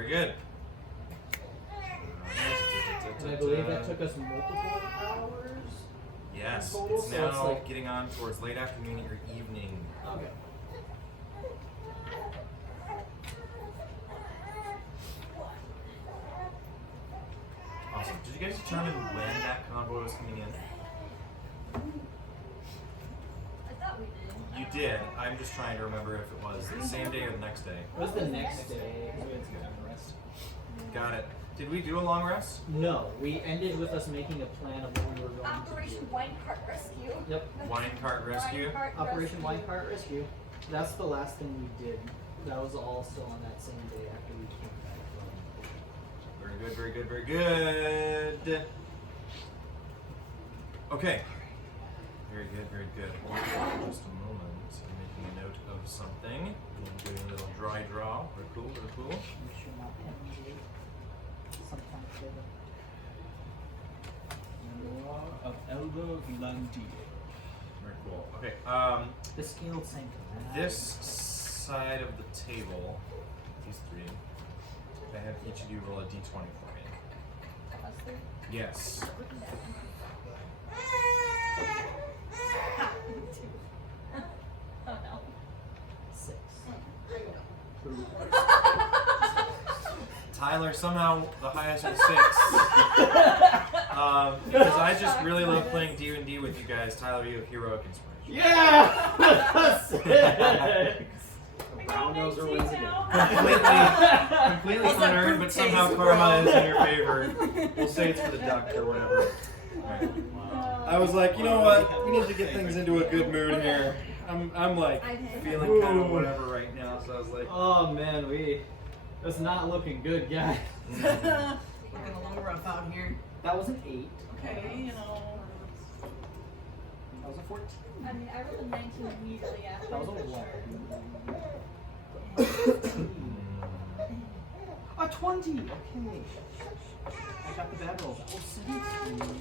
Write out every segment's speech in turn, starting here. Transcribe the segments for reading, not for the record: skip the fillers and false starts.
Very good. And I believe that took us multiple hours. Yes, total, it's so now it's like- getting on towards late afternoon or evening. Okay. Awesome. Did you guys determine when that convoy was coming in? I thought we did. You did. I'm just trying to remember if it was the same day or the next day. It was the next day. We had some time to rest. Got it. Did we do a long rest? No, we ended with us making a plan of what we were going Operation to do. Wine Cart Rescue. Yep. Wine cart rescue? Wine Cart Operation Rescue. Wine Cart Rescue. That's the last thing we did. That was all still on that same day after we came back from. Very good, very good, very good. Okay. Very good, very good. Just a moment. I'm making a note of something. I'm doing a little dry draw. Very cool, very cool. Make sure my pen is sometimes better. Law of Elder Glandier. Very cool. Okay, The scaled sanctum. this side of the table, these three, I have each of you roll a d20 for me. Us three? Yes. Oh no. 6. Tyler, somehow the highest was 6. Because I just really love playing D&D with you guys. Tyler, you have heroic inspiration. Yeah! 6! The brown noser wins again. Completely unearned, but somehow karma is in your favor. We'll say it's for the duck or whatever. Right. I was like, you know what? We need to get things into a good mood here. I'm like feeling kind of whatever right now, so I was like, Oh man, that's not looking good, guys. Looking a little rough out here. That was an 8. Okay, you know. That was a 14. I mean, I rolled a 19 immediately after. That was a for 11. A 20! Okay. I got the bad rolls. That was 17.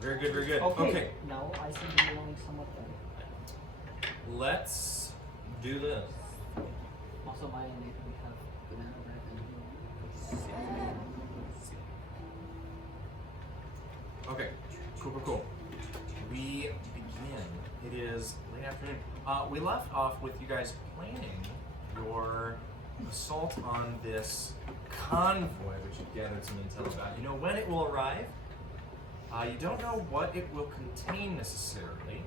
very good, very good. Okay. Okay, No, I seem to be rolling somewhat better. let's do this. Also, my innate we have banana bread Okay, cool. We begin. It is late afternoon. We left off with you guys planning your assault on this convoy, which you've gathered some intel about. You know when it will arrive. You don't know what it will contain necessarily.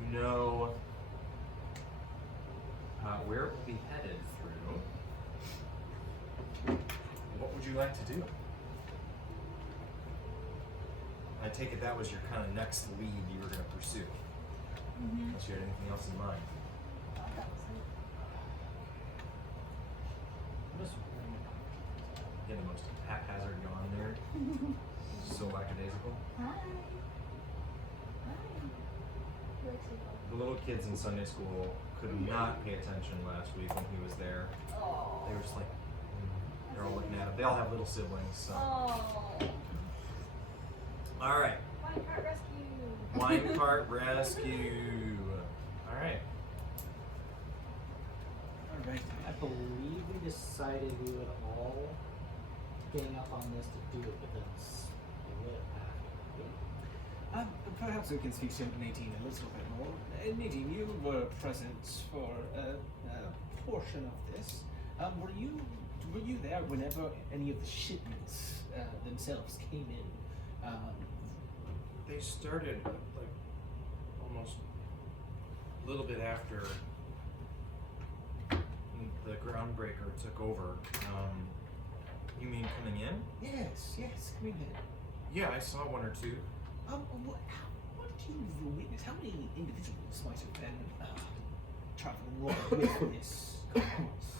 You know where it will be headed through. What would you like to do? I take it that was your kind of next lead you were going to pursue. Unless you had anything else in mind. Get the most haphazard yawn there. So lackadaisical. Hi. The little kids in Sunday school could not pay attention last week when he was there. Oh. They were just like, they're all looking at him. They all have little siblings, so. Oh. All right. Wine Cart Rescue. Wine cart rescue. All right. Alright. I believe we decided we would all gang up on this to do it, but then split after. Perhaps we can speak to Nadine a little bit more. Nadine, you were present for a portion of this. Were you there whenever any of the shipments themselves came in? They started like almost a little bit after the groundbreaker took over. You mean coming in? Yes, coming in. Yeah, I saw one or two. What do you witness? How many individuals might have been traveling along with this concourse?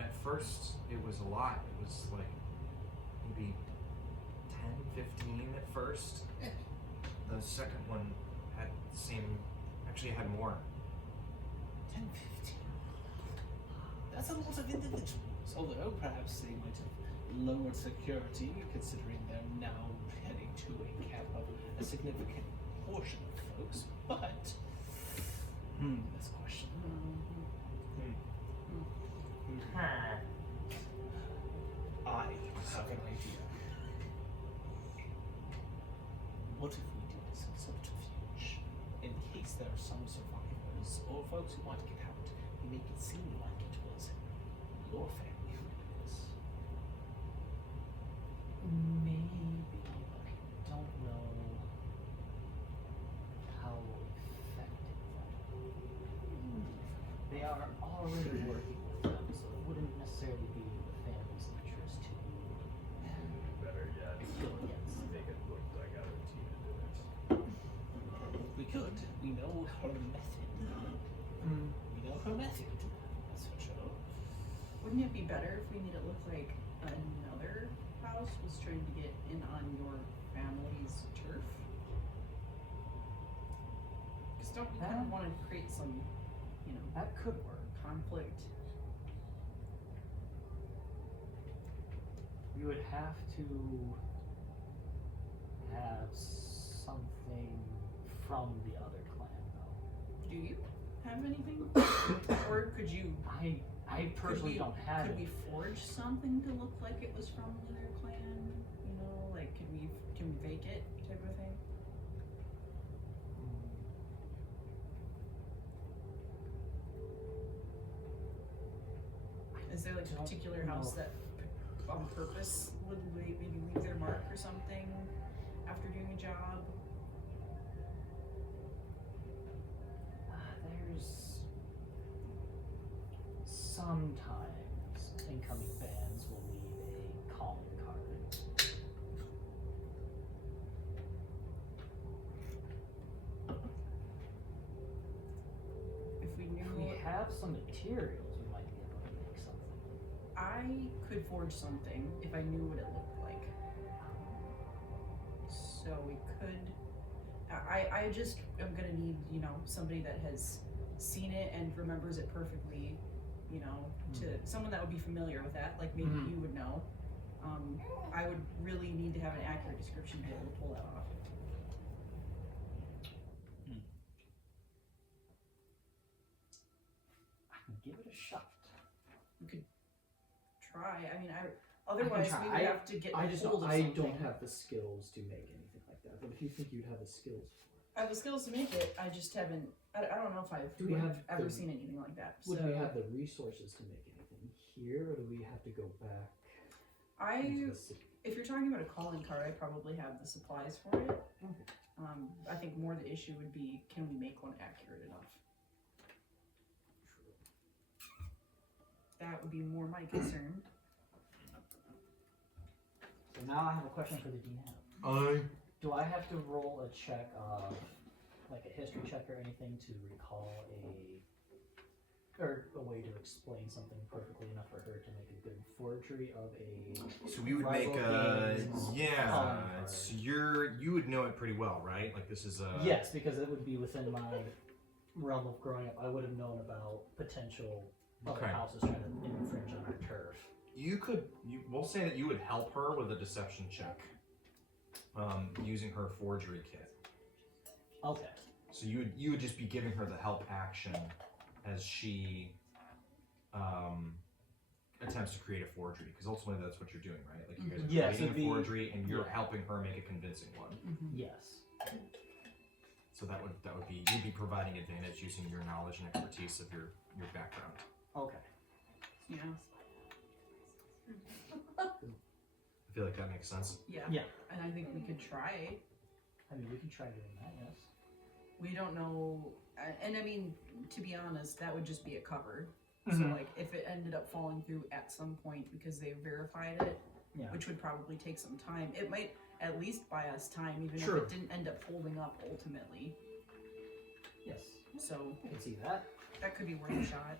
At first, it was a lot. It was like maybe 10, 15 at first. Yeah. The second one had the same, actually had more. 10, 15. That's a lot of individuals. Although perhaps they might have lowered security, considering they're now heading to a camp of a significant portion of folks. But, this question. What if we did some subterfuge in case there are some survivors or folks who want to get out? We make it seem like it was your family who did this. Maybe, but I don't know how effective that would be. They are already working with them, so it wouldn't necessarily be in the family's interest to Better yet, go against them. make it look like other team did it. We could. We know her method. We know her method. That's for sure. Wouldn't it be better if we made it look like another house was trying to get in on your family's turf? Because don't you kind of want to create some, That could work. conflict? We would have to have something from the other clan, though. Do you have anything? Or could you? I personally don't have Could it. we forge something to look like it was from their clan? Like can we fake it type of thing? Is there like a Don't particular know. house that on purpose would maybe leave their mark or something after doing a job? There's sometimes incoming bands will leave a calling card. If we knew, If we have some materials, we might be able to make something. I could forge something if I knew what it looked like. So we could. I just am gonna need somebody that has seen it and remembers it perfectly. To someone that would be familiar with that, like maybe you would know. I would really need to have an accurate description to be able to pull that off. I can give it a shot. We could try. I mean, otherwise try. we would have to get I hold of something. don't have the skills to make anything like that. But if you think you'd have the skills for it, I have the skills to make it. I just haven't. I don't know if I've Do we have ever the- seen anything like that. would so we have the resources to make anything here, or do we have to go back into I, the city? if you're talking about a calling card, I probably have the supplies for it. Okay. I think more the issue would be, can we make one accurate enough? That would be more my concern. So now I have a question for the DM. Do I have to roll a check of, like a history check or anything to recall or a way to explain something perfectly enough for her to make a good forgery of a... So we would rival make a games yeah. calling So card? you would know it pretty well, right? Like this is a Yes, because it would be within my realm of growing up. I would have known about potential other Okay. houses trying to infringe on our turf. We'll say that you would help her with a deception check, using her forgery kit. Okay. So you would just be giving her the help action as she attempts to create a forgery, because ultimately that's what you're doing, right? Like you guys are Yes, creating it'd a be- forgery and you're yeah. helping her make a convincing one. Yes. So that would be you'd be providing advantage using your knowledge and expertise of your background. Okay. Yeah. I feel like that makes sense. Yeah. Yeah. And I think we could try. I mean, we can try doing that, yes. We don't know, and I mean, to be honest, that would just be a cover. So Mhm. like, if it ended up falling through at some point because they verified it, Yeah. which would probably take some time, it might at least buy us time, even Sure. if it didn't end up holding up ultimately. Yes. So I can see that. that could be worth a shot.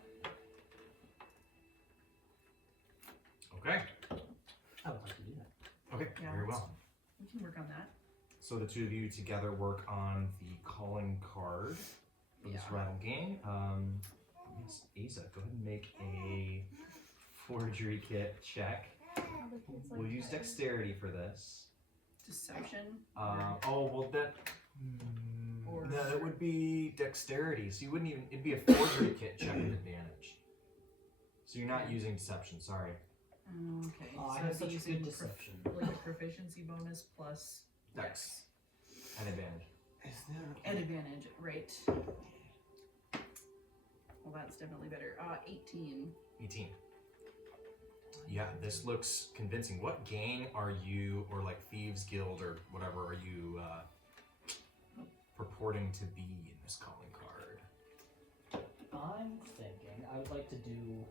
Okay. I would like to do that. Okay. Yeah, Very that's- well. We can work on that. So the two of you together work on the calling card for this Yeah. rattle gang. Yes, Aza, go ahead and make a forgery kit check. We'll use dexterity for this. Deception. Well that. Or- No, that would be dexterity. So you wouldn't even. It'd be a forgery kit check with advantage. So you're not using deception. Sorry. Okay. Oh, I so have I'd be such using good deception. like a proficiency bonus plus Dex. An advantage. Is there At advantage, right? Well, that's definitely better. 18. 18. Yeah, this looks convincing. What gang are you, or like Thieves Guild or whatever, are you purporting to be in this calling card? I'm thinking I would like to do.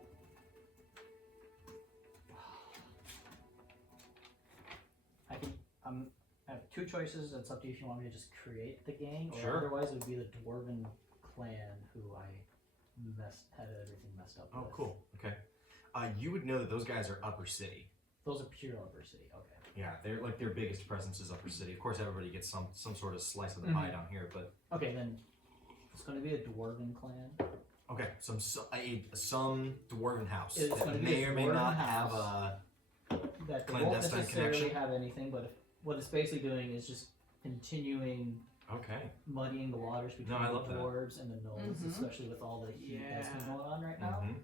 I have two choices. It's up to you if you want me to just create the gang, or Sure. otherwise it would be the Dwarven clan who I had everything messed up Oh, with. cool. Okay. You would know that those guys are Upper City. Those are pure Upper City. Okay. Yeah, they're like their biggest presence is Upper City. Of course, everybody gets some sort of slice of the pie down here, but Okay, then it's going to be a Dwarven clan. okay, some dwarven house It's that gonna be may a or may dwarven not house. have a That they Clandestine won't necessarily connection? have anything, but what it's basically doing is just continuing okay. muddying the waters between No, I the love that. dwarves and the gnomes, Mhm. especially with all the heat that's been Yeah. going on right now.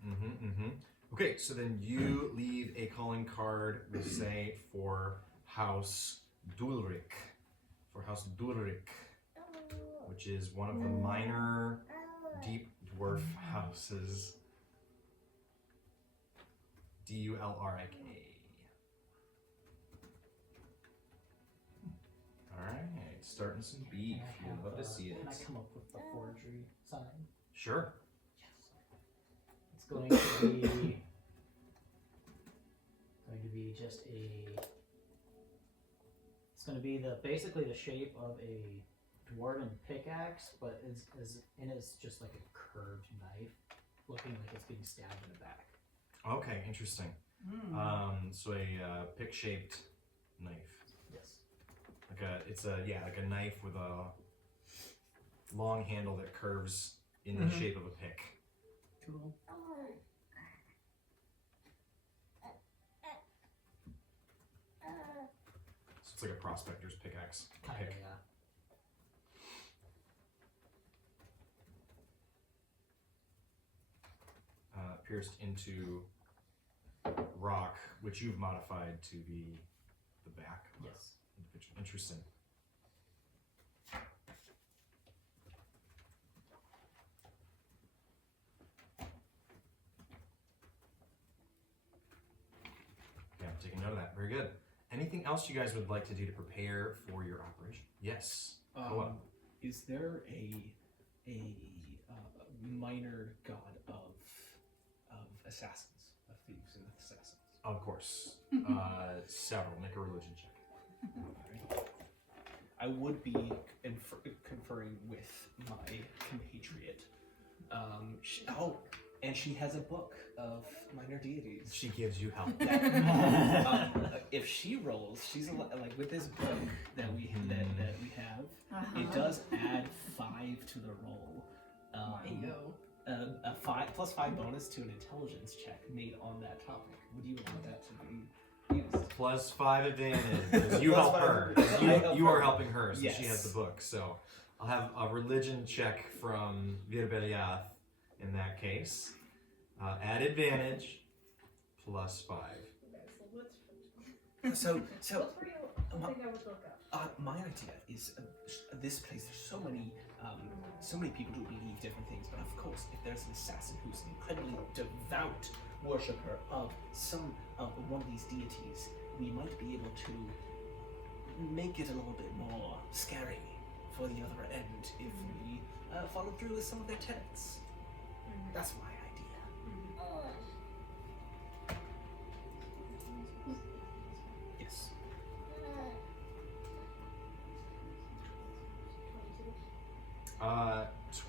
Okay, so then you leave a calling card, we'll say, for House Dulric. For House Dulric, which is one of the minor deep dwarf houses. Dulrik. Alright, starting some beef. And I You'd have, love to see it. Can I come up with the forgery sign? Sure. It's going to be just a. It's going to be basically the shape of a dwarven pickaxe, but it's just like a curved knife, looking like it's being stabbed in the back. Okay, interesting. So a pick-shaped knife. Yes. It's a knife with a long handle that curves in the shape of a pick. Cool. So it's like a prospector's pickaxe. Kind of, Pick. yeah. Pierced into rock, which you've modified to be the back. of Yes. the individual. Interesting. Yeah, I'm taking note of that. Very good. Anything else you guys would like to do to prepare for your operation? Yes. Go on. Is there a minor god of assassins, of thieves and assassins? Of course. Several. Make a religion check. I would be conferring with my compatriot. And she has a book of minor deities. She gives you help. If she rolls, she's like with this book that we have. It does add 5 to the roll. A 5 plus 5 bonus to an intelligence check made on that topic. Would you want that to be used? Plus 5 advantage. 'Cause you Plus help 5 her. advantage. 'Cause I help you are her. helping her, so she Yes. has the book. So I'll have a religion check from Virbeliath in that case. Add advantage. Plus 5. So What were you? I think I would look up. my idea is this place. There's so many people who believe different things, but of course, if there's an assassin who's an incredibly devout worshipper of one of these deities, we might be able to make it a little bit more scary for the other end if we follow through with some of their tenets. That's my idea. Yes.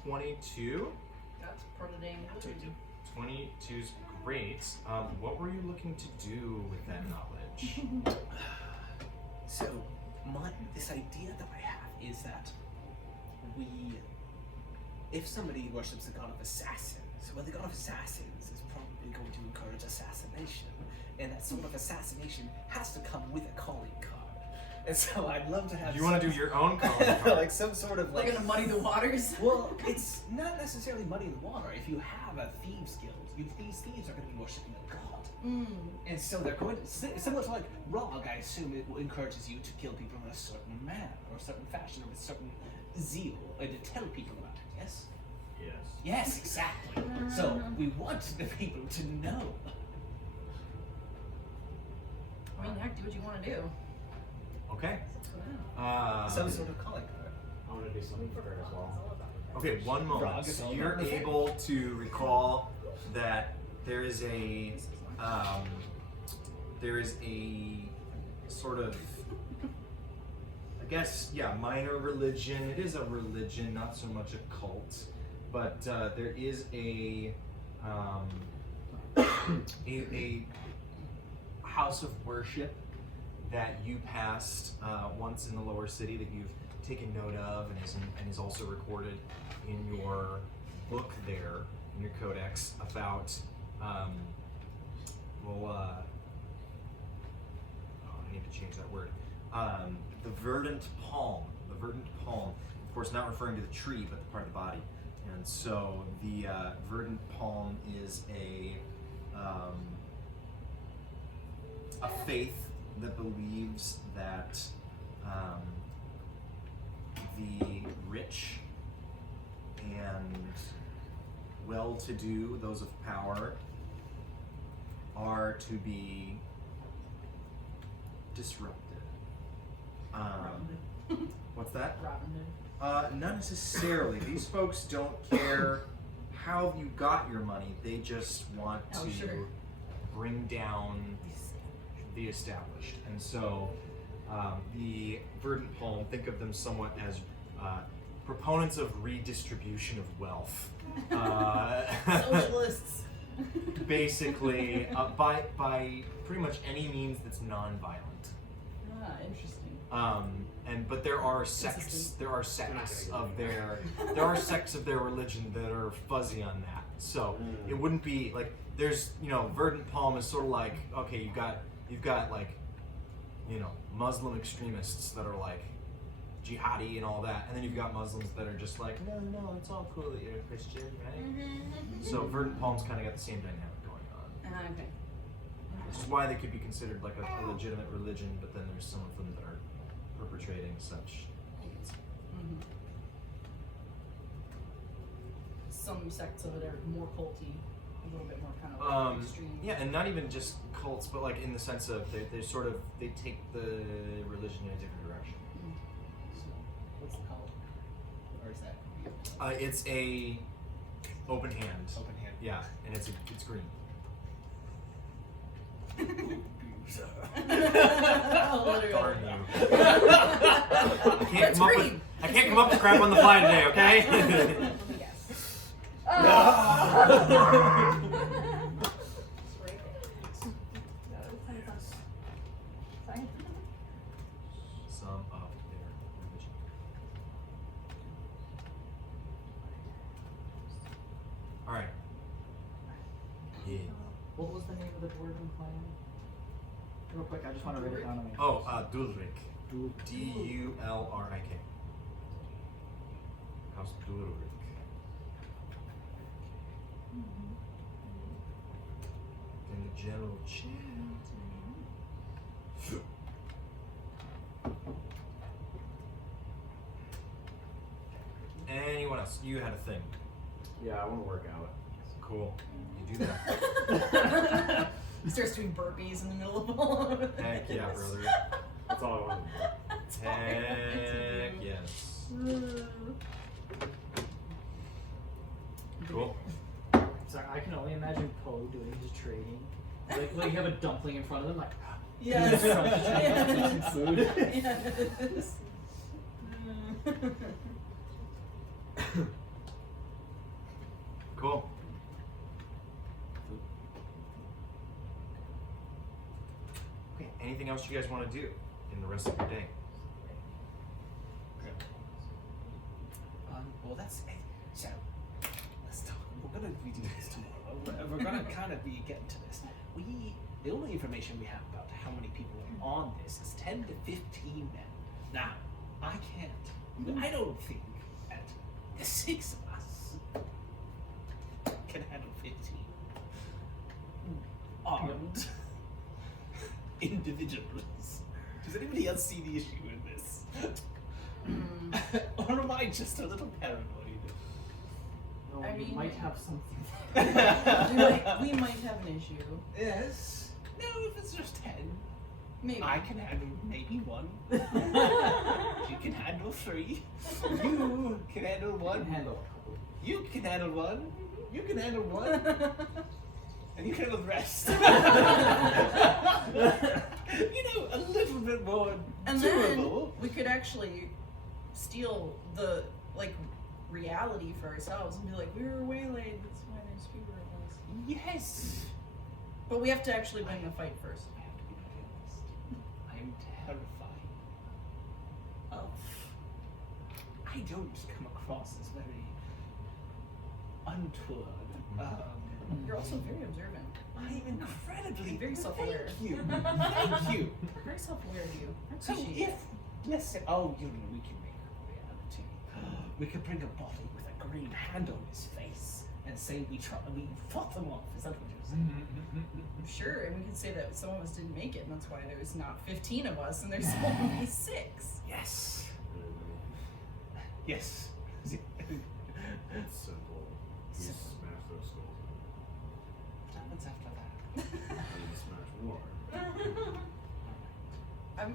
22. That's part of the dang 22's great. What were you looking to do with that knowledge? So, this idea that I have is that if somebody worships the god of assassins, well, the god of assassins is probably going to encourage assassination, and that sort of assassination has to come with a calling card. And so I'd love to have. You want to do your own calling card? like some sort of Like gonna muddy the waters. Well, it's not necessarily muddy in the water. If you have a thieves guild, these thieves are going to be worshipping a god, and so they're going to similar to like Rog. I assume it encourages you to kill people in a certain manner or a certain fashion or with certain zeal, and to tell people about it. Yes. Yes. Yes, exactly. So we want the people to know. I mean, heck, do what you want to do. Okay. So, Some sort of calling card. I want to do something for her as well. Okay, one moment. Frog is So all you're about the able to recall that there is a sort of, I guess, yeah, minor religion. It is a religion, not so much a cult, but there is a house of worship that you passed once in the lower city that you've taken note of and is also recorded in your book there, in your codex, about I need to change that word. The verdant palm. The verdant palm, of course, not referring to the tree, but the part of the body. And so the verdant palm is a faith that believes that the rich and well-to-do, those of power, are to be disrupted. What's that? Robin Not necessarily. These folks don't care how you got your money. They just want Oh, to sure. bring down the established. And so the verdant palm, think of them somewhat as proponents of redistribution of wealth. Socialists. Basically, by pretty much any means that's non-violent. Ah, interesting. But there are sects. There are sects of their religion that are fuzzy on that. So it wouldn't be like there's verdant palm is sort of like, okay, you've got like Muslim extremists that are like jihadi and all that, and then you've got Muslims that are just like, no, it's all cool that you're a Christian, right? So verdant palm's kind of got the same dynamic going on. Okay. Which is why they could be considered like a legitimate religion, but then there's some of them that are perpetrating such deeds. Some sects of it are more culty, a little bit more kind of extreme. Yeah, and not even just cults, but like in the sense of they take the religion in a different direction. So, what's the call? Or is that? It's a open hand. Open hand. Yeah, and it's green. Darn you. I can't come up with crap on the fly today, okay? Let me guess. Some of their religion. Alright. Yeah. What was the name of the dwarven clan? Real quick, I just want to write it down on my Oh, Dulrik. D-U-L-R-I-K. House Dulrik. In the general chat. Anyone else? You had a thing. Yeah, I want to work out. Cool. You do that. He starts doing burpees in the middle of all of it. Heck yeah, brother. That's all I want to do. That's all I Heck wanted yes. to do. Cool. Sorry, I can only imagine Poe doing his trading. Like you have a dumpling in front of him, like Yes. Yes. Food. Yes. Cool. Okay, anything else you guys want to do in the rest of your day? Well, that's it. So, let's talk. We're gonna be doing this tomorrow. We're gonna kind of be getting to this. The only information we have about how many people are on this is 10 to 15 men. Now, I can't. I don't think that the 6 of us can handle 15 armed individuals. Does anybody else see the issue in this? Or am I just a little paranoid? No, I you mean- might have something. we might have an issue. Yes. No, if it's just 10. Maybe. I can handle maybe 1. You can handle 3. You can handle 1. Handle a couple. You can handle 1. You can handle 1. And you can handle the rest. A little bit more And then doable. we could actually steal the reality for ourselves and be like, we were waylaid. That's why there's fewer of us. Yes. But we have to actually win the fight first. I have to be very honest. I am terrified of. I don't come across as very untoward. You're also very observant. I am incredibly Very self-aware. Thank you. Thank you. Very self-aware of you. I So appreciate if, let's say, we can make a reality. We could bring a body with a green hand on his face and say we fought them off. Is that what you're saying? it. Sure, and we can say that some of us didn't make it, and that's why there's not 15 of us, and there's only 6. Yes. Yes. It's simple. You smash those skulls. What happens after that? And you smash more.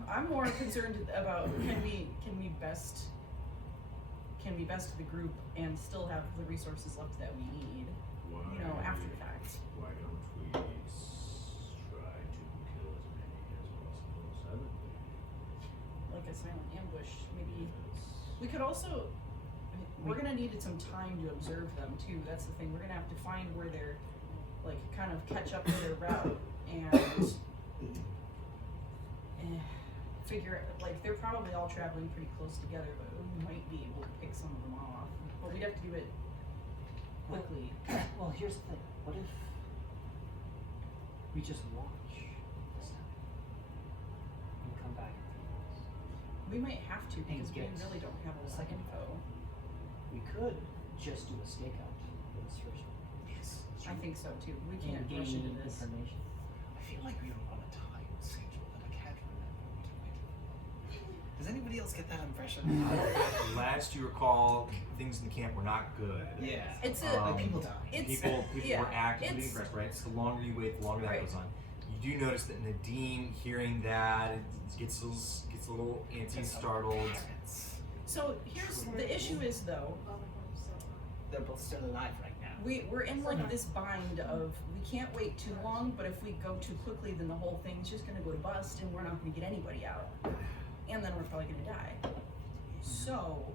I'm more concerned about can we best the group and still have the resources left that we need, Why, after the fact. Why don't we try to kill as many as possible silently? Like a silent ambush, maybe. We could also. We're gonna need some time to observe them too. That's the thing. We're gonna have to find where they're, kind of catch up to their route and figure. They're probably all traveling pretty close together, but we might be able to pick some of them off. But we'd have to do it quickly. Well, here's the thing. What if we just watch this time and come back in 3 months? We might have to because we get really don't have a lot of second info. We could just do a stakeout for this first one. Yes. I think so too. We And can't gain rush into this. information. I feel like we were on a time schedule, but I can't remember what it might have been. Does anybody else get that impression? Last you recall, things in the camp were not good. Yeah. It's a. Like people die. It's People yeah, were actively being it's- oppressed, right? So the longer you wait, the longer that Right. goes on. You do notice that Nadine, hearing that, it gets a little antsy and startled. Parents. So here's the issue is though. They're both still alive right now. We're in this bind of we can't wait too long, but if we go too quickly, then the whole thing's just gonna go to bust, and we're not gonna get anybody out, and then we're probably gonna die. So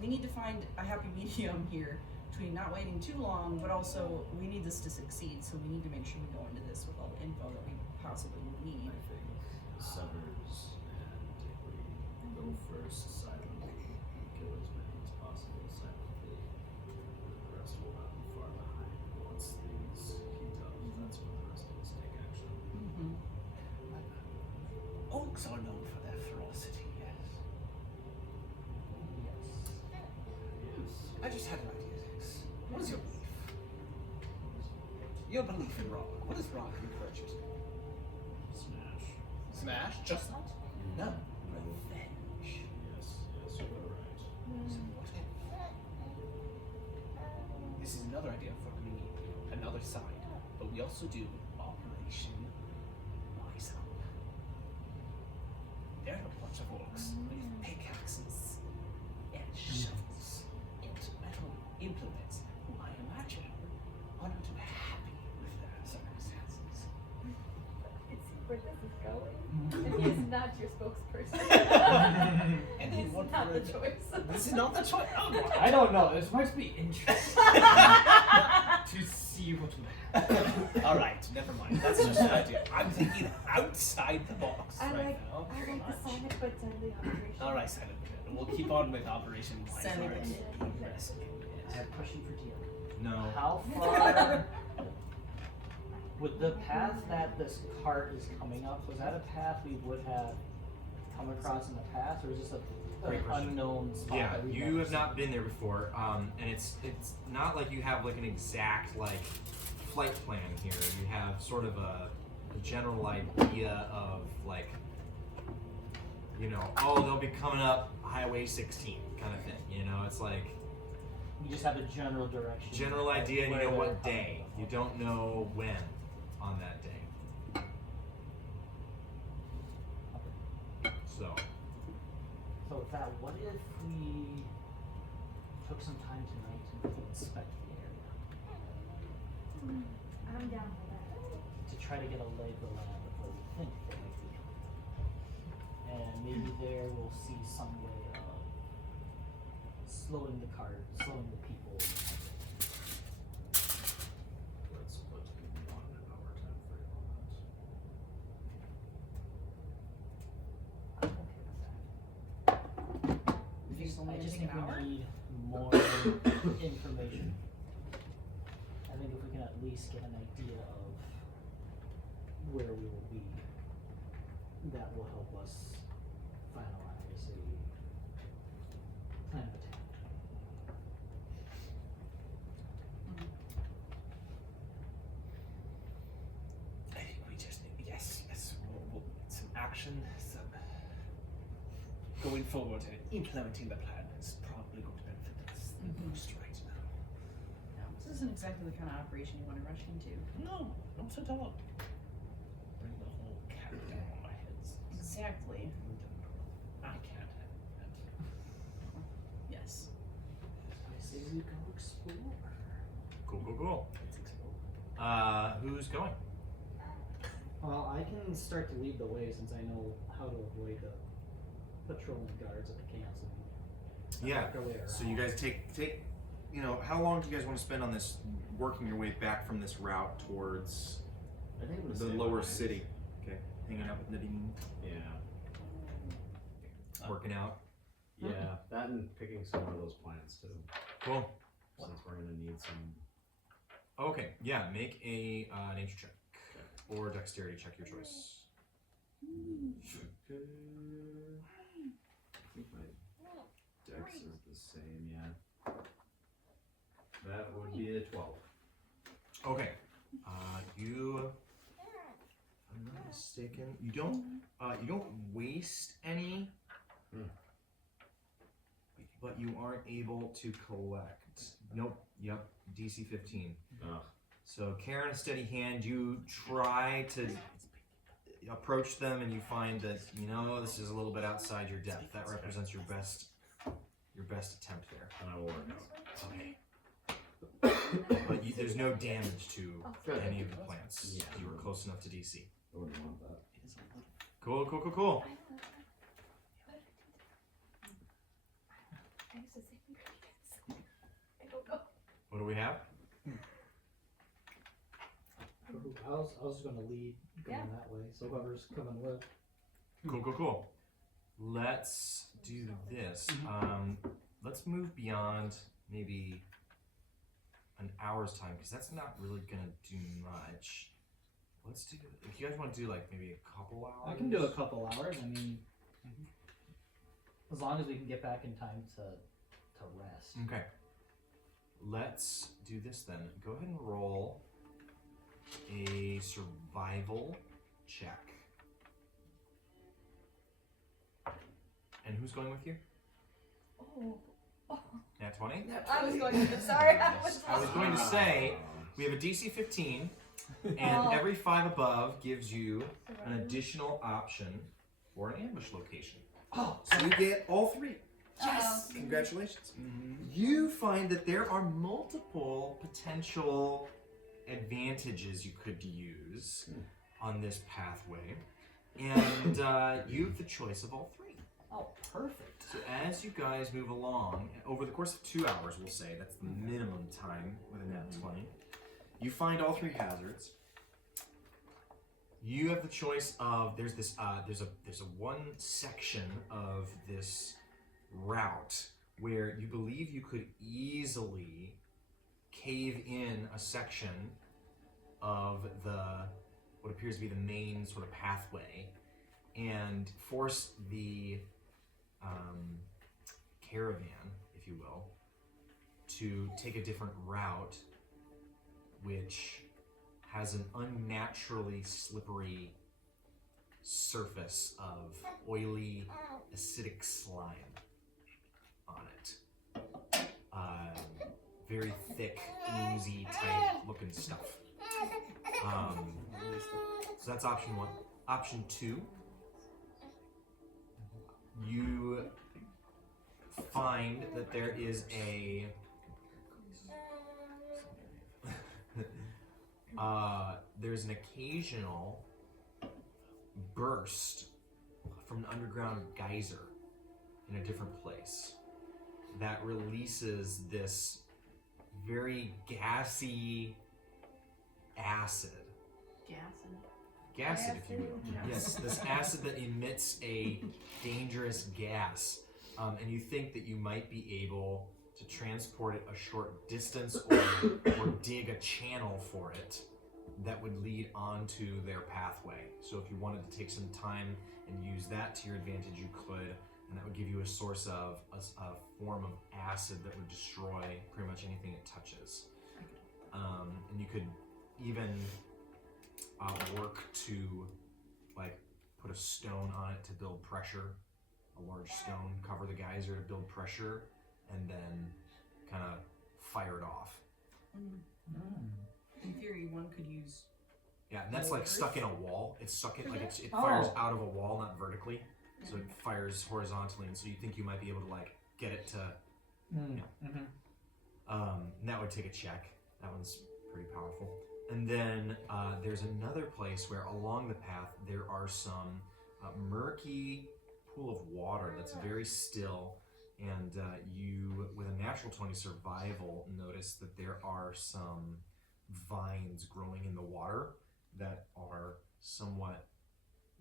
we need to find a happy medium here between not waiting too long, but also we need this to succeed. So we need to make sure we go into this with all the info that we possibly need. I think Severs and we go first silently, kill as many as possible silently, and the rest will not be far behind. Once things heat up, that's when the rest of us take action. Mm-hmm. Orcs are known for their ferocity, yes. Yes. I just had an idea, Zix. What is your belief? Your belief in rock. What does rock encourage you to? Smash. Smash? Just that? No. Revenge. Yes, you are right. So what if? This is another idea for me, another side, but we also do Operation Rise Up. There are a bunch of orcs with pickaxes and shovels and metal implements who I imagine are not too happy with their circumstances. It's where this is going. And he is not your spokesperson. And he This is won't not the further- choice. This is not the choice. Oh, no. I don't know. This might be interesting to see what will happen. All right, never mind. That's just an idea. I'm thinking outside the box I right like now. the silent but deadly operation. All right, silent. We'll keep on with Operation Silent Rise but Up. I have a question for Tia. No. How far Would the path that this cart is coming up, was that a path we would have come across in the past, or is this an Great question. unknown spot? Yeah, that we've you never have seen? not been there before, and it's not like you have like an exact like flight plan here. You have sort of a general idea of like, you know, oh, they'll be coming up Highway 16 kind of thing. You know, it's like You just have a general direction. general idea, and you where know they're what coming day. from. You don't know when on that day. So, So with that, what if we took some time tonight to inspect the area I'm down for that. to try to get a lay of the land of where we think they might be coming from, and maybe there we'll see some way of slowing the cart, slowing the people. Let's put 1 hour time frame on that. I'm okay with that. If you still I need just anything think an hour? we need more information. I think if we can at least get an idea of where we will be, that will help us finalize a plan of attack. I think we just need, yes, some action, some going forward and implementing the plan is probably going to benefit us the most right now. No, this isn't exactly the kind of operation you want to rush into. No, not at all. Bring the whole cat down on my heads. Exactly. I can't handle that. Yes. I say we go explore. cool. Let's explore. Who's going? Well, I can start to lead the way since I know how to avoid the patrolling guards at the camps and Yeah. work our way around. So you guys take, you know, how long do you guys want to spend on this, working your way back from this route towards I think I'm gonna the stay lower behind. city? Okay, hanging out with Nadine, Yeah. working out. Yeah, that and picking some more of those plants too. Cool. Since we're gonna need some. Okay, yeah, make a nature check or dexterity check, your choice. Okay. I think my dex is the same, yeah. That would be a 12. Okay, you, if I'm not mistaken, you don't waste any, but you aren't able to collect. Nope. Yep. DC 15. Ugh. So Karen, a steady hand. You try to approach them, and you find that this is a little bit outside your depth. That represents your best attempt there. And I will work out. Okay. But there's no damage to Good. any of the plants. Yeah. You were close enough to DC. I wouldn't want that. It is a little. Cool. I used to say ingredients. I don't know. What do we have? I was just gonna lead going Yeah. that way, so whoever's coming with. Cool. Let's do this. Let's move beyond maybe an hour's time, because that's not really gonna do much. Let's do, if you guys want to do like maybe a couple hours. I can do a couple hours. I mean, as long as we can get back in time to rest. Okay. Let's do this then. Go ahead and roll a survival check. And who's going with you? Oh. Nat 20? I was going to. Sorry, I was. I was going to say, we have a DC 15, and every 5 above gives you an additional option for an ambush location. Oh, So you get all 3. Yes. Congratulations. You find that there are multiple potential advantages you could use on this pathway, and you have the choice of all 3. oh, perfect. So as you guys move along, over the course of 2 hours, we'll say, that's the minimum time within that 20, you find all 3 hazards. You have the choice of, there's a one section of this route where you believe you could easily cave in a section of what appears to be the main sort of pathway and force the caravan, if you will, to take a different route, which has an unnaturally slippery surface of oily, acidic slime on it. Very thick, oozy type looking stuff. So that's option 1. Option 2, you find that there is there's an occasional burst from an underground geyser in a different place that releases this very gassy acid. Gassed, if you will. Yes, this acid that emits a dangerous gas. And you think that you might be able to transport it a short distance or dig a channel for it that would lead onto their pathway. So if you wanted to take some time and use that to your advantage, you could, and that would give you a source of a form of acid that would destroy pretty much anything it touches. And you could even work to like put a stone on it to build pressure, a large stone, cover the geyser to build pressure, and then kind of fire it off. In theory, one could use. Yeah, and that's like stuck in a wall. It's stuck in, like it fires out of a wall, not vertically. So it fires horizontally, and so you think you might be able to like get it to. And that would take a check. That one's pretty powerful. And then there's another place where along the path there are some murky pool of water that's very still, and you, with a natural 20 survival, notice that there are some vines growing in the water that are somewhat,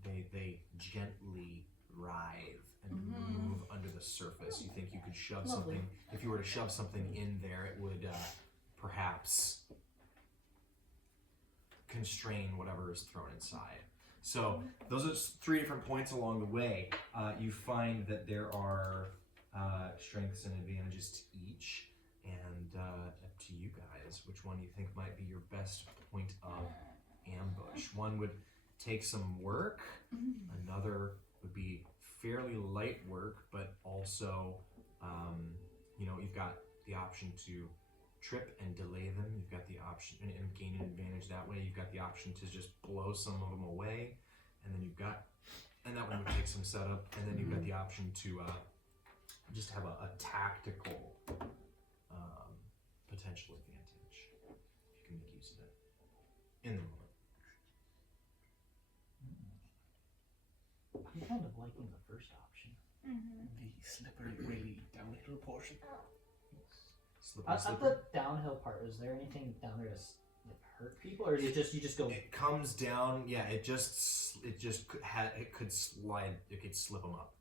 they gently writhe and move under the surface. You think you could shove something, if you were to shove something in there, it would perhaps constrain whatever is thrown inside. So those are 3 different points along the way. You find that there are strengths and advantages to each, and up to you guys, which one you think might be your best point of ambush. One would take some work, another would be fairly light work, but also, you've got the option to trip and delay them. You've got the option and gain an advantage that way. You've got the option to just blow some of them away, and then and that one would take some setup, and then you've got the option to just have a tactical potential advantage if you can make use of it in the moment. I'm kind of liking the first option. The slippery, really downhill portion. At the downhill part, is there anything down there to hurt people, or is it just you just go? It comes down. Yeah, it could slide. It could slip them up,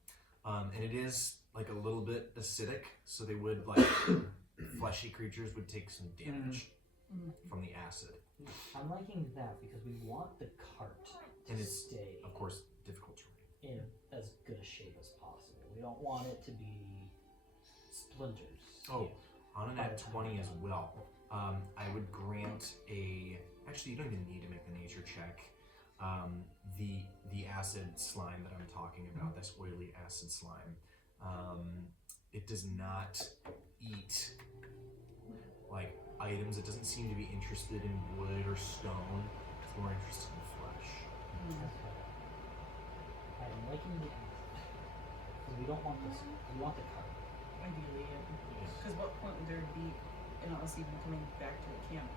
and it is like a little bit acidic, so they would like fleshy creatures would take some damage from the acid. I'm liking that because we want the cart to stay, of course, difficult terrain, in as good a shape as possible. We don't want it to be splinters. Oh. On an at 20 as well, I would grant actually you don't even need to make the nature check. The acid slime that I'm talking about, this oily acid slime, it does not eat like items. It doesn't seem to be interested in wood or stone. It's more interested in flesh. I'm liking the acid. So we don't want this. We want the cart. Ideally, because what point would there be in us even coming back to the camp?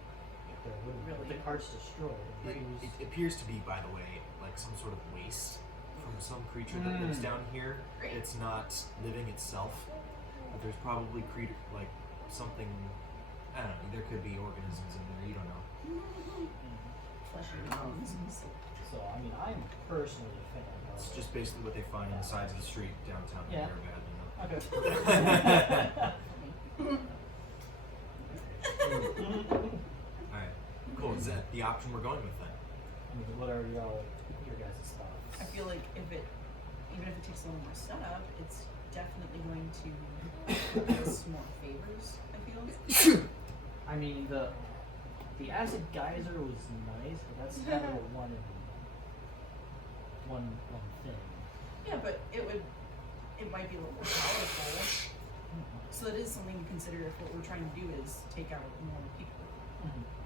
There wouldn't. Really? If the cart's destroyed. It appears to be, by the way, like some sort of waste from some creature that lives down here. Great. It's not living itself, but there's probably like something. I don't know. There could be organisms in there. You don't know. Fleshy organisms. So I mean, I'm personally a fan of. It's just basically what they find on the sides of the street downtown. Yeah. They're bad, you know. Okay. Alright, cool. is that the option we're going with then? I mean, what are your guys' thoughts? I feel like even if it takes a little more setup, it's definitely going to give us more favors. I feel. I mean, the acid geyser was nice, but that's kind of a one thing. Yeah, but it might be a little more powerful. So it is something to consider if what we're trying to do is take out more people.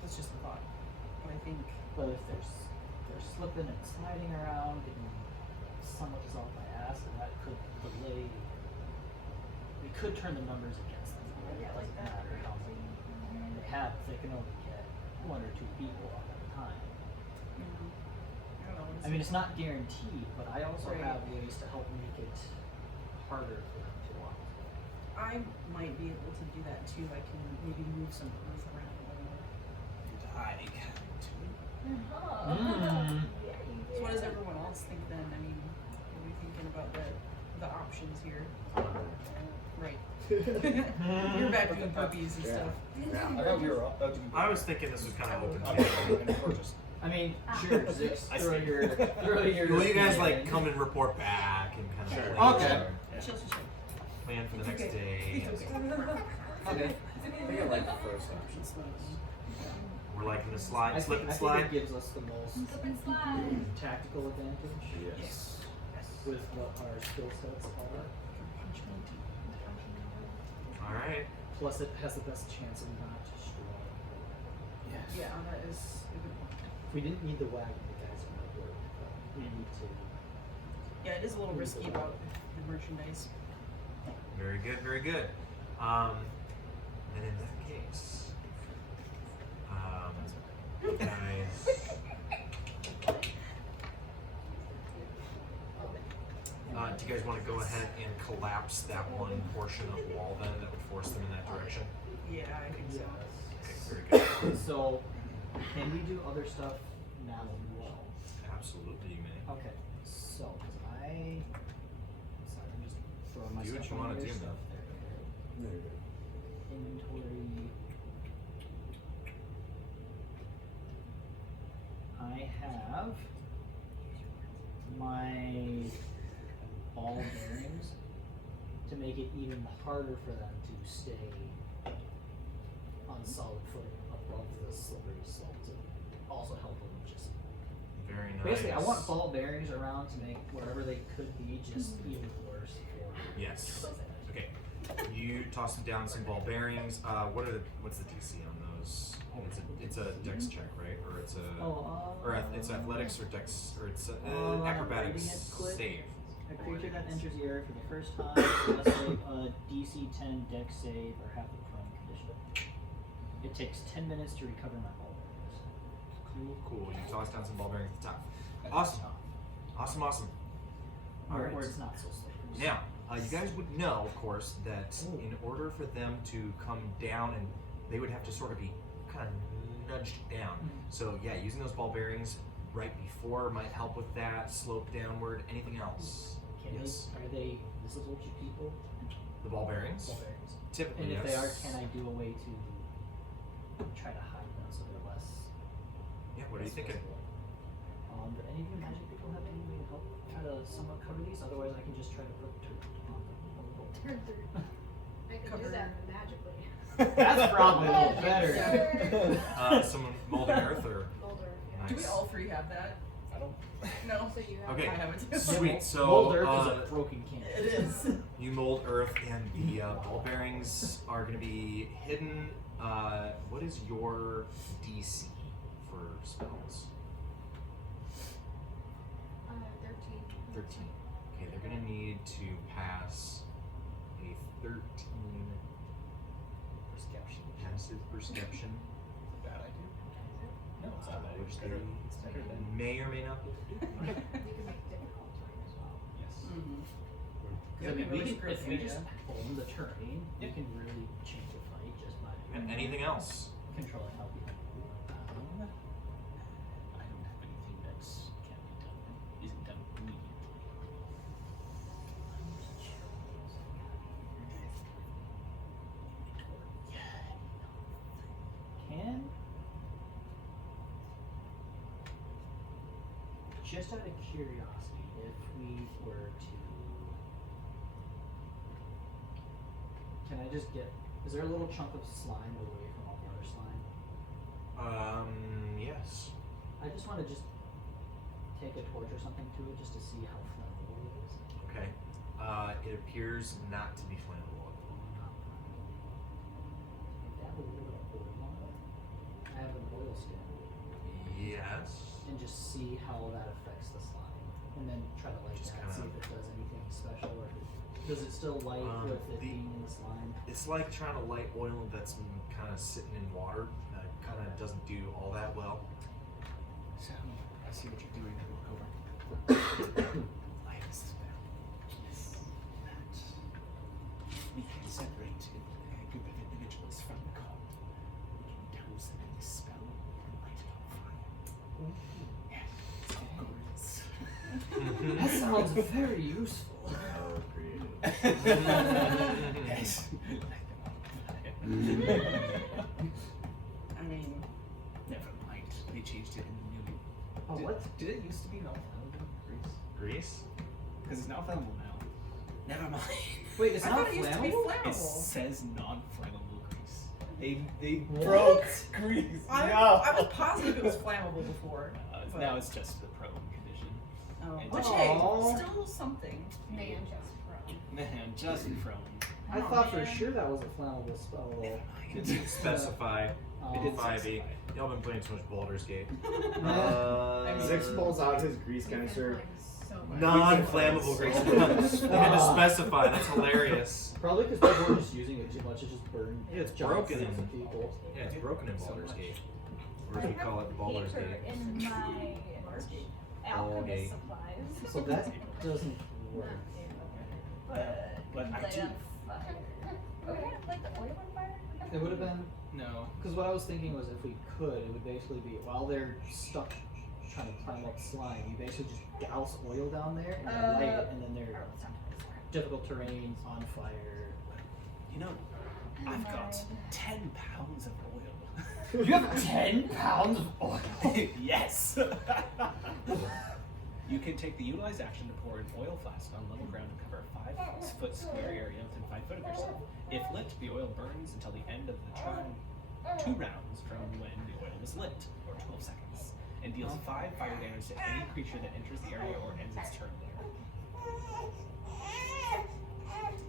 That's just a thought. But I think. But if they're slipping and sliding around, getting somewhat dissolved by acid, that could delay. It could turn the numbers against them. It Yeah, like doesn't that. matter how many they have. If they can only get 1 or 2 people up at a time. I don't know. I mean, it's not guaranteed, but I also Right. have ways to help make it harder for them to walk. I might be able to do that too. I can maybe move some earth around a little more. I can't. Oh. Mm. Yeah, you So what did. does everyone else think then? I mean, what are we thinking about the options here? Right. You're back doing puppies and stuff. I thought we were about to be. I was thinking this was kind of open. Or just I mean, sure, Zix, I throw see. your. Will you guys plan like in. come and report back and kind of Sure. plan, Okay. Chill. plan for the next It's day? okay. Okay. I think I like the first option. We're liking the I slide, think, slip and I think slide. it gives us the most Slip and slide. tactical advantage Yes. with what our skill sets are. All right. Plus, it has the best chance of not destroying. Yeah, that is a good point. If we didn't need the wagon, the guys would work. But we need to. Yeah, it is a little risky about the merchandise. Very good. Very good. And in that case, guys. Do you guys want to go ahead and collapse that one portion of wall then that would force them in that direction? Yeah, I think so. Okay, very good. So, can we do other stuff now as well? Absolutely, you may. Okay. So, sorry, I'm just throwing my Do what stuff you on wanna your do, stuff there. Inventory. I have my ball bearings to make it even harder for them to stay on solid footing above the slippery slope to also help them just. Very nice. Basically, I want ball bearings around to make wherever they could be just even worse. Yes. Okay. You toss them down some ball bearings. What's the DC on those? It's a dex check, right? Or it's a it's athletics or dex or it's acrobatics Radiant click. save. A creature that enters the area for the first time must make a DC 10 dex save or have the prone condition. It takes 10 minutes to recover my ball bearings. Cool. You toss down some ball bearings at the top. Awesome. All Where right. it's not so slippery. Now, you guys would know, of course, that in order for them to come down, and they would have to sort of be kind of nudged down. So yeah, using those ball bearings right before might help with that. Slope downward. Anything else? Are they visible to people? The ball bearings. Ball bearings. Typically, And if they are, yes. can I do a way to try to hide them so they're less? Yeah. What are you less thinking? visible? Do any of you magic people have any way to help try to somewhat cover these? Otherwise, I can just try to put dirt on them. Turn through. I can do that magically. That's probably a little better. Someone molding earth or Boulder, yeah. Nice. Do we all three have that? I don't. No. So you have Okay. I have it too. Sweet. So Mold Earth is a broken can. It is. you mold earth, and the ball bearings are going to be hidden. What is your DC for spells? 13. 13. Okay, they're going to need to pass a 13 Perception. passive perception, Bad idea. No, it's not bad. which It's they better. It's better than. may or may not be able to do. You can make difficult time as well. Yes. Mm-hmm. I mean, really if we great just area. own the terrain, Yeah. we can really change the fight just by Anything else? controlling how people move. I don't have anything that's can't be done. Isn't done immediately. Can Just out of curiosity, if we were to, can I just get? Is there a little chunk of slime away from all the other slime? Yes. I just want to just take a torch or something to it just to see how flammable it is. Okay. It appears not to be flammable. That would be a oil on it. I have an oil skin. Yes. And just see how that affects the slime. And then try to light Just that, kinda- see if it does anything special or if it, does it still light with it being in the slime? It's like trying to light oil that's kind of sitting in water. Kind of doesn't do all that well. So, I see what you're doing, Cobra. I have a spell. Yes. That we can separate a group of individuals from the cult. We can douse them in this spell and light it on fire. Yes. It's glorious. That sounds very useful. Oh, creative. Yes. Light them on fire. I mean, Never mind. They changed it in the new. Oh, what? Did it used to be non-flammable grease? Grease? Because it's not flammable now. Never mind. Wait, it's I not thought it used to be flammable? It flammable. says non-flammable grease. They What? broke grease. I was positive it was flammable before. but- Now it's just the prone condition. Oh, And which just- Aw. hey, still something. Man, just from. Man, just prone. I thought for sure that was a flammable spell. Never though. It didn't specify. Oh. It did 5e. Y'all been playing too much Baldur's Gate. Zix pulls out his grease canister. So much. Non-flammable grease. They had to specify. That's hilarious. Probably because people were just using it too much. It just burned. Yeah, it's giant broken groups in- of people. Yeah, it's broken in Baldur's Gate. Or I as we have call it, Baldur's paper Gate. in my alchemist Ballgate. supplies. So that doesn't work. But I Light do. on fire. Okay, like the oil on fire? It would have been No. because what I was thinking was if we could, it would basically be while they're stuck trying to climb up slime, you basically just douse oil down there and then light it, and then they're difficult terrain on fire. You know, I've got 10 pounds of oil. You have 10 pounds of oil. Yes. You can take the utilized action to pour an oil flask on level ground and cover a 5-foot square area within 5 foot of yourself. If lit, the oil burns until the end of the turn. 2 rounds from when the oil was lit, or 12 seconds, and deals 5 fire damage to any creature that enters the area or ends its turn there.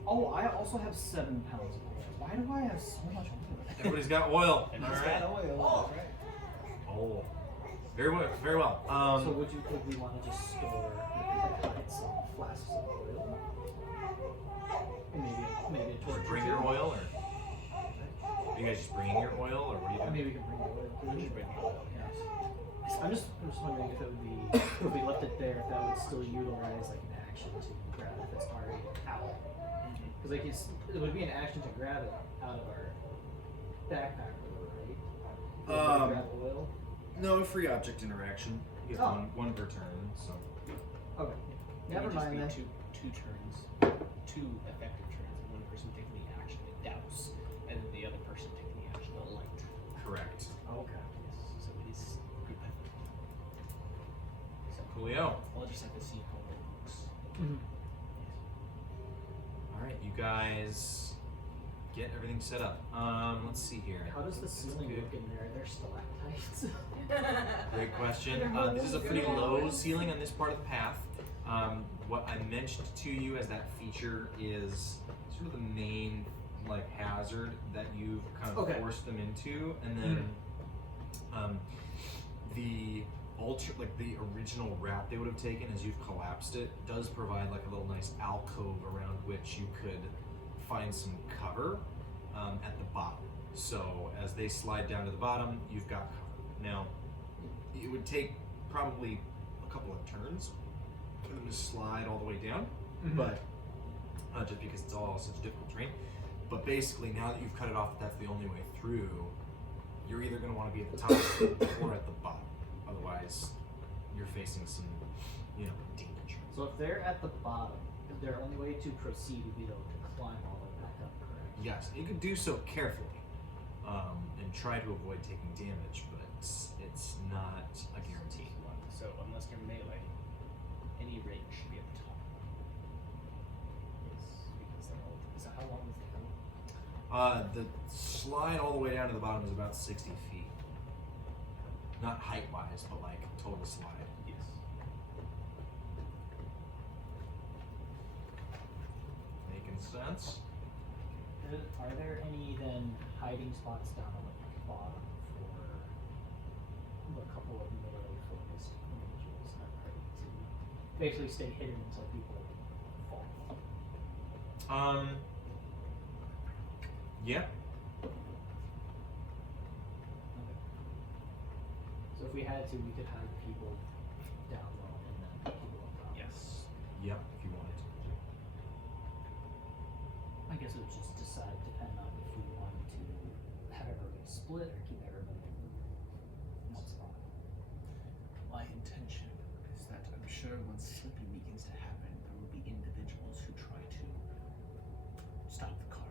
Oh, I also have 7 pounds of oil. Why do I have so much oil? Everybody's got oil. And All he's right. got oil. That's right. Oh. Very well. Very well. So would we want to just store hide some flasks of oil? And maybe a torch. bring or your two? oil, or are you guys just bringing your oil, or what are you I doing? mean, we can bring the oil. We should bring the oil. Yes. I'm just wondering if it would be if we left it there, if that would still utilize like an action to grab it if it's already out. Because like it would be an action to grab it out of our backpack, right? Grab oil. No free object interaction. You get Oh. one per turn. So Okay. It Never would just mind be then. two turns, 2 effective turns, and one person taking the action to douse, and then the other person taking the action to light. correct. Okay. Yes, so it is group effort. So Coolio. I'll just have to see how it looks. All right, you guys get everything set up. Let's see here. How does the That's ceiling good. look in there? Are there stalactites? Great question. This is a pretty low ceiling on this part of the path. What I mentioned to you as that feature is sort of the main like hazard that you've kind of Okay. forced them into, and then the the original route they would have taken as you've collapsed it does provide like a little nice alcove around which you could find some cover at the bottom. So as they slide down to the bottom, you've got cover. Now, it would take probably a couple of turns for them to slide all the way down, but just because it's all such difficult terrain. But basically, now that you've cut it off, that's the only way through. You're either going to want to be at the top or at the bottom. Otherwise, you're facing some, danger. So if they're at the bottom, their only way to proceed would be to climb all the way back up, correct? Yes, you could do so carefully and try to avoid taking damage, but it's not a guarantee. So unless you're melee, The slide all the way down to the bottom is about 60 feet. Not height-wise, but like total slide. Yes. Making sense? Are there any then hiding spots down on the bottom for the couple of melee focused images that are ready to basically stay hidden until people fall? Yeah. Okay. So if we had to, we could hide people down low and then people up top. Yes. Yep, if you wanted to. I guess it would just depend on if we wanted to have everybody split or keep everybody in one spot. My intention is that I'm sure once slipping begins to happen, there will be individuals who try to stop the cart.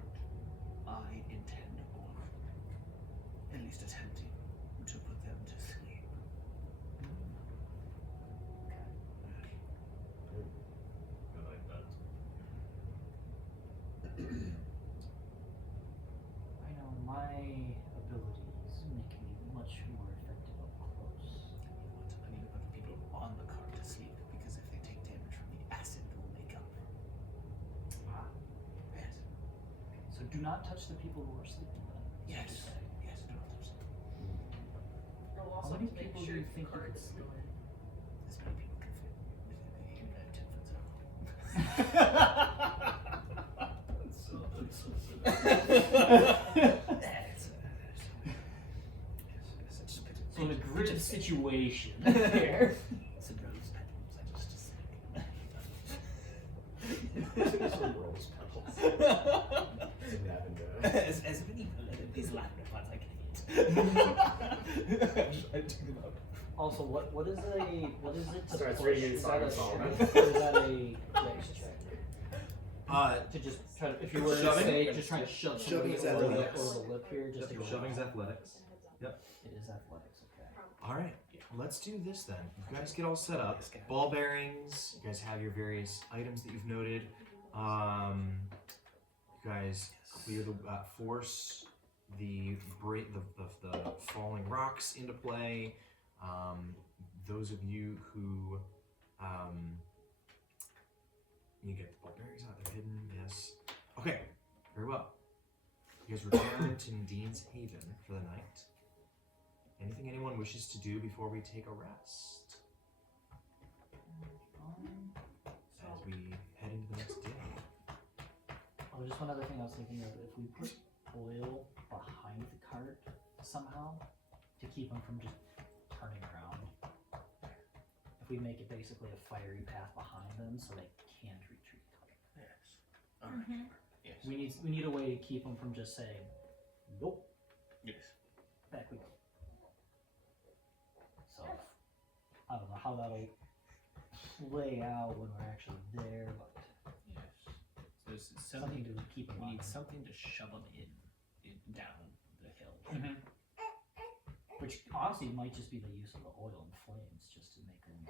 I intend on at least attempting to put them to sleep. I like that. I know my abilities make me much more effective up close. I need to put the people on the cart to sleep because if they take damage from the acid, they will make up. Yes. So do not touch the people who are sleeping then. is what Yes. you're saying. Yes, do not touch them. We'll How also many make people do sure you think you card could is sleep? going. As many people can fit within a 10-foot circle. So that's specific. So in a grid situation here. It's a rose petals, I just Some rose petals. Some lavender. as many these lavender plants I can eat. I dig them up. Also, what is it to Starts push? reading Is Song that of a Solomon. strength or is that a dex check? To To just try to, if you were to Shoving? say, just trying to shove Shoving somebody is over the athletics. lip here, just to go shoving's down. athletics. Yep. It is athletics, okay. Alright, let's do this then. You guys get all set up. Ball bearings, you guys have your various items that you've noted. You guys clear the force the falling rocks into play. Those of you who you get the ball bearings out, they're hidden, yes. Okay, very well. You guys return to Nadine's Haven for the night. Anything anyone wishes to do before we take a rest? As we head into the next day. Oh, just one other thing I was thinking of, if we put oil behind the cart somehow, to keep them from just turning around. If we make it basically a fiery path behind them so they can't retreat. Yes. Alright. Yes. We need a way to keep them from just saying, nope, Yes. back we go. So, I don't know how that'll play out when we're actually there, but Yes. So there's something to keep in we mind. need something to shove them in down the hill. Which honestly might just be the use of the oil and flames just to make them.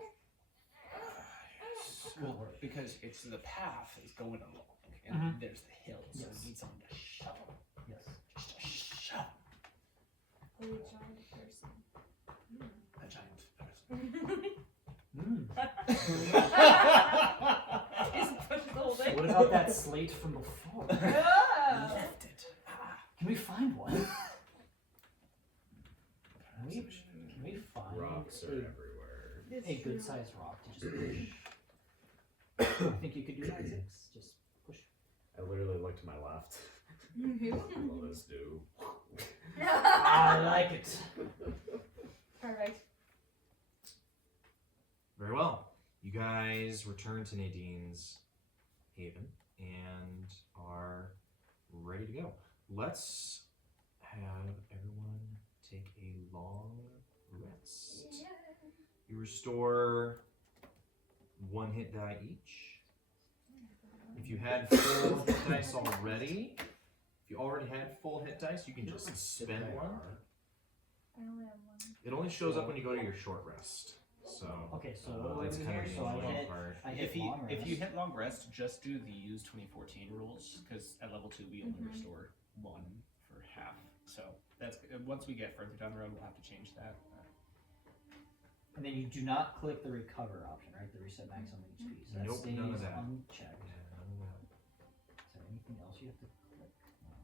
Well, because it's the path is going along, and there's the hill, so Yes. we need something to shove them. Yes. Just to shove A giant person. a giant person. Just push the whole thing. What about that slate from before? Ah! Left it. Can we find one? Can we find Rocks are everywhere. It's a true. good sized rock to just push? I think you could do that, Zix. Just push. I literally looked to my left. Well, let's do. I like it. Alright. Very well. You guys return to Nadine's Haven and are ready to go. Let's have everyone take a long rest. You restore 1 hit die each. If you had full hit dice already, if you already had full hit dice, you can just spend one. I only have one. It only shows up when you go to your short rest. So Okay, so what do I that's do kind here? of the So I annoying hit, part. I hit long rest. If you hit long rest, just do the use 2014 rules, because at level 2 we only restore 1 for half. So that's once we get further down the road, we'll have to change that. And then you do not click the recover option, right? The reset maximum HP. So that Nope, stays none of that. unchecked. Is there anything else you have to click? No.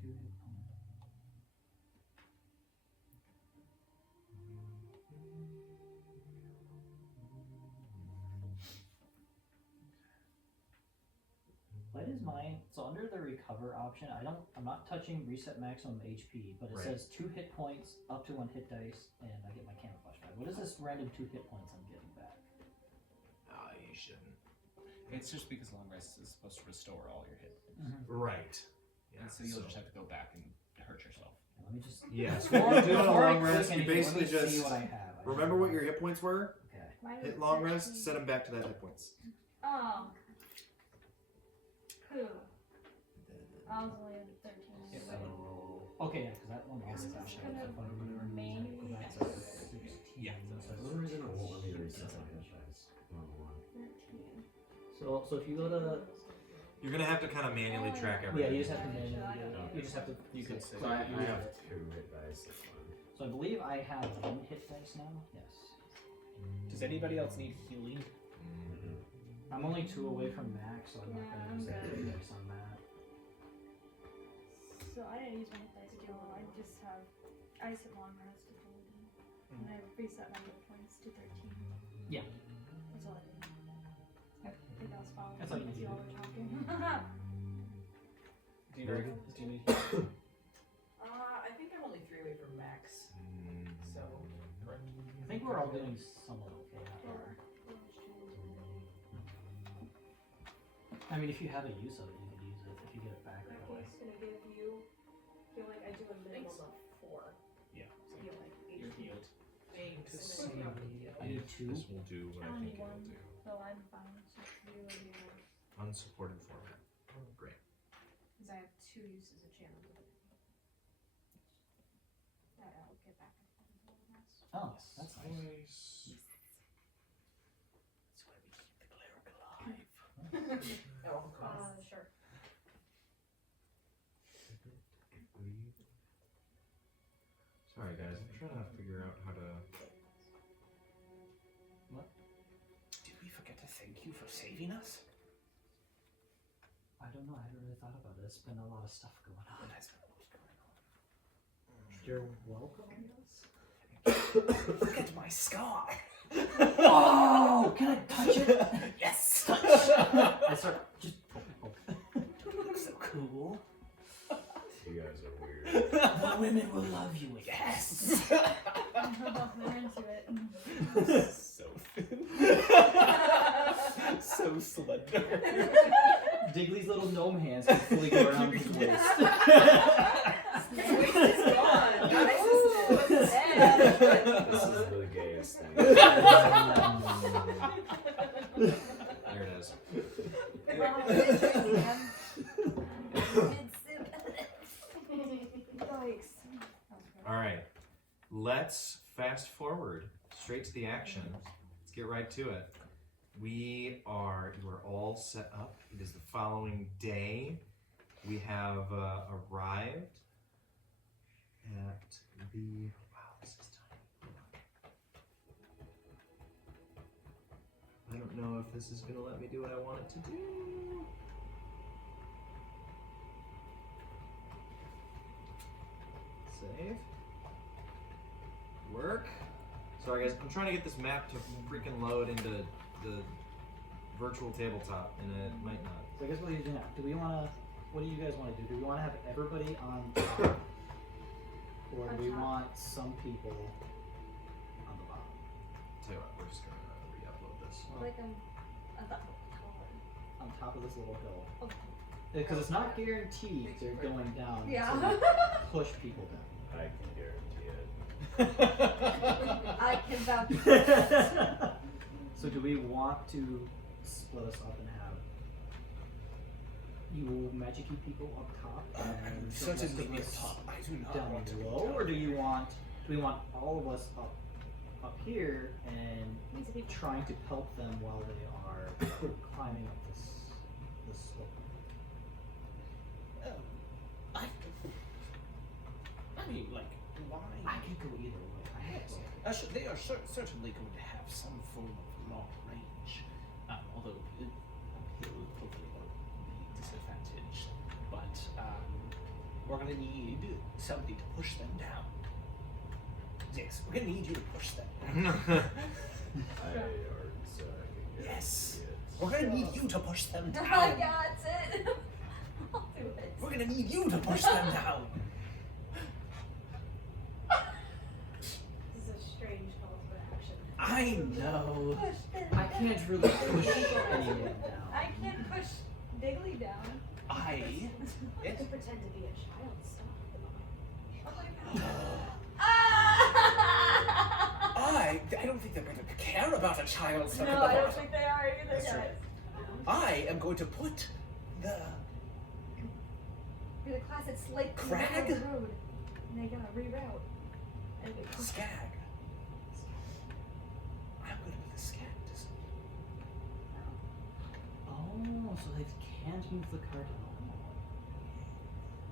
Two hit points. What is mine? So under the recover option, I'm not touching reset maximum HP, but it Right. says 2 hit points, up to 1 hit dice, and I get my camouflage back. What is this random 2 hit points I'm getting back? You shouldn't. It's just because long rest is supposed to restore all your hit. Right. Yeah. And so you'll just have to go back and hurt yourself. Let me just Yeah. So before, when you're doing a before I long click rest, you anything, basically let me see just what I have. remember what your hit points were. Okay. Mine Hit was long rest, 13. set them back to that hit points. Oh. Who? I was only at 13. Yeah, so- that one. Okay, yeah, because that one I'm was just actually gonna if I remember manually go back check. to 16. Yeah. So For some reason, it won't let me reset my hit dice. Oh, 13. So if you go to You're gonna have to kind of manually track yeah, everything. you just have to manually do it. You just have to You could say So I have 2 hit dice. That's fine. So I believe I have 1 hit dice now. Yes. Does anybody else need healing? I'm only 2 away from max, so I'm not Yeah, going to I'm use that good. hit dice on that. So I didn't use my hit dice at all. I just hit long rest ability. And I reset my hit points to 13. Yeah. That's all I did. I think I was following That's all you as need. y'all were talking. Do you Very know? good. Do you need? I think I'm only 3 away from max. So. I think we're all doing somewhat okay. Not Yeah. far. I mean, if you have a use of it, you could use it if you get it back right away. Gonna give you feel like I do a minimum Thanks. of 4 Yeah. So healing. you're healed. Thanks. To see. And then you I need 2. This will do what I Only think it'll one. do. So I'm fine. It's just you and you. Unsupported format. Oh, great. Because I have 2 uses of channel ability. I'll get back and forth with the rest. Oh, that's nice. Nice. That's why we keep the cleric alive. Sure. Sorry guys, I'm trying to figure out how to. Did we forget to thank you for saving us? I don't know. I haven't really thought about it. There's been a lot of stuff going on. That's not what's going on. You're welcome, I guess. Look at my scar. Oh, can I touch it? Yes. Touch. I start just poke. Looks so cool. You guys are weird. The women will love you. Yes. They're into it. So thin. So slender. Digley's little gnome hands can fully go around his waist. His waist is gone. Not Ooh, existent. This is the gayest thing. There it is. Yikes. All right. Let's fast forward straight to the action. Let's get right to it. You are all set up. It is the following day. We have arrived at the. Wow, this is tiny. I don't know if this is going to let me do what I want it to do. Save. Work. Sorry guys, I'm trying to get this map to freaking load into the virtual tabletop, and it might not. So I guess what do you do now? What do you guys want to do? Do we want to have everybody on top? Or do we On top. want some people on the bottom? Tell you what, we're just gonna re-upload this. Like I'm at the tower. On top of this little hill. Okay. Because it's not guaranteed they're going down. Yeah. So we push people down. I can guarantee it. I can vouch for that. So do we want to split us up and have you magic-y people up top and the Certainly rest of be us top. I do not down want to be below, down. or do we want all of us up up here and trying to help them while they are climbing up this slope. I mean, like, why? I could go either way. They are certainly going to have some form of long range, although uphill hopefully won't be disadvantaged. But we're going to need somebody to push them down. Yes, we're going to need you to push them down. Yes, we're going to need you to push them down. I got it. I'll do it. We're going to need you to push them down. This is a strange call for action. I know. Push them I can't really push anyone down. I can't push Diggly down. I To pretend to be a child, stop. Oh my god. I don't think they're going to care about a child stuck in No, the I don't bottom. think they are either, That's true. guys. I am going to put the You're the class that's late to Crag? the road. And they gotta reroute. And they push skag. I'm going to put the skag to sleep. Oh, so they can't move the cart at all.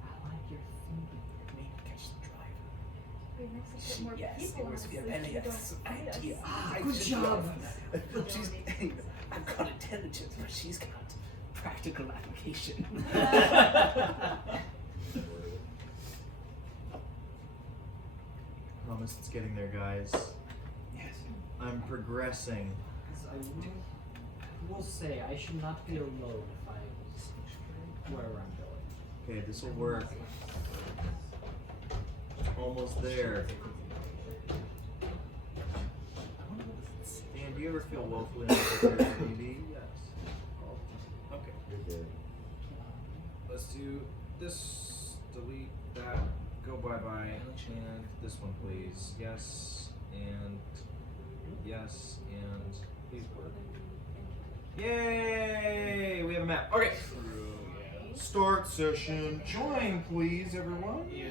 I like your thinking. Maybe catch the driver. It makes us get more Yes, people it on was the Fiamelia's sleep, you don't fight us. idea. Good job. She's, I've got intelligence, but she's got practical application. Promise it's getting there, guys. Yes. I'm progressing. I will say, I should not be alone if I was where I'm going. Okay, this will work. Almost there. Dan, do you ever feel woefully unprepared for DD? Yes. Okay. You're good. Let's do this, delete that, go bye-bye, and this one please. Yes, and yes, and please work. Yay! We have a map. Okay. Start session. Join, please, everyone. Yeah.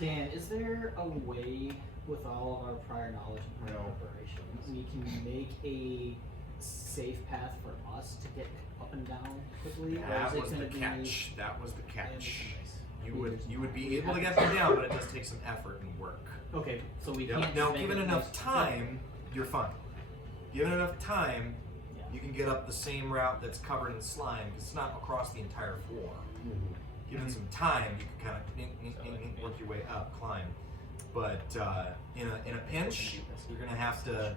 Dan, is there a way, with all of our prior knowledge and prior No. preparation, we can make a safe path for us to get up and down quickly? Or That is it was the gonna be- catch. That was the catch. You would be able to get them down, but it does take some effort and work. Okay, so we Yep. can't. Now, just make given it enough nice- time, you're fine. Given enough time, Yeah. you can get up the same route that's covered in slime because it's not across the entire floor. Given some time, you can kind of work your way up, climb. But in a pinch, you're gonna have to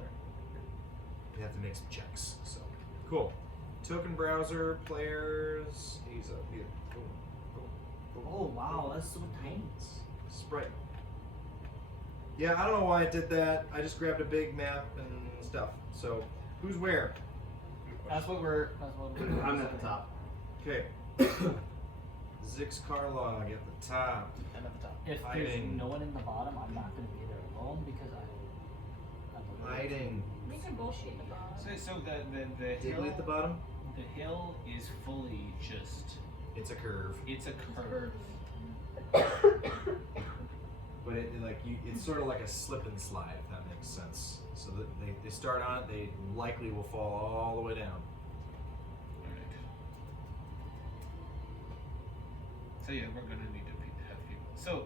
make some checks. So cool. Token browser players. He's up here. Boom, boom, boom. Oh wow, that's so tiny. Sprite. Yeah, I don't know why I did that. I just grabbed a big map and stuff. So who's where? That's what we're. I'm at the top. Okay. Zix Carlog at the top. And at the top. If there's Hiding. no one in the bottom, I'm not going to be there alone because I'm Hiding. You can bullshit the bottom. So the Diggly hill, at the bottom? the hill is fully just, It's a curve. it's a curve. But it's sort of like a slip and slide, if that makes sense. So that they start on it, they likely will fall all the way down. Alright. So yeah, we're gonna need to have people. So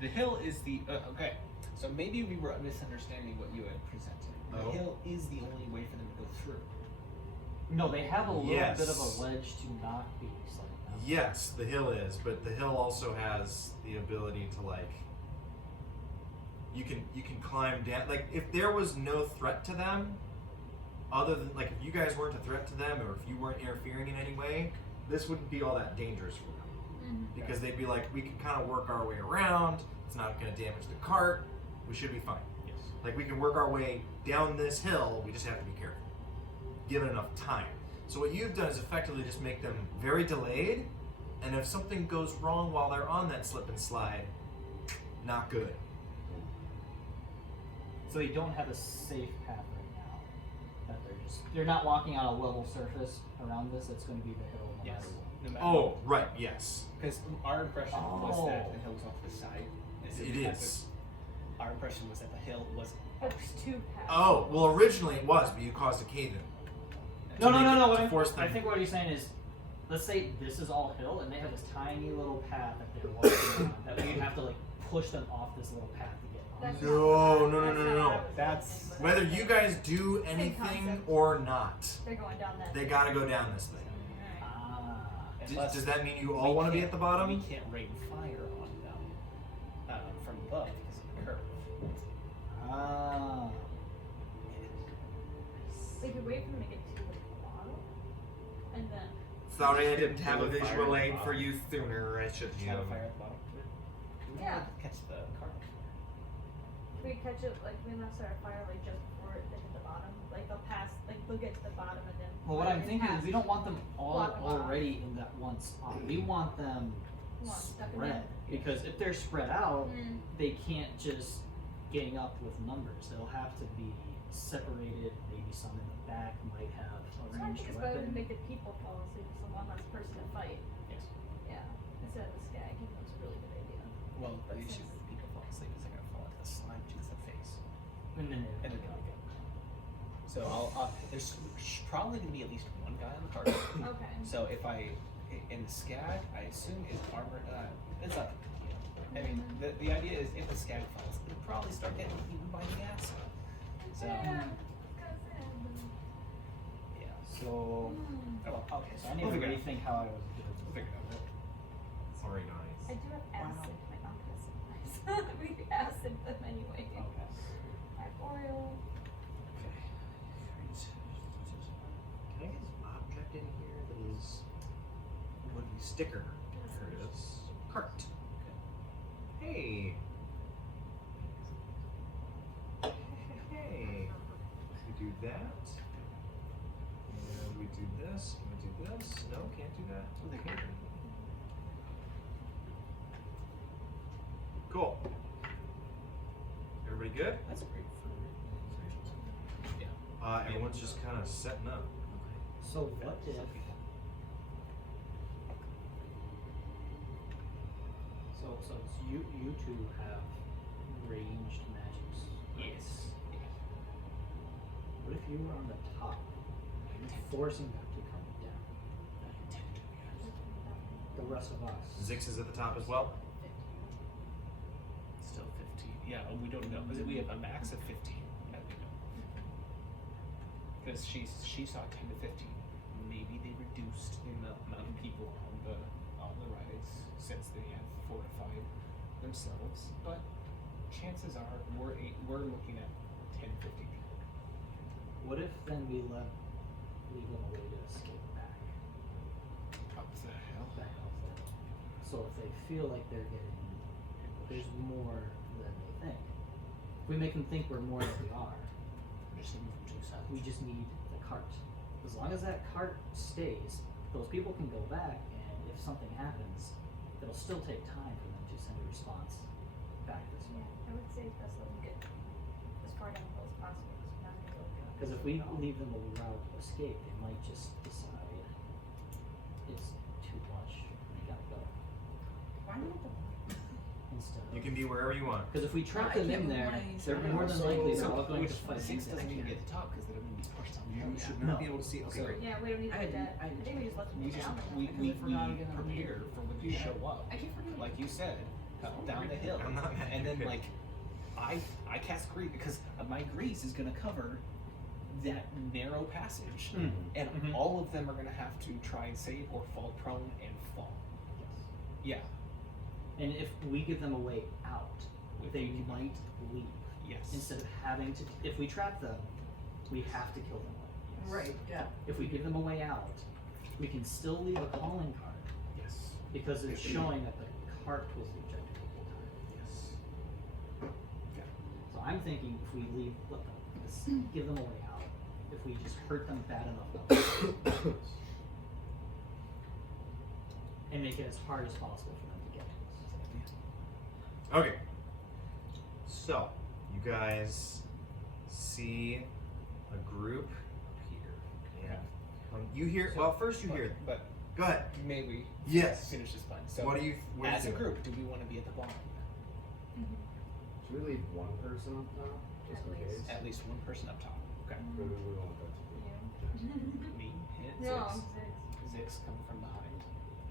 the hill is the okay. So maybe we were misunderstanding what you had presented. The Oh. hill is the only way for them to go through. No, they have a little Yes. bit of a ledge to not be sliding down. Yes, the hill is, but the hill also has the ability to you can climb down. Like if there was no threat to them, other than if you guys weren't a threat to them or if you weren't interfering in any way, this wouldn't be all that dangerous for them. Because they'd be like, we can kind of work our way around. It's not going to damage the cart. We should be fine. Yes. We can work our way down this hill. We just have to be careful, given enough time. So what you've done is effectively just make them very delayed, and if something goes wrong while they're on that slip and slide, not good. So they don't have a safe path right now. That they're not walking on a level surface around this. It's going to be the hill no Yes. matter what. No matter Oh, right, yes. Because our impression was that Oh. the hill's off the side. It is. our impression was that the hill was. There's two paths. Oh, well, originally it was, but you caused a cave-in. No. To What force I them. think what he's saying is, let's say this is all hill, and they have this tiny little path that they're walking on. That we have to like push them off this little path to get on. That's No, not what I- no, no, that's no, not no, what no. I was That's- thinking, but Whether you guys do anything concept. or not, they're going down that. they gotta go down this thing. Alright. Ah. And Does, plus, does that mean you we all want to be can't- at the bottom? We can't rain fire on them from above because of the curve. Ah. They could wait for them to get to the bottom, and then Sorry, I didn't have a Fire at visual the aid for bottom. you sooner. I should Try to have. fire at the bottom. We Yeah. wanted to catch the car. we catch it like we must start a fire like just before they hit the bottom. Like they'll pass, like they'll get to the bottom and then. Well, what I'm and thinking pass. is we don't want them all Block them off. already in that one spot. We want them Come on, step in spread because if they're spread out, Mm. they can't just gang up with numbers. They'll have to be separated. Maybe some in the back might have a So I ranged think it's better to weapon. make the people fall asleep so one less person to fight. Yes. Yeah, instead of the skag. I think that's a really good idea. Well, the But issue since- with people falling asleep is they're gonna fall into the slime juice of face, And then and then they'll get. So there's probably gonna be at least one guy on the cart. Okay. So if in the skag, I assume is armor. It's up. I mean, the idea is if the skag falls, it'll probably start getting eaten by the gas. So Yeah. yeah. So Mm. oh, well, okay. so I need We'll to figure it rethink how I was doing. We'll figure it out. Sorry, guys. I do have acid. My mom has supplies. We acid them anyway. Okay. I have oil. Okay. Can I get this object in here that is would be sticker? There it is. Cart. Hey. Hey. We do that. And we do this. And we do this. No, can't do that. Oh, they can. Cool. Everybody good? That's great for yeah. Everyone's just kind of setting up. So what if? So it's you two have ranged magics. Yes. What if you were on the top, forcing them to come down? The rest of us. Zix is at the top as well. Still 15. Yeah, we don't know. We have a max of 15. That we know. Because she saw 10 to 15. Maybe they reduced the amount of people on the rides since they have fortified themselves. But chances are we're looking at 10, 15 people. What if then we leave them a way to escape back? What the hell? Back off that. So if they feel like there's more than they think. If we make them think we're more than we are, We're just looking for 2 sides. we just need the cart. As long as that cart stays, those people can go back, and if something happens, it'll still take time for them to send a response back this way. Yeah, I would say it's best let them get as far down the hill as possible because we're not going to go. Because if we leave them a route to escape, they might just decide it's too much. We gotta go. Why not the Instead You of can be wherever you want. because if we trap I them in can't there, move they're my- more than So- likely so they're all going to which fight. 6 doesn't even get the top because they're going to be pushed down the hill. You should No. not be able to see. Okay, So- great. Yeah, we don't need to I do that. didn't- I think we just let them We go just down. we Because if we're not gonna prepare for when they show up. I keep forgetting. Like you said, come down the hill, I'm not mad and at then you. like I cast grease because my grease is gonna cover that narrow passage, Mhm. and Mhm. all of them are gonna have to try and save or fall prone and fall. Yeah. And if we give them a way out, they might leave. Yes. Instead of having to, if we trap them, we have to kill them all. Right. Yeah. If we give them a way out, we can still leave a calling card Yes. because it's showing that the cart was the objective the whole time. Yes. So I'm thinking if we let them, give them a way out, if we just hurt them bad enough and make it as hard as possible for them to get to us. Okay. So, you guys see a group here. Yeah. You hear? So- Well, first you hear. But Go ahead. may we Yes. finish this plan? So What do you? What as do a you do? group, do we want to be at the bottom? Should we leave one person up top? Just in case? At least one person up top. Okay. Who do we want that to be? Me, hit No, Zix. 6. Zix coming from behind.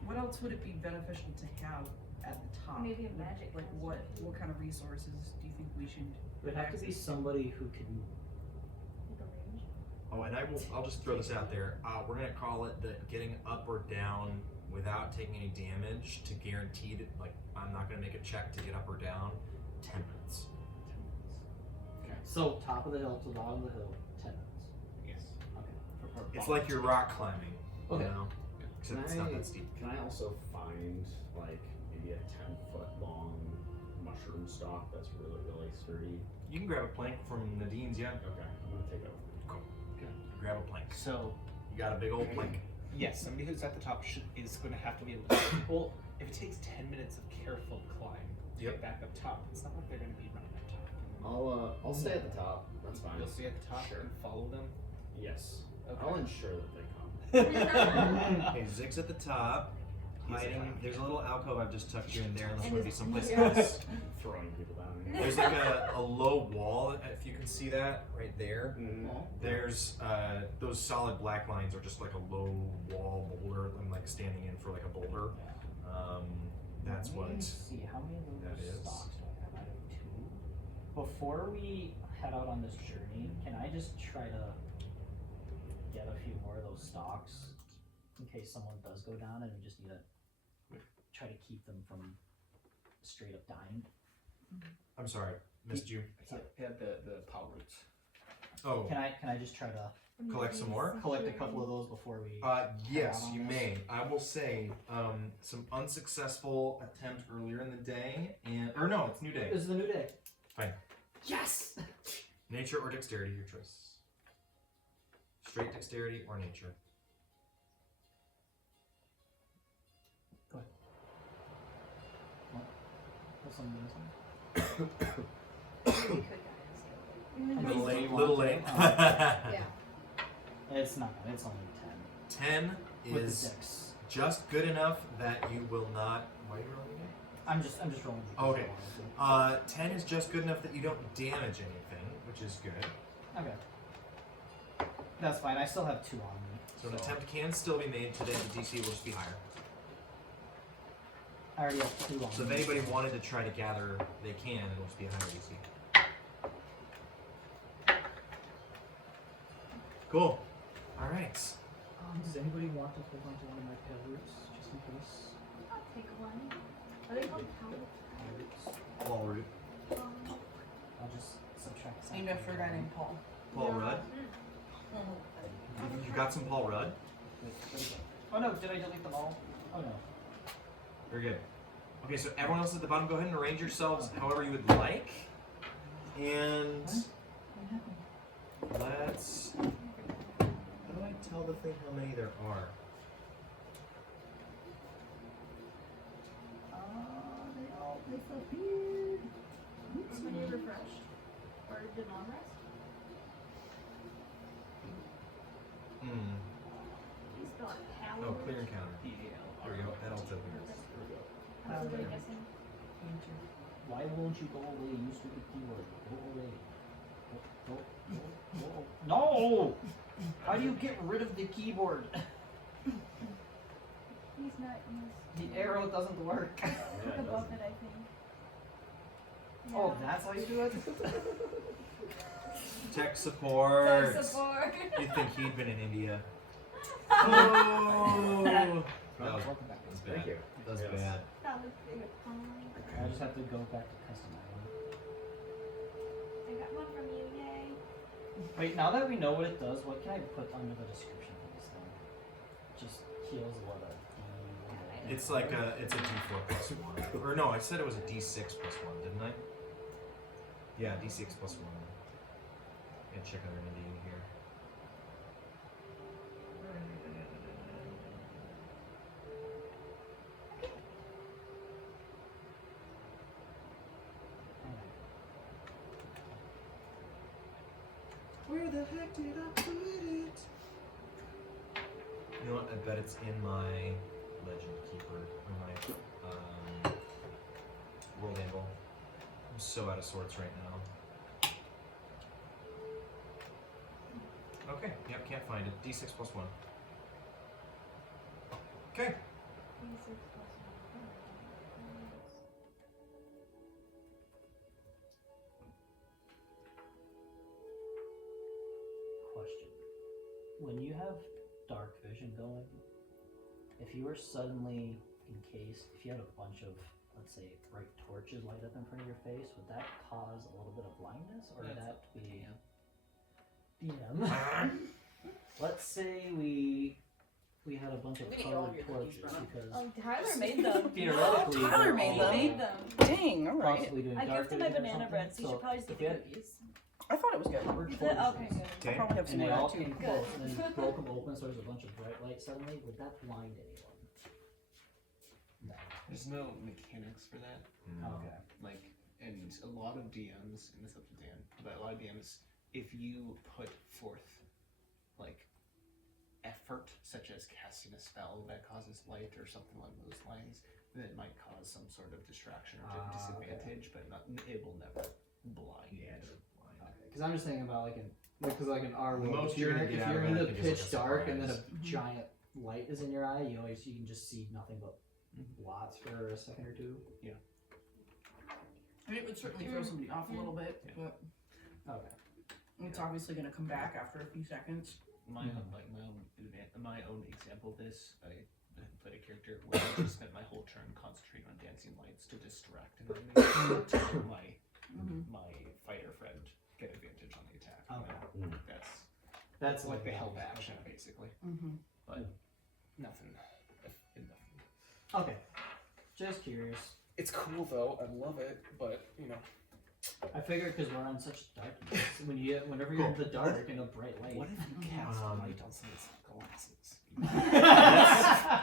What else would it be beneficial to have at the top? Maybe a magic Like construct. what kind of resources do you think we should? It would have to be access somebody who can. Like a range. Oh, and I'll just throw this out there. We're gonna call it the getting up or down without taking any damage to guarantee that, like, I'm not gonna make a check to get up or down. 10 minutes. So top of the hill to the bottom of the hill, 10 minutes. Yes. Okay. It's like you're rock climbing. Okay. You know? Except it's not that steep. Can I also find like maybe a 10-foot long mushroom stalk that's really, really sturdy? You can grab a plank from Nadine's, yeah. Okay, I'm gonna take it with me. Cool. Grab a plank. So, You got a big old plank. yes, somebody who's at the top is going to have to be able to. Well, if it takes 10 minutes of careful climb to Yep. get back up top, it's not like they're going to be running up top. I'll stay at the top. That's fine. You'll stay at the top Sure. and follow them. Yes. Okay. I'll ensure that they come. Okay, Zig's at the top. He's Hiding. at the There's a little alcove I've just tucked you in there, unless you And want to be it's- someplace yeah. else. Throwing people down here. There's like a low wall, if you can see that right there. Mhm. There's those solid black lines are just like a low wall boulder. I'm like standing in for like a boulder. That's Let what. me see, how many of that those is. stocks do I have? I have 2. Before we head out on this journey, can I just try to get a few more of those stocks in case someone does go down and we just need to try to keep them from straight up dying? I'm sorry, missed you. Yeah, the power roots. Oh, Can I just try to collect some more? collect a couple of those before we? Yes, on you this? may. I will say some unsuccessful attempt earlier in the day, or no, it's new day. This is the new day. Fine. Yes. Nature or dexterity, your choice. Straight dexterity or nature. Go ahead. What's on this one? We could guys. And Little do late. you Little want late. to? Yeah. It's not. It's only 10 10 with is the dex. just good enough that you will not. Why are you rolling it? I'm just rolling. Okay. 10 is just good enough that you don't damage anything, which is good. Okay. That's fine. I still have 2 on me. So an attempt can still be made today. The DC will just be higher. I already have 2 on So if me. anybody wanted to try to gather, they can. It'll just be a higher DC. Cool. All right. Does anybody want to hold on to one of my pale roots just in case? I'll take one. Are they called powder? Pale roots. Paul Rudd. I'll just subtract. It's named after a guy named Paul. Paul Rudd. You got some Paul Rudd. Oh no! Did I delete them all? Oh no. Very good. Okay, so everyone else at the bottom, go ahead and arrange yourselves however you would like. And let's. How do I tell the thing how many there are? They feel weird. When you refreshed? Or did long rest? Hmm. You spell it power. Oh, clear encounter. There we go. That'll tell you. That's what I'm guessing. Why won't you go away? You stupid keyword. Go away. Go. No! How do you get rid of the keyboard? He's not used. The arrow doesn't work. Yeah, Look it above doesn't. it, I think. Oh, that's how you do it? Tech support. Tech support. You'd think he'd been in India. Oh! That was Welcome back. bad. Thank you. That was Yes. bad. That was big. I just have to go back to custom item. I got one from you, yay. Wait, now that we know what it does, what can I put under the description for this thing? Just heals what a D1. It's like it's a D4 plus 1. Or no, I said it was a D6 plus 1, didn't I? Yeah, D6 plus 1. Yeah, check out our Indian here. Where the heck did I put it? You know what? I bet it's in my Legend Keeper or my World Anvil. I'm so out of sorts right now. Okay, yep, can't find it. D6 plus 1. Okay. D6 plus 1. Question. When you have dark vision going, if you were suddenly encased, if you had a bunch of, let's say, bright torches light up in front of your face, would that cause a little bit of blindness, or would that be DM? Let's say we had a bunch of We need all colored of your cookies, torches Ron. because Oh, Tyler made them. theoretically Tyler they're made all them. Made them. Dang, alright. possibly doing I dark gifted my vision or banana something. bread, so you should probably see if the you had- cookies. I thought it was good. Is it? Okay, good. I Okay. probably have some and they more all too. came Good. close, and then broke them open, so there's a bunch of bright light suddenly. Would that blind anyone? No. There's no mechanics for that. Okay. Like, and a lot of DMs, and this up to Dan, but a lot of DMs, if you put forth, like, effort, such as casting a spell that causes light or something along those lines, then it might cause some sort of distraction or disadvantage, but not, it will never blind. Yeah, Because I'm just thinking about like in our world, Most if you're, you're gonna get if out you're of in it, I the think, is like pitch a dark and then a surprise. giant light is in your eye, you can just see nothing but blots for a second or two. I mean, it would certainly throw somebody off a little bit, but Okay. it's obviously going to come back after a few seconds. My own example of this, I played a character where I just spent my whole turn concentrating on dancing lights to distract an enemy to help my fighter friend get advantage on the attack. Okay. That's like the help action, basically. Mm-hmm. But nothing. Okay. Just curious. It's cool though. I love it, but you know. I figured because we're on such darkness, whenever you're in the dark in a bright light. What if you cast light on someone's glasses?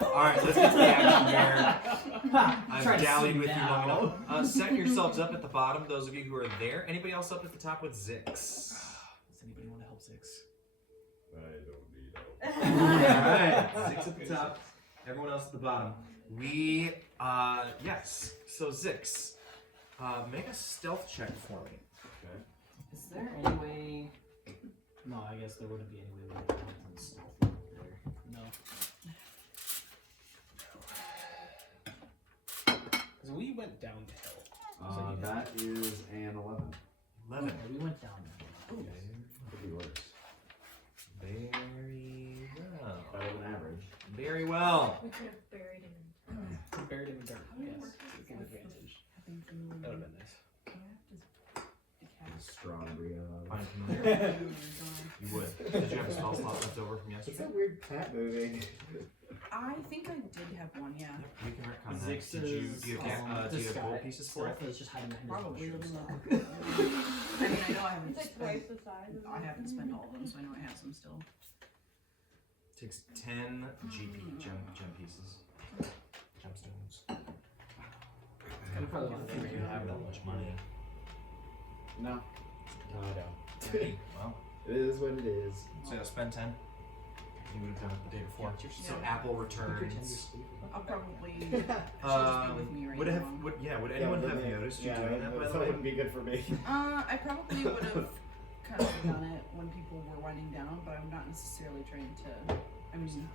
Alright, let's get to the action here. I've Try to dallied see with you long now. enough. Set yourselves up at the bottom, those of you who are there. Anybody else up at the top with Zix? Does anybody want to help Zix? I don't need help. Alright, Zix at the top, everyone else at the bottom. Yes. So Zix, make a stealth check for me. Is there any way? No, I guess there wouldn't be any way we could on stealth there. No. Because we went down the hill. That is an 11. 11. Yeah, we went down there. Could be worse. Very well. Better than average. Very well. We could have buried him in. We buried him in dirt. How many Yes. workers With an advantage. Having familiar. That would have been nice. Strong breed. Find familiar. You would. Did you have a spell slot left over from It's yesterday? that weird cat moving. I think I did have one, yeah. We can retcon that. Zix's, Do you have gold pieces for it? stealth is just hiding behind Probably. his Let me bushes. look. I mean, I know I haven't It's like spent. twice the size. I haven't spent all of them, so I know I have some still. Takes 10 gem pieces. Gemstones. You probably I want don't think you have that much money. No. No, I don't. Okay, well, It is what it is. so yeah, spend 10. You would have done it the day before. So Yeah. Apple Put your 10 to returns. sleep. I'll probably. She'll just be with me right Would now. have would anyone have noticed you doing that by the that way? wouldn't be good for me. I probably would have kind of done it when people were winding down, but I'm not necessarily trying to. I mean,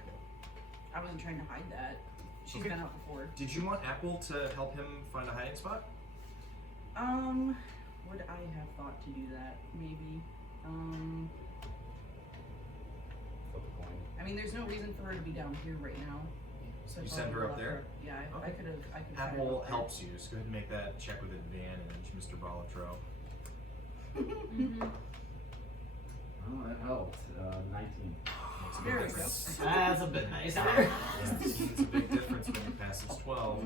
I wasn't trying to hide that. She's Okay. been out before. Did you want Apple to help him find a hiding spot? Would I have thought to do that? Maybe. Flip a coin. I mean, there's no reason for her to be down here right now. So I You probably send her would've up left there? Yeah, I Okay. could have. I could. Apple helps you, so go ahead and make that check with advantage, Mr. Balatro. Oh, that helped. 19. Makes a big There we go. difference. That's a bit nicer. Yeah, it's a big difference when you pass this 12.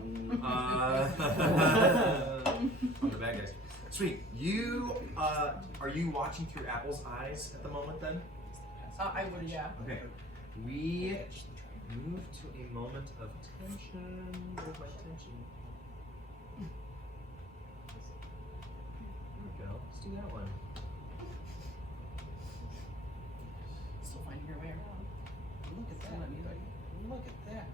On the bad guys. Sweet. You are you watching through Apple's eyes at the moment then? I would, yeah. Okay. We move to a moment of tension. Where's my tension? There we go. Let's do that one. Still finding your way around. Look at that. Look at that.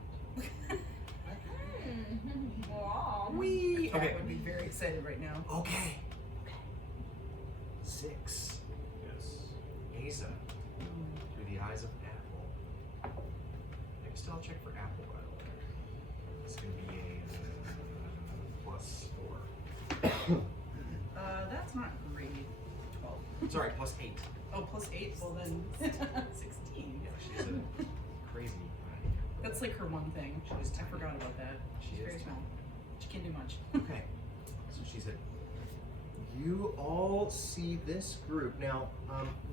Wow. Wee. Cat Okay. would be very excited right now. Okay. 6. Yes. Aza, through the eyes of Apple. I can still check for Apple, by the way. It's going to be a +4. That's not great. 12. Sorry, +8. Oh, +8. Well then, 16. Yeah, she's a crazy. That's like her one thing. She's I forgot about that. She's She very is small. She can't do much. Okay, so she's it. You all see this group. Now,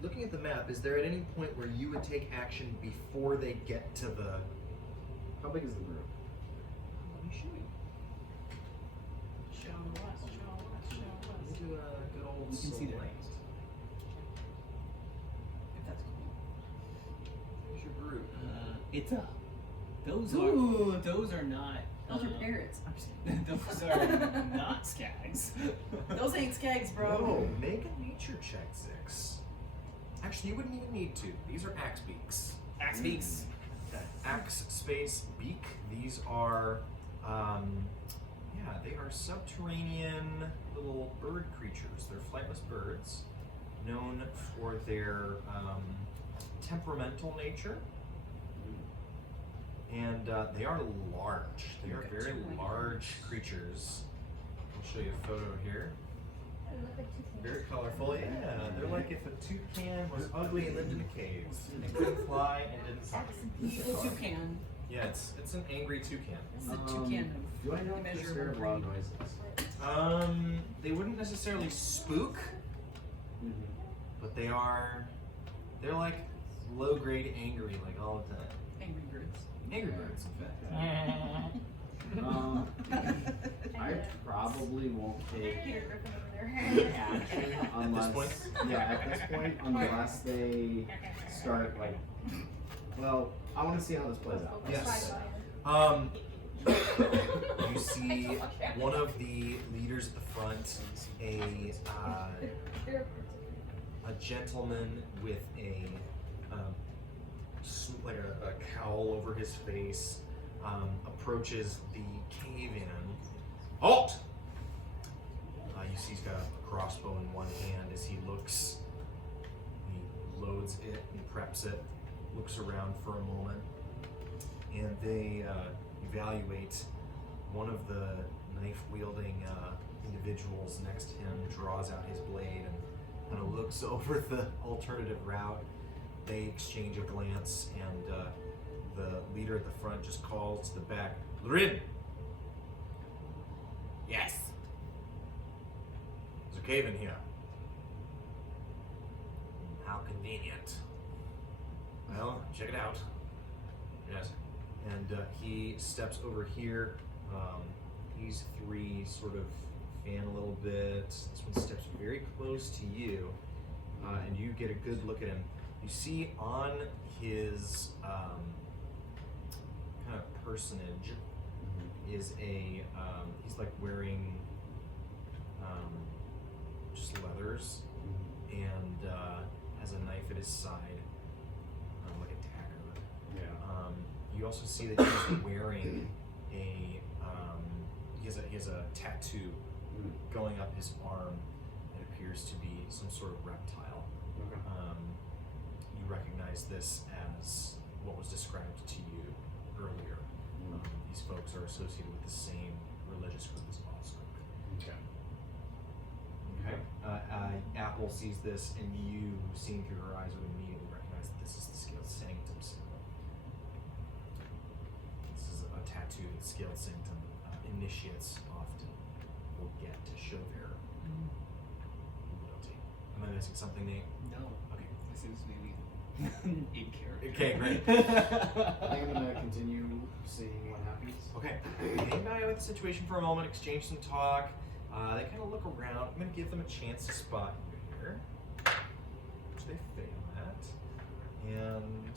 looking at the map, is there at any point where you would take action before they get to the... How big is the group? Let me show you. Show what? Show what? Show Let what? me do a good old You can see their select. names. If that's cool. Here's your group. Those are not. Those are parrots. I'm just kidding. Those are not skags. Those ain't skags, bro. Oh, make a nature check, 6. Actually, you wouldn't even need to. These are axe beaks. Axe beaks. Axe space beak. These are, they are subterranean little bird creatures. They're flightless birds, known for their temperamental nature, and they are large. They are very large creatures. I'll show you a photo here. They look like toucans. Very colorful, yeah. They're like if a toucan was ugly and lived in a cave. And couldn't fly and didn't talk. Evil toucan. Yeah, it's an angry toucan. This is a toucan Do I know of if this immeasurable heard loud breed. noises? They wouldn't necessarily spook, but they're like low grade angry like all the time. Angry birds. Angry birds, in fact. I probably won't take Peter Griffin over there. action unless point? Yeah, at this point, unless they start like. Well, I want to see how this plays out. Yes. You see one of the leaders at the front, a gentleman with a cowl over his face, approaches the cave-in. Halt! You see he's got a crossbow in one hand as he looks. He loads it and preps it, looks around for a moment, and they evaluate. One of the knife-wielding individuals next to him draws out his blade and kind of looks over the alternative route. They exchange a glance, and the leader at the front just calls to the back, "Lurid!" "Yes." "There's a cave in here." "How convenient." "Well, check it out." "Yes." And he steps over here. These three sort of fan a little bit. This one steps very close to you, and you get a good look at him. You see on his kind of personage is he's like wearing just leathers, and has a knife at his side, like a dagger. Yeah. You also see that he's wearing he has a tattoo going up his arm. It appears to be some sort of reptile. Okay. You recognize this as what was described to you earlier. These folks are associated with the same religious group as Oscar. Okay. Okay. Apple sees this, and you, seeing through her eyes, would immediately recognize that this is the Scaled Sanctum symbol. This is a tattoo that Scaled Sanctum initiates often will get to show their loyalty. Am I missing something, Nate? No. Okay. This is maybe in character. Okay, great. I think I'm gonna continue seeing what happens. Okay. Hang by with the situation for a moment, exchange some talk. They kind of look around. I'm going to give them a chance to spot you here, which they fail at. And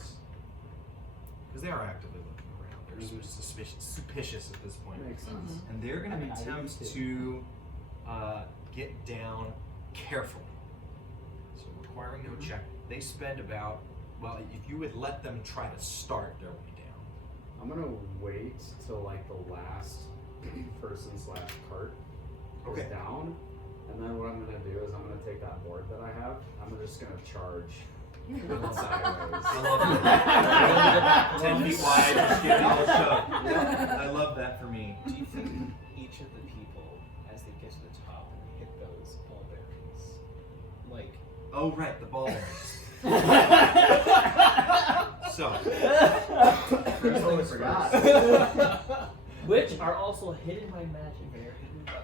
because they are actively looking around, they're suspicious at this point. Makes sense. And they're going to I mean, I attempt used to get down carefully. So requiring no check. They spend about, well, if you would let them try to start their way down. I'm gonna wait till like the last person /cart goes Okay. down, And then what I'm gonna do is I'm gonna take that board that I have. I'm just gonna charge sideways. I love it. 10 feet wide, just give people a shove. I love that for me. Do you think each of the people, as they get to the top and they hit those ball bearings, like... Oh, right, the ball So, I totally forgot. Which are also hidden by magic.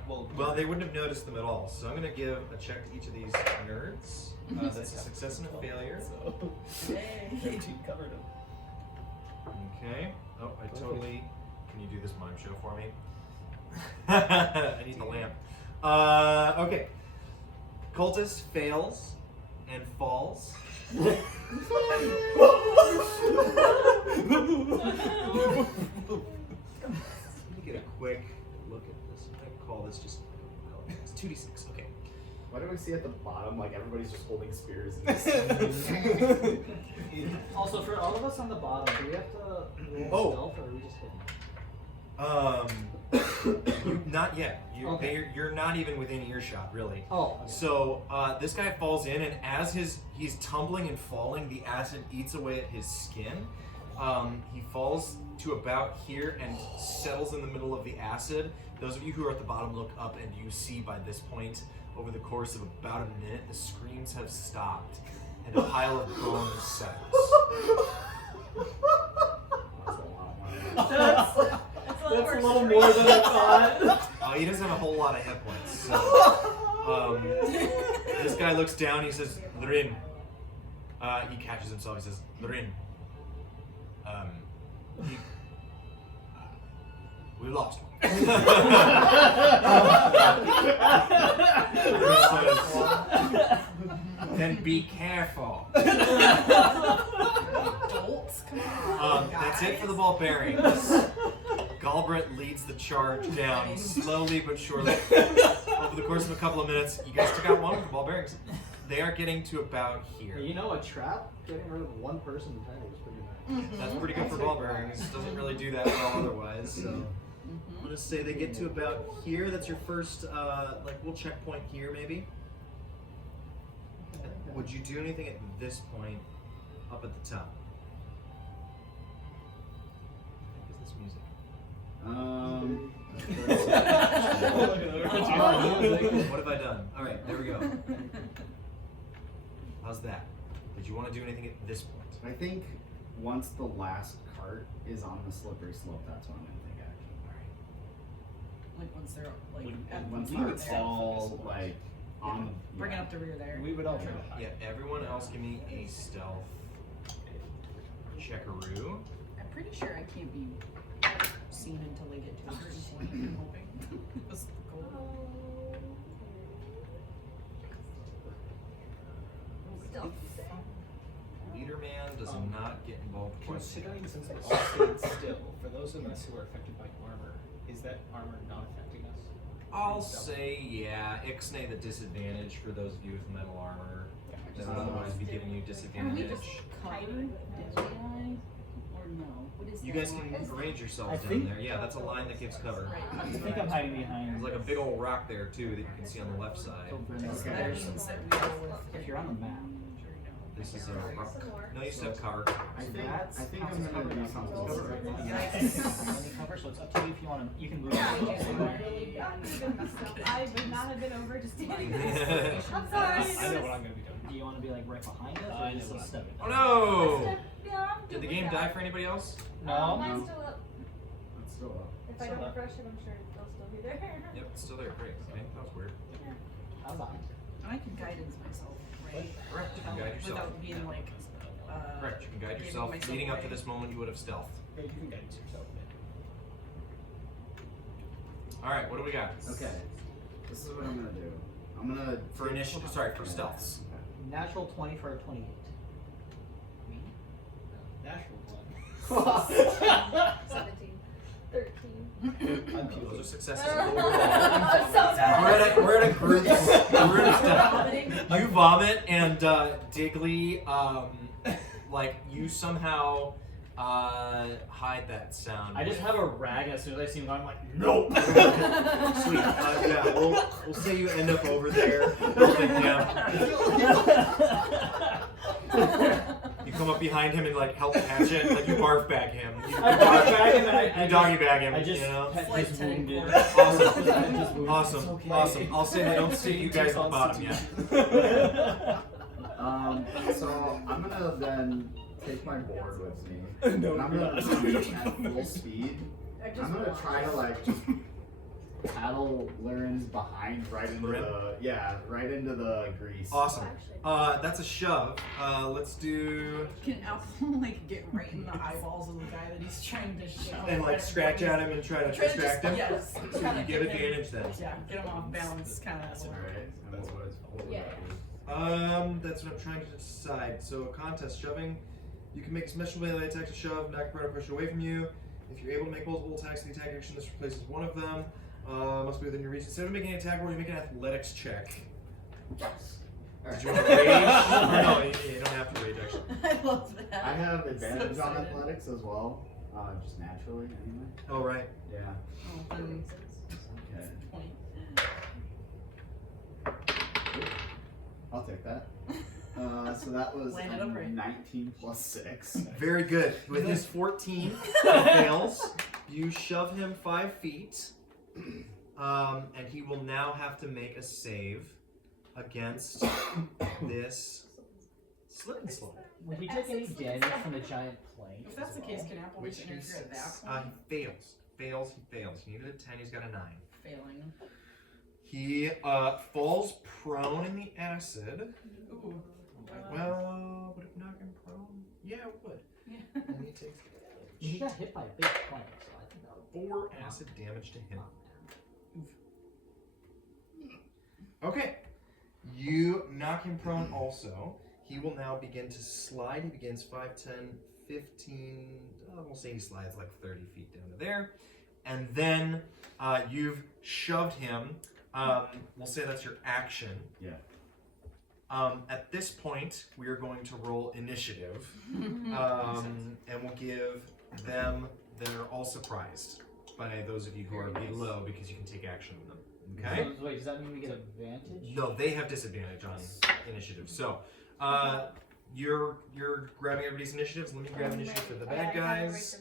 well, they wouldn't have noticed them at all. So I'm going to give a check to each of these nerds. That's a success and a failure. So, their team covered them. Okay. Oh, I totally... Can you do this mime show for me? I need the lamp. Okay. Cultist fails and falls. Let me get a quick look at this. I can call this just... It's 2d6. Okay. Why do we see at the bottom like everybody's just holding spears? Also, for all of us on the bottom, do we have to roll stealth, or are we just hidden? Not yet. Okay. You're not even within earshot, really. Oh. Okay. So this guy falls in, and as he's tumbling and falling, the acid eats away at his skin. He falls to about here and settles in the middle of the acid. Those of you who are at the bottom look up, and you see by this point, over the course of about a minute, the screams have stopped, and a pile of bones settles. That's a lot of money. That's a little more than I thought. He doesn't have a whole lot of hit points. So, this guy looks down. He says, "Lorin." He catches himself. He says, "Lorin. We lost one." Then be careful. Bolts, come on. That's it for the ball bearings. Galbraith leads the charge down slowly but surely. Over the course of a couple of minutes, you guys took out one with the ball bearings. They are getting to about here. You know, a trap getting rid of one person entirely is pretty nice. That's pretty good for ball bearings. Doesn't really do that well otherwise. So I'm gonna say they get to about here. That's your first, we'll checkpoint here maybe. Would you do anything at this point up at the top? What is this music? What have I done? All right, there we go. How's that? Did you want to do anything at this point? I think once the last cart is on the slippery slope, that's when I'm gonna take action. Like once they're like at Once the they're there. all like on, Bringing up the rear there. We would all try to hide. Yeah, everyone else give me a stealth checkaroo. I'm pretty sure I can't be seen until they get to a certain point. I'm hoping. That's the goal. Leader man does not get involved quite yet. Considering since we all stayed still, for those of us who are affected by armor, is that armor not affecting us? I'll say, yeah, Ixnay the disadvantage for those of you with metal armor. That would otherwise be giving you Are we disadvantage. just covered? Did we? Or no? What is You that? guys can arrange yourselves I down think- there. Yeah, that's a line that gives cover. I think I'm hiding behind. There's like a big old rock there too that you can see on the left side. That Okay. means that we go with. If you're on the map. This is a rock. No, you said car. I think I'm gonna do something. Any cover, so it's up to you if you want to. You can move. Yeah, yourself I'm somewhere. really even myself. I would not have been over just standing Yeah. there. I'm sorry. I know what I'm going to be doing. Do you want to be like right behind us, I or just know a what step? Oh no! Yeah, I'm Did the good game with die that. for anybody else? No. Mine's still up. It's still up. If I Still don't up. refresh it, I'm sure they'll still be there. Yep, it's still there. Great. Okay, that was weird. How's that? I can guidance myself, right? Correct. You can guide yourself. Without being like. Correct. You can guide giving yourself. myself Leading up to away. this moment, you would have stealthed. Right, you can guidance yourself. All right. What do we got? Okay. This is what I'm gonna do. I'm gonna For initiative. Sorry, for stealths. Natural 20 for a 28. Natural one. 17. 13. Those are successes. I'm Overall. so sorry. We're at a group stuff. You vomit and Digley, like you somehow Hide that sound. I just have a rag, and as soon as I see him, I'm like, nope. Sweet. Yeah, we'll say you end up over there. Helping him. You come up behind him and like help catch it. Like you barf bag him. You I barf bag him and I doggy bag him. I just you know. pet Flight his attendant wounded. quarters. Awesome. Awesome. I'll say they don't see you guys at the bottom yet. So I'm gonna then take my board with me. No, and I'm you're gonna not. run at full speed. I'm gonna try to like just paddle Liren's behind right into the grease. Awesome. That's a shove. Let's do Can Apple like get right in the eyeballs of the guy that he's trying to shove? and like scratch at him and try to Try to distract just- him. yes. So Kinda you get get him- advantage then. Yeah, get him off balance, kind of. Alright. That's what it's called. Yeah. That's what I'm trying to decide. So contest shoving. You can make a special melee attack to shove, knock a pressure away from you. If you're able to make multiple attacks in the attack action, this replaces one of them. Must be within your reach. Instead of making an attack roll, you make an athletics check. Yes. Did you want to rage? No, you don't have to rage actually. I love that. I have advantage So on excited. athletics as well. Just naturally anyway. Oh right. Yeah. Oh, then Okay. 20. I'll take that. So that was Landed upright. 19 plus 6. Very good. With his 14, he fails. You shove him 5 feet, and he will now have to make a save against this slip and slide. Would he take any damage from the giant plane? If that's the case, can Apple Which just he interfere at that he point? fails. He fails. He needed a 10, he's got a 9. Failing. He falls prone in the acid. Ooh. Well, would it knock him prone? Yeah, it would. Yeah. And he takes He got hit by a big plane, so I think that would 4 acid damage to him. Okay. You knock him prone also. He will now begin to slide. He begins 5, 10, 15. We'll say he slides like 30 feet down to there. And then you've shoved him. We'll say that's your action. Yeah. At this point, we are going to roll initiative. And we'll give them, they're all surprised by those of you who are below because you can take action on them. Okay? So, wait, does that mean we get advantage? No, they have disadvantage on initiative. So, you're grabbing everybody's initiatives. Let me grab initiative for the bad I gotta guys.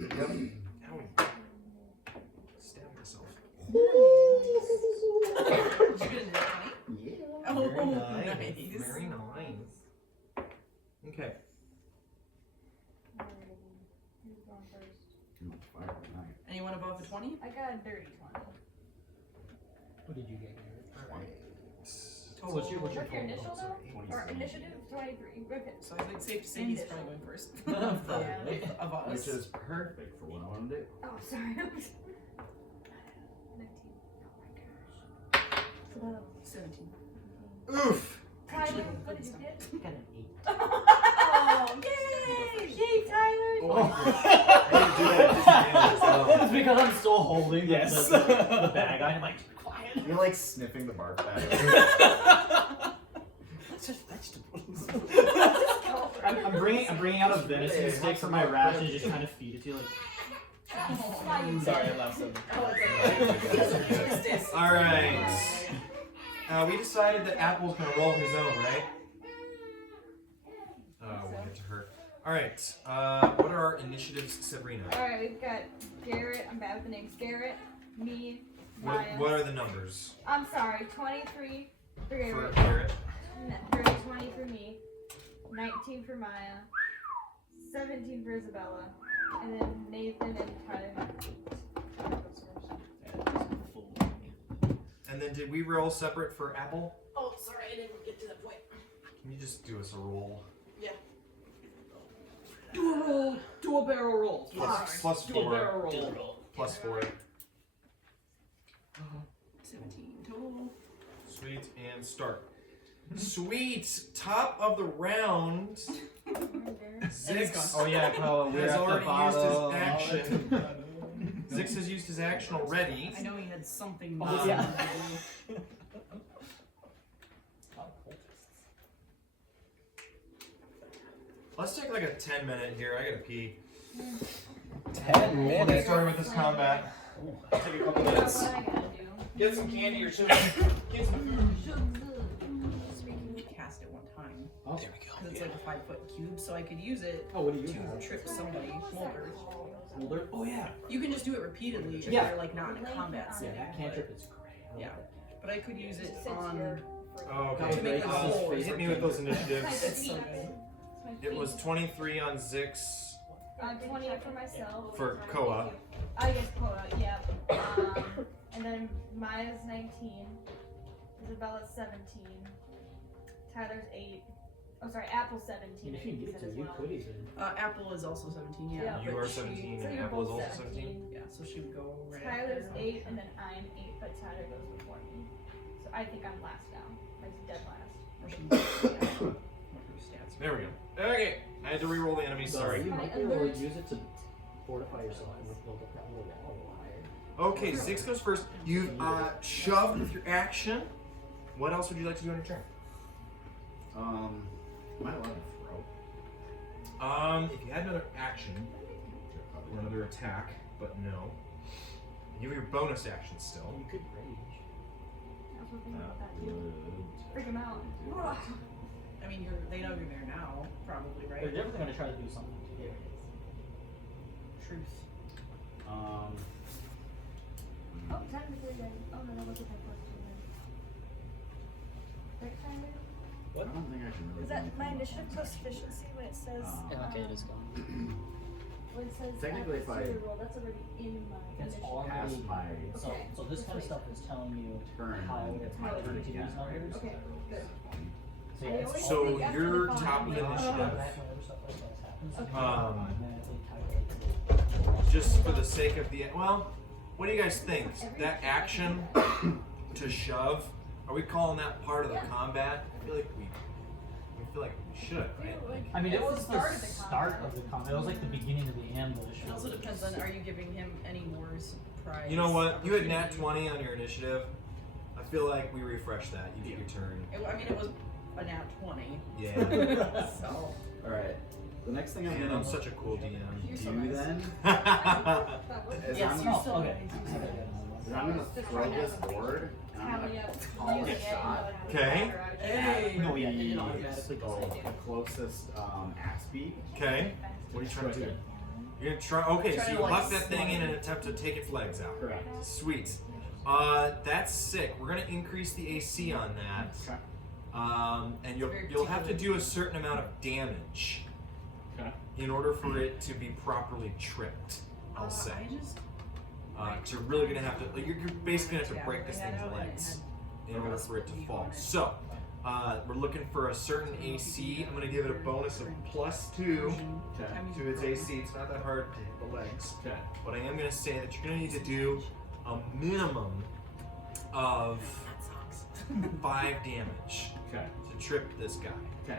write them down here. Yep. Ow. Stab myself. Did you get a nat 20? Yeah. Oh, Very nice. nice. Very nice. Okay. Who's going first? Anyone above a 20? I got a dirty 20. What did you get? Total. What's your What's your total? initial though? Or 27. initiative 23. Okay. So I think it's safe to say he's probably going first. Probably. Of us. Which is perfect for what I want to do. Oh, sorry. 19. Oh my gosh. 17. Oof. Tyler, what did you get? I got an 8. Oh, yay! Yay, Tyler! Oh, I didn't do that at disadvantage as well. It's because I'm still holding Yes. the bag. I'm like, quiet. You're like sniffing the bark bag. It's just vegetables. I'm bringing out a venison stick from my ration and just trying to feed it to you. Like, Sorry, I laughed so All right. We decided that Apple's gonna roll his own, right? We'll get to her. All right. What are our initiatives, Sabrina? Alright, we've got Garrett. I'm bad with the names. Garrett, me, What, Maya. what are the numbers I'm sorry, 23 for for Garrett. Garrett? 20 for me. 19 for Maya. 17 for Isabella. And then Nathan and Tyler. And then did we roll separate for Apple? Oh, sorry, I didn't get to that point. Can you just do us a roll? do a roll. Do a barrel roll. Plus Do a 4. barrel roll. Plus 4. 17 total. Sweet, and start. Sweet, top of the round. Zix Oh yeah, Kyle, we're has at the already bottom. used his action. Zix has used his action already. I know he had something. Oh, yeah. Let's take like a 10-minute here. I gotta pee. 10 We'll get minutes. started with this combat. Take a couple minutes. What I gotta do. Get some candy or sugar. Get some food. So we can cast it one time. Oh, There we go. Because it's like a 5-foot cube, so I could use it oh what do you to have? trip somebody. Molder. Molder? Oh yeah. You can just do it repeatedly if Yeah. you're like not in a combat Yeah, setting. that cantrip is great. I love Yeah. that. But I could use it Since on. you're- Oh, That okay. was make Rachel's a hole. favorite Hit me with those game. initiatives. It's so good. It's my It was feet. 23 on Zix 20 for myself. for Koa. Yes, Koa, yeah. And then Maya's 19. Isabella's 17. Tyler's 8. Oh, sorry, Apple's 17. If you need said to, as you well. could even. Apple is also 17. Yeah. Yeah, You but are she- 17 So and you're Apple is both also 17. Yeah, so she would go right Tyler's after. 8, and then I'm 8, but Tyler goes before me. So I think I'm last now. Like dead last. Or she, yeah, what her stats. There we go. Okay. I had to re-roll the enemies. So Sorry. you My might be able to alert. use it to fortify yourself and build up that little wall a little higher. Okay, Zix goes first. You shoved with your action. What else would you like to do on your turn? Am I allowed to throw? If you had another action or another attack, but no. You have your bonus action still. You could rage. I was thinking about that Would too. Freak him out. I mean, they know you're there now, probably, They're right? definitely gonna try to do something to you. Truth. Oh, technically then. Oh no, that wasn't my question then. Right, Tyler? I don't think I can really. Is do that anything my about initiative bonus plus action. efficiency when it says? Yeah, okay, it is gone. When it says Technically, if I- zero roll, that's already in my It's initiative. already Past my so Okay. so this kind of stuff is telling you turn, how it's my to turn use again, right? numbers. Okay, good. So yeah, it's So think after you're the top of font, initiative. whenever stuff like that happens, Okay. you automatically calculate. Just for the sake of the well, what do you guys think? That action to shove, are we calling that part of the combat? I feel like we should, right? Like, I mean, it It's was the the start of the start combat. of the combat. It was like the beginning of the ambush. It also depends on, are you giving him any more surprise? you know what? You had nat opportunity? 20 on your initiative. I feel like we refresh that. You get your turn. I mean, it was a nat 20. Yeah. So. Alright. The next thing I'm Man, gonna I'm such a cool DM. You're so do nice. then is Yes, I'm, you're Oh, so okay. nice. is I'm gonna throw this board and I'm Tally gonna up. call using a it, shot. Okay. Hey! No, yeah, it automatically Oh, does. the closest axe beat. Okay. What are you trying to do? You're gonna try. Okay, so Trying you to, like, huck that thing in slide. an attempt to take its legs out. Correct. Sweet. That's sick. We're gonna increase the AC on that. Okay. And you'll Very you'll have to particular. do a certain amount of damage Okay. in order for it to be properly tripped. I'll say. I just. So you're really gonna have to. Like, you're basically gonna have to Yeah, break this I had thing's out and it legs had in order for it to fall. So we're looking for a certain AC. I'm gonna give it a bonus of +2 Okay. to its AC. It's not that hard to hit the legs. Okay. But I am going to say that you're going to need to do a minimum of 5 damage Okay. to trip this guy. Okay.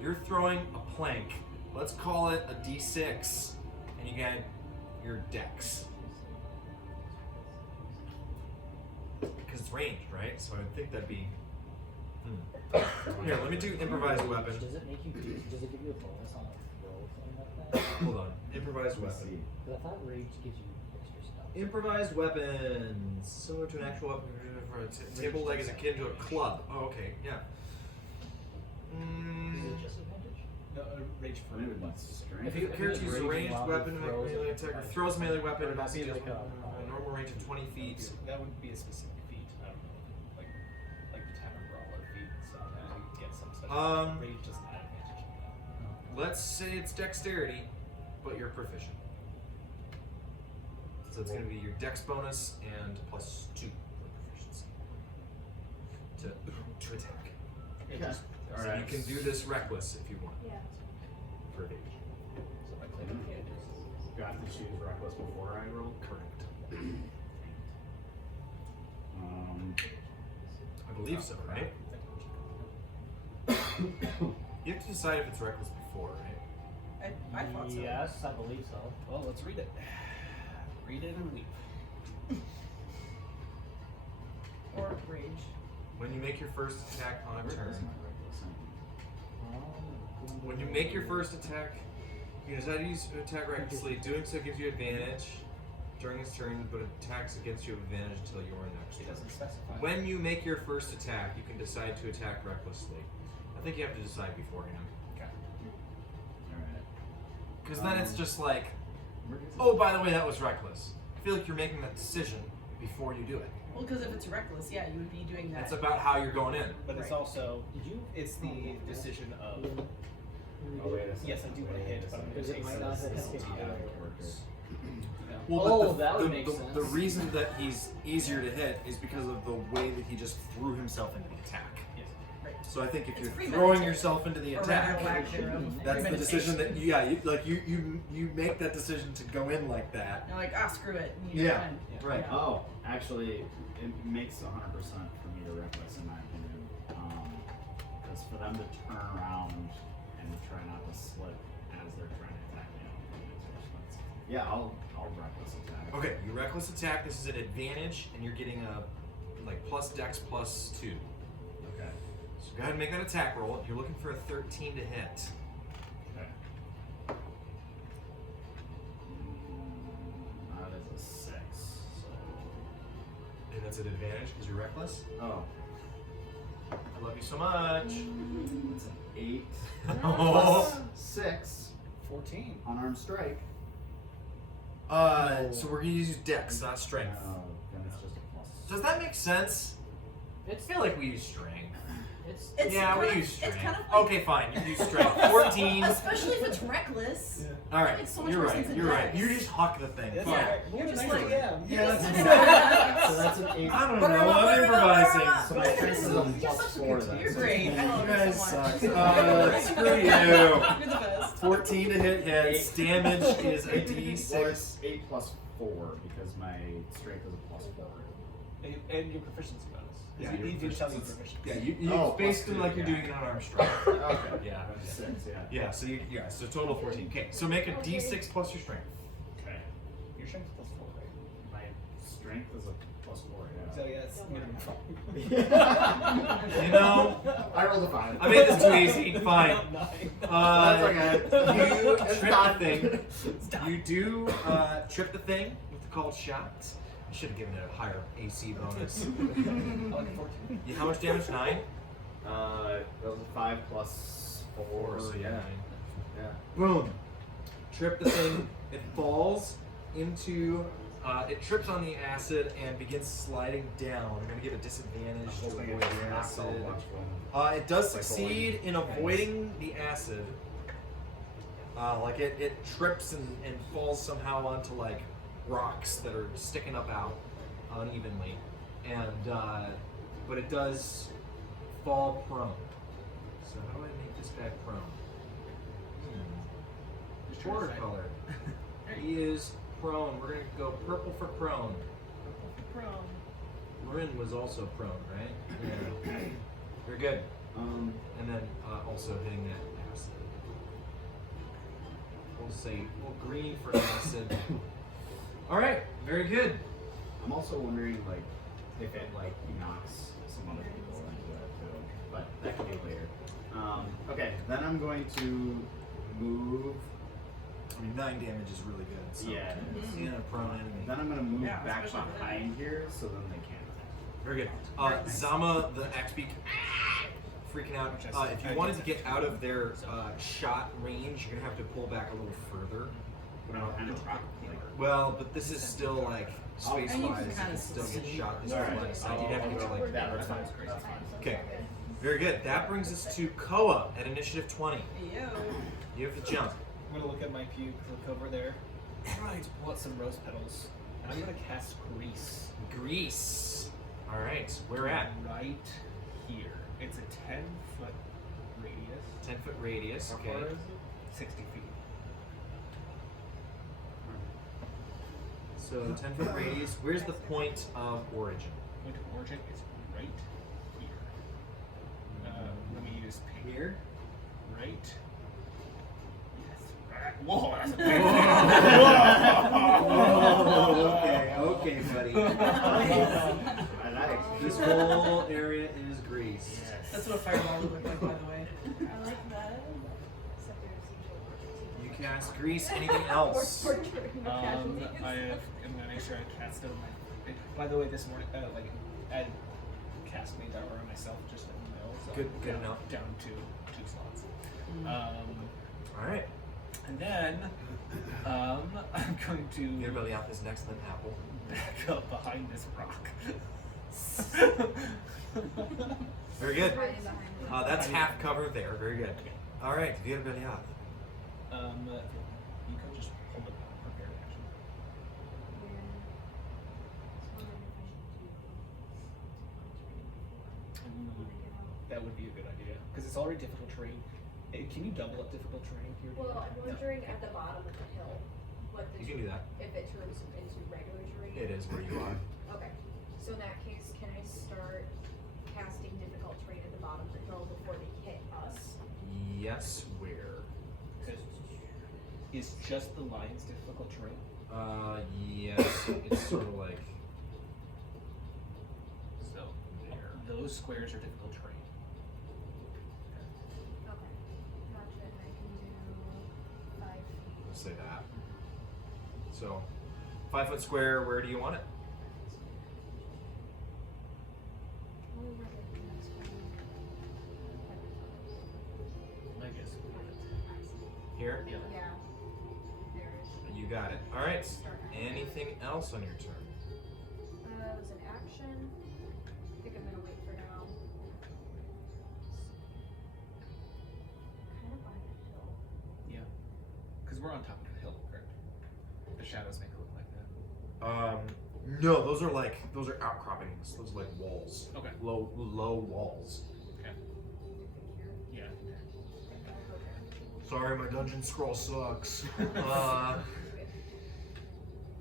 You're throwing a plank. Let's call it a D6, and you get your dex. Because it's ranged, right? So I would think that'd be. Here, let me do improvised weapon. Does it make you do? Does it give you a bonus on a throw thing like that? Hold on. Improvised Let's weapon. see. Because I thought rage gives you extra stuff. Improvised weapons. Similar to an actual weapon. For a table leg is akin to a club. Oh, okay. Yeah. Is it just advantage? No, rage for Maybe that's strength. If you care to use a raging ranged while he weapon to make throws melee it, attack or like- throws a melee weapon, Would it that must be be like a normal range of 20 feet. that would be a specific feat. I don't know, like the tavern brawler feat. So you get some stuff. Rage doesn't have advantage on that. Let's say it's dexterity, but you're proficient. So it's going to be your dex bonus and +2 for proficiency to attack. Okay. So Alright. you can do this reckless if you want Yeah. for evasion. So if I play the game, Got to choose reckless before I roll. Correct. I believe so, right? You have to decide if it's reckless before, right? I thought so. Yes, I believe so. well, let's read it. Read it and leave. Or rage. When you make your first attack on a Where turn, is my reckless? when you make your first attack, you decide to use attack recklessly. Doing so gives you advantage during his turn, but attacks against you have advantage until your next It turn. doesn't specify. When you make your first attack, you can decide to attack recklessly. I think you have to decide beforehand. Okay. Alright. Because then it's just like, oh, by the way, that was reckless. I feel like you're making that decision before you do it. Well, because if it's reckless, yeah, you would be doing that. It's about how you're going in. But it's Right. also Did you? it's the decision of Oh, wait a second. yes, I do want to hit, but I'm going Because to it take might not have this. hit Yeah. Well, Oh, but that would make the sense. reason that he's easier to hit is because of the way that he just threw himself into the attack. Yes. Right. So I think if It's you're premeditated. throwing yourself into the Or attack, rather, lack thereof. that's the decision that Premeditation. you make that decision to go in like that. You're like, screw it. You Yeah. win. Right. Yeah. Oh, actually, it makes 100% for me to reckless in my opinion. Because for them to turn around and try not to slip as they're trying to attack me, I don't think it makes much sense. Yeah, I'll reckless attack. Okay, you reckless attack. This is an advantage, and you're getting a like plus dex plus 2. Okay. So go ahead and make that attack roll. You're looking for a 13 to hit. Okay. That is a 6. So. And that's an advantage because you're reckless. Oh. I love you so much. It's an 8. Oh. 6. 14. Unarmed strike. So we're gonna use dex, not strength. Then it's just a plus. Does that make sense? I It's feel like we use strength. it's It's Yeah, kind we of- use it's strength. kind of like- Okay, fine. You use strength. 14. Especially if it's reckless. All right. Makes so much You're more right. sense You're than right. dex. You just huck the thing. That's Fine. Yeah. right. More You're than just I like- am. Yeah, so that's an 8. I don't know. I'm improvising. So my strength is a You're plus such a 4 good- then. You're great. I love You you guys so suck. much. Screw you. You're the best. 14 to hit hits. Damage is a Well, d6. it's 8 plus 4 because my strength is a plus 4. And your proficiency bonus. Yeah, You your need to tell you proficiency. proficiency. Yeah, you Oh, basically plus like 2, you're yeah. doing an unarmed strike. Okay. Yeah. 6, yeah. Yeah. So total 14. Okay. So make a d6 plus your strength. Okay. Your strength is plus 4, right? My strength is a plus 4, So yeah, it's minimum. yeah. You know, I rolled a 5. I made this too easy. Fine. 9. That's okay. You It's trip done. the thing. You do trip the thing with the called shot. I should have given it a higher AC bonus. I like a 14. How much damage? 9? That was a 5 plus 4, So yeah. 9. Yeah. Boom. Trip the thing. It falls into. It trips on the acid and begins sliding down. I'm gonna give a disadvantage to avoid the acid. It does succeed in avoiding the acid. Like it trips and falls somehow onto like rocks that are sticking up out unevenly, and but it does fall prone. So how do I make this guy prone? Watercolor. He is prone. We're gonna go purple for prone. Rin was also prone, right? Yeah. Very good. And then also hitting that acid. We'll say green for acid. All right, very good. I'm also wondering, like, if it, like, knocks some other people into it, too. But that could be later. Okay, then I'm going to move. I mean, 9 damage is really good. So Yeah. in a prone enemy. Then I'm going to move Yeah, back especially for behind here so then they can't attack. Very good. Zama, the Axbeak, freaking out. If you wanted to get out of their shot range, you're gonna have to pull back a little further. But I'm kind of trapped. Like, Well, but this is still like space And you can wise. You kinda can still get see. shot this Alright. line of sight. You'd have to get to like. yeah, that's fine. That's fine. Okay. Very good. That brings us to Koa at initiative 20. Yo. You have to jump. I'm gonna look at my puke, look over there. Alright, pull out some rose petals. And I'm gonna cast Grease. Grease. All right. Where at? Right here. It's a 10-foot radius. 10-foot radius. How Okay. far is it? 60 feet. So 10-foot radius. Where's the point of origin? Point of origin is right here. Let me use pink. Here. Right. Yes. Right. Whoa, that's a big Okay, buddy. I like This whole area is grease. That's what a fireball would look like, by the way. I like that. cast grease. Anything else? Or torturing the casualties. I'm gonna make sure I cast out my. By the way, this morning, I cast Mage Armor on myself, just so you know. So Good down, enough. Down to 2 slots. All right. And then, I'm going to Your belly up is next, then apple. back up behind this rock. Very good. Right in behind you. That's half cover there. Very good. All right, your belly up. You can just hold it prepared action. That would be a good idea because it's already difficult terrain. Can you double up difficult terrain here? Well, I'm wondering at the bottom of the hill, what the You can do that. if it turns into regular terrain. It is where you are. Okay. So in that case, can I start casting difficult terrain at the bottom of the hill before they hit us? Yes, where? Is just the lines difficult terrain? Yes. It's sort of like So there. those squares are difficult terrain. Okay. Gotcha. And I can do 5 feet. Let's say that. So, 5 foot square. Where do you want it? Where would it be next one? I guess. Here. Yeah. Yeah. There it is. You got it. All right. Start. Anything else on your turn? It was an action. I think I'm gonna wait for now. Kind of by the hill. Yeah. Because we're on top of the hill, correct? The shadows make it look like that. No, those are outcroppings. Those are like walls. Okay. Low walls. Yeah. Sorry, my dungeon scroll sucks.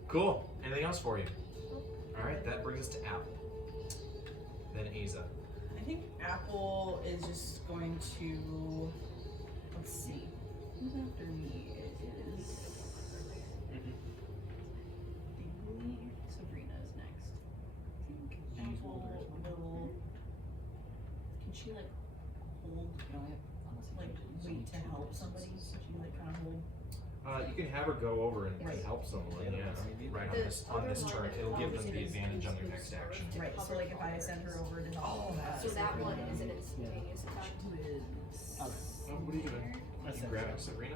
Cool. Anything else for you? All right, that brings us to Apple. Then Aza. I think Apple is just going to. Let's see. Who's after me? It is. I believe Sabrina is next. I think Apple will. Can she like hold? Like wait to help somebody? Can she like kind of hold? You can have her go over and Right. help someone. Yeah. Yeah, right The on this other turn. one It'll give them is the advantage on their in next storage action. to Right. So cover like if I send her colors. over to help. So that one is an instantaneous attack. What are you doing? You grab it, Sabrina.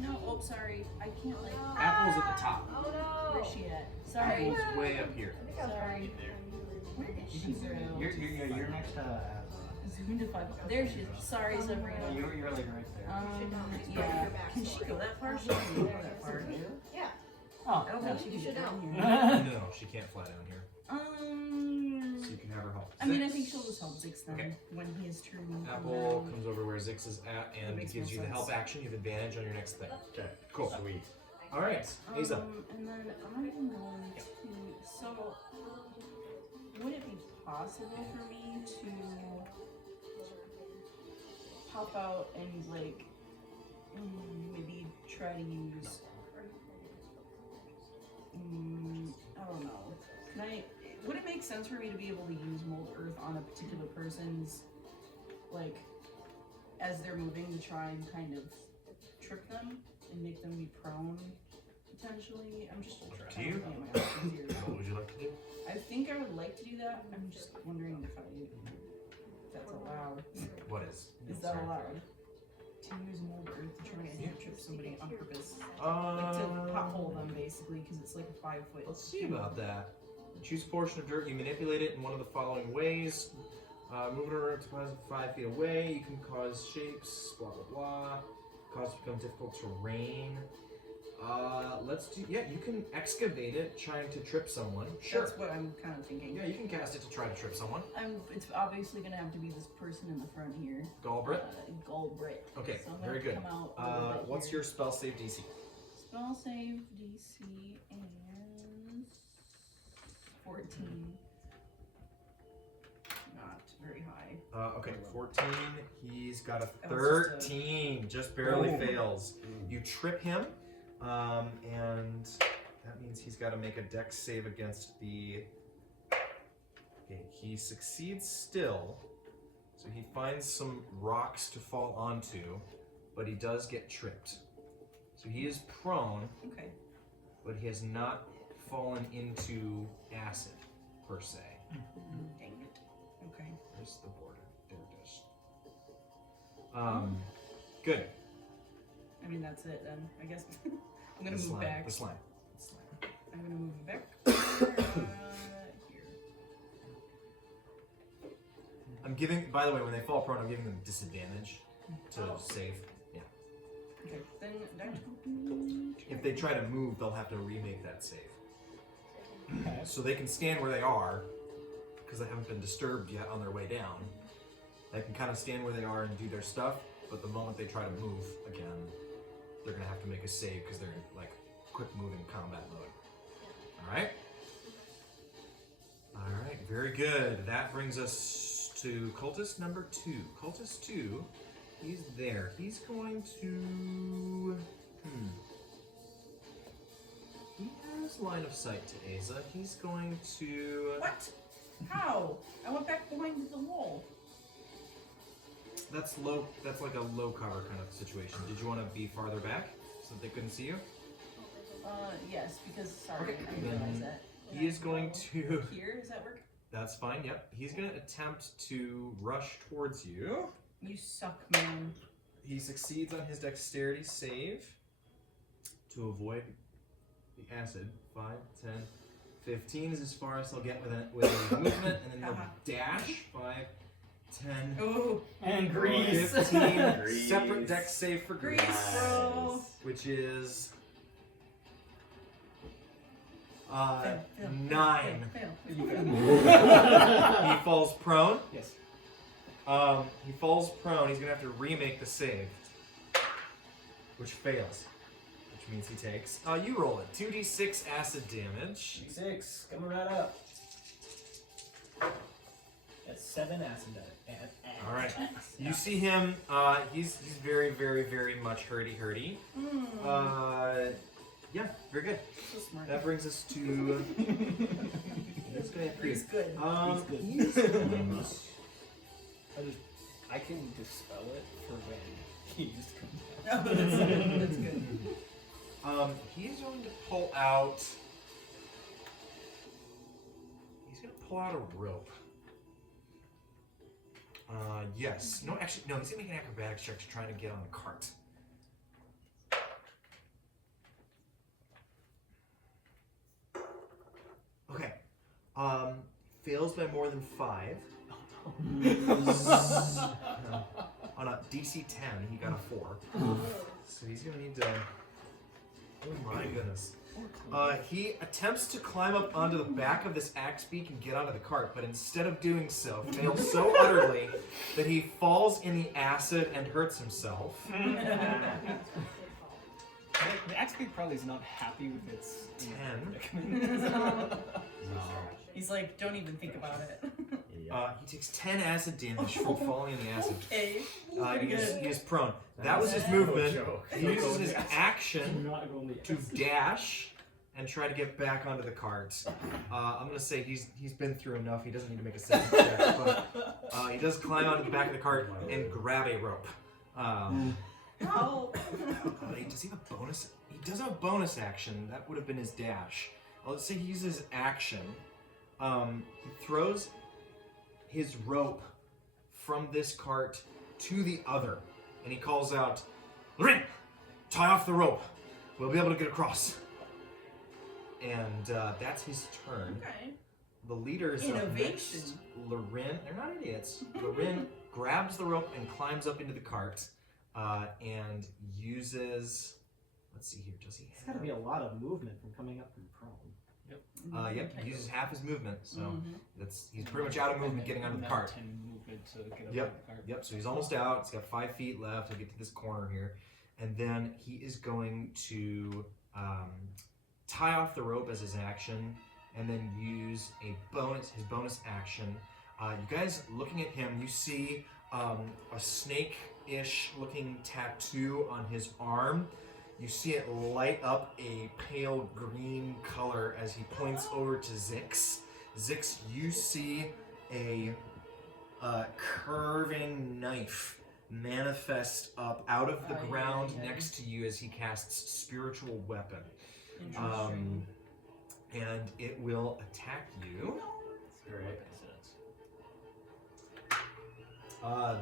No, oh sorry. I can't like. Apple's at the top. Oh no! Where's she at? Sorry. Apple's way up here. I think I was Sorry. Where is she? You're next to. Zoom to 5. There she is. Sorry, Sabrina. You're like right there. should know. She's Yeah. going for back Can she story. go that far? She can't go that far. Yeah. Oh, I don't think she You can should get down know. here. No, she can't fly down here. So you can have her help. I mean, I Zix. think she'll just help Zix then Okay. when he is turning. Apple comes over where Zix is at and makes gives more you the help sense. action. You have advantage on your next thing. Okay. Cool. Sweet. All right, Aza. And then I'm going to. So, would it be possible for me to pop out and like maybe try to use? I don't know. Can I? Would it make sense for me to be able to use Mold Earth on a particular person's, like, as they're moving to try and kind of trip them and make them be prone, potentially? I'm just Up to trying you. to get my options here. What would you like to do? I think I would like to do that. I'm just wondering if that's allowed. What is? Is that Sorry. allowed? To use Mold Earth to try and trip somebody on purpose? Like to Uh, pothole them, basically, because it's like a 5 foot. let's see about that. Choose a portion of dirt. You manipulate it in one of the following ways. Move it around to 5 feet away. You can cause shapes, blah blah blah. Cause it become difficult terrain. Let's do. Yeah, you can excavate it, trying to trip someone. Sure. That's what I'm kind of thinking. Yeah, you can cast it to try to trip someone. It's obviously gonna have to be this person in the front here. Galbrit. Galbrit. Okay, So I'm very gonna good. come out a little bit What's here. your spell save DC? Spell save DC is 14. Not very high. Okay, 14. He's got a That was 13. Just barely Oh. fails. You trip him, and that means he's got to make a dex save against the. Okay, he succeeds still, so he finds some rocks to fall onto, but he does get tripped. So he is prone, Okay. but he has not fallen into acid, per se. Dang it. Okay. Where's the border? There it is. Good. I mean, that's it then. I guess I'm gonna The move slime, back. The slime. I'm gonna move back. Here. I'm giving, by the way, when they fall prone, I'm giving them disadvantage to save. Yeah. Okay. Then that. If they try to move, they'll have to remake that save. Okay. So they can stand where they are, because they haven't been disturbed yet on their way down. They can kind of stand where they are and do their stuff, but the moment they try to move again, they're going to have to make a save because they're in, like, quick moving combat mode. Alright? Alright, very good. That brings us to cultist number 2. Cultist 2, he's there. He's going to... He has line of sight to Aza. He's going to... What? How? I went back behind the wall. That's low. That's like a low cover kind of situation. Did you want to be farther back so that they couldn't see you? Yes, because sorry, Okay, I didn't realize that. He is going to. Here, does that work? That's fine. Yep. He's going to attempt to rush towards you. You suck, man. He succeeds on his dexterity save to avoid the acid. 5, 10, 15 is as far as he'll get with a movement, and then he'll dash. 5, 10, Oh, And grease. 15. Grease. Separate dex save for grease, grease, bro. which is Fail, 9. fail. He falls prone. Yes. He falls prone. He's gonna have to remake the save, which fails, which means he takes. You roll it. 2d6 acid damage. D6, coming right up. That's 7 acid damage. All right. You see him. He's very, very, very much hurty. Yeah, very good. So smart. That brings us to. That's gonna have He's good. He's going I can dispel it for when he used to come back. Oh, that's good. He's going to pull out. He's going to pull out a rope. Yes. No, actually, no. He's going to make an acrobatics check to try to get on the cart. Okay. Fails by more than 5. On a DC 10, he got a 4. So he's gonna need to. Oh my goodness. He attempts to climb up onto the back of this axe beak and get onto the cart, but instead of doing so, fails so utterly that he falls in the acid and hurts himself. The axe beak probably is not happy with its 10. He's like, don't even think about it. He takes 10 acid damage from falling in the acid. Okay. He is prone. That was his movement. He uses his action to dash and try to get back onto the cart. I'm gonna say he's been through enough. He doesn't need to make a second check, but he does climb onto the back of the cart and grab a rope. Oh. Does he have a bonus? He does have a bonus action. That would have been his dash. Let's say he uses action. He throws his rope from this cart to the other, and he calls out, "Lorraine, tie off the rope. We'll be able to get across." And that's his turn. Okay. The leader is up next. Lorraine, they're not idiots. Lorraine grabs the rope and climbs up into the cart, and uses. Let's see here. Does he It's have? gotta be a lot of movement from coming up from prone. Yep. He uses half his movement, so Mm-hmm. he's pretty much out of movement getting onto the cart. 10 movement to get up Yep. on the cart. Yep, so he's almost out. He's got 5 feet left. He'll get to this corner here. And then he is going to tie off the rope as his action and then use his bonus action. You guys looking at him, you see a snake-ish looking tattoo on his arm. You see it light up a pale green color as he points over to Zix. Zix, you see a curving knife manifest up out of the Oh, yeah, ground yeah. next to you as he casts spiritual weapon. Interesting. And it will attack you. Great.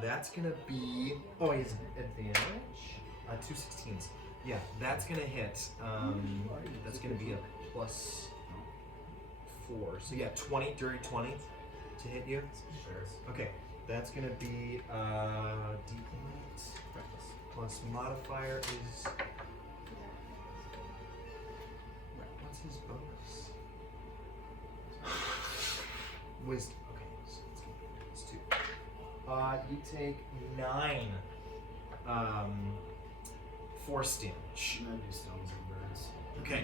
That's gonna be. Oh, he has advantage. 2 16s. Yeah, that's gonna hit. That's gonna be a +4. So yeah, 20, dirty 20 to hit you. Sure. Okay, that's gonna be D8 plus modifier is. What's his bonus? Wisdom. Okay, so it's 2. You take 9 force damage. And then do stones and birds. Okay.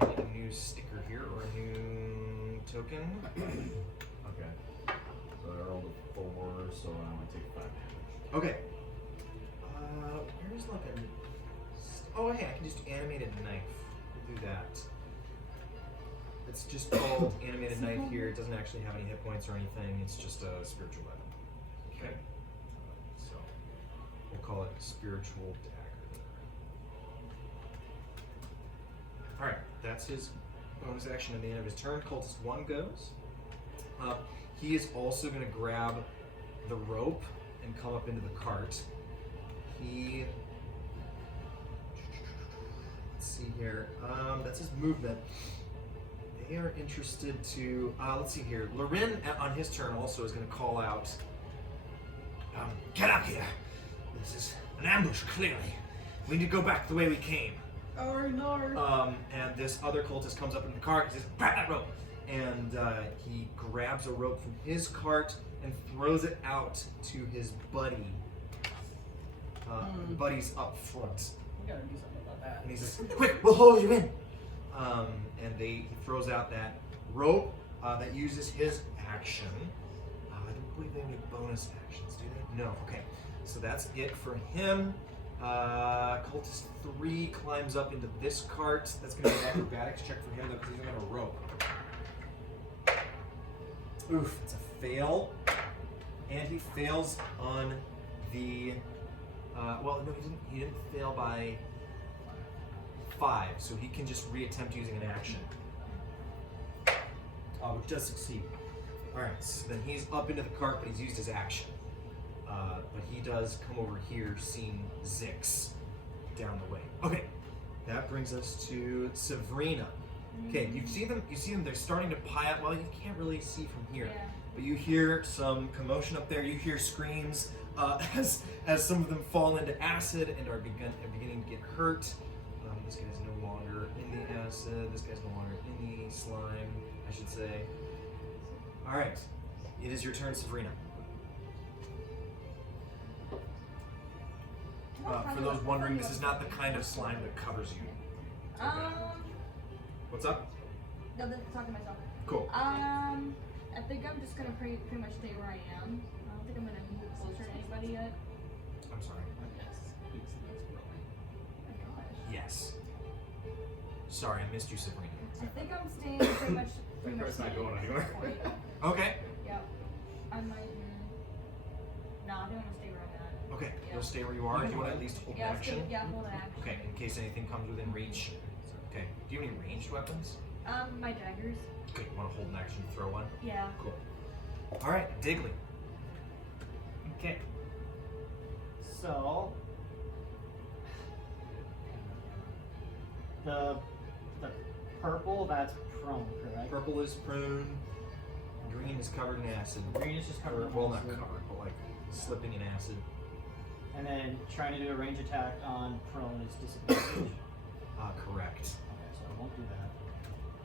And then I need a new sticker here or a new token. Okay. So I rolled a 4, so I only take 5 damage. Okay. Where's like a. Oh, hey, I can just animated knife. We'll do that. It's just called animated knife here. It doesn't actually have any hit points or anything. It's just a spiritual weapon. Okay. So we'll call it spiritual dagger. All right, that's his bonus action at the end of his turn. Cultist 1 goes. He is also going to grab the rope and come up into the cart. He. Let's see here. That's his movement. They are interested to. Let's see here. Lorin, on his turn, also is going to call out. Get up here. This is an ambush, clearly. We need to go back the way we came. Oh no. And this other cultist comes up in the cart and says, grab that rope. And he grabs a rope from his cart and throws it out to his buddy. The buddy's up front. We gotta do something about that. And he says, quick, we'll hold you in. And he throws out that rope that uses his action. I don't believe they have any bonus actions, do they? No, okay. So that's it for him. Cultist 3 climbs up into this cart. That's going to be an acrobatics check for him, though, because he doesn't have a rope. Oof, it's a fail. And he fails on the... well, no, he didn't fail by 5, so he can just reattempt using an action. Which does succeed. Alright, so then he's up into the cart, but he's used his action. But he does come over here, seeing Zix down the way. Okay, that brings us to Savrina. Okay, you see them, they're starting to pile up. Well, you can't really see from here. Yeah. But you hear some commotion up there, you hear screams as some of them fall into acid and are beginning to get hurt. This guy's no longer in the acid, this guy's no longer in the slime, I should say. Alright, it is your turn, Savrina. For those wondering, this is not the kind of slime that covers you. What's up? No, that's talking to myself. Cool. I think I'm just gonna pretty much stay where I am. I don't think I'm gonna move closer to anybody yet. I'm sorry. Oh my gosh. Yes. Sorry, I missed you, Sabrina. I think I'm staying pretty much. It's not going anywhere. Okay. Yep. I might. Nah, I don't want to stay where I'm at. Okay, Yeah. you'll stay where you are. Do you want to at least hold Yeah, action? hold an action. Okay, in case anything comes within reach. Okay. Do you have any ranged weapons? My daggers. Okay, you want to hold an action to throw one? Yeah. Cool. Alright, Digley. Okay. So the purple, that's prone, correct? Purple is prone. Green is covered in acid. Green is just covered in Well, not acid. covered, but like slipping in acid. And then trying to do a range attack on prone is disadvantage. Correct. Okay, so I won't do that.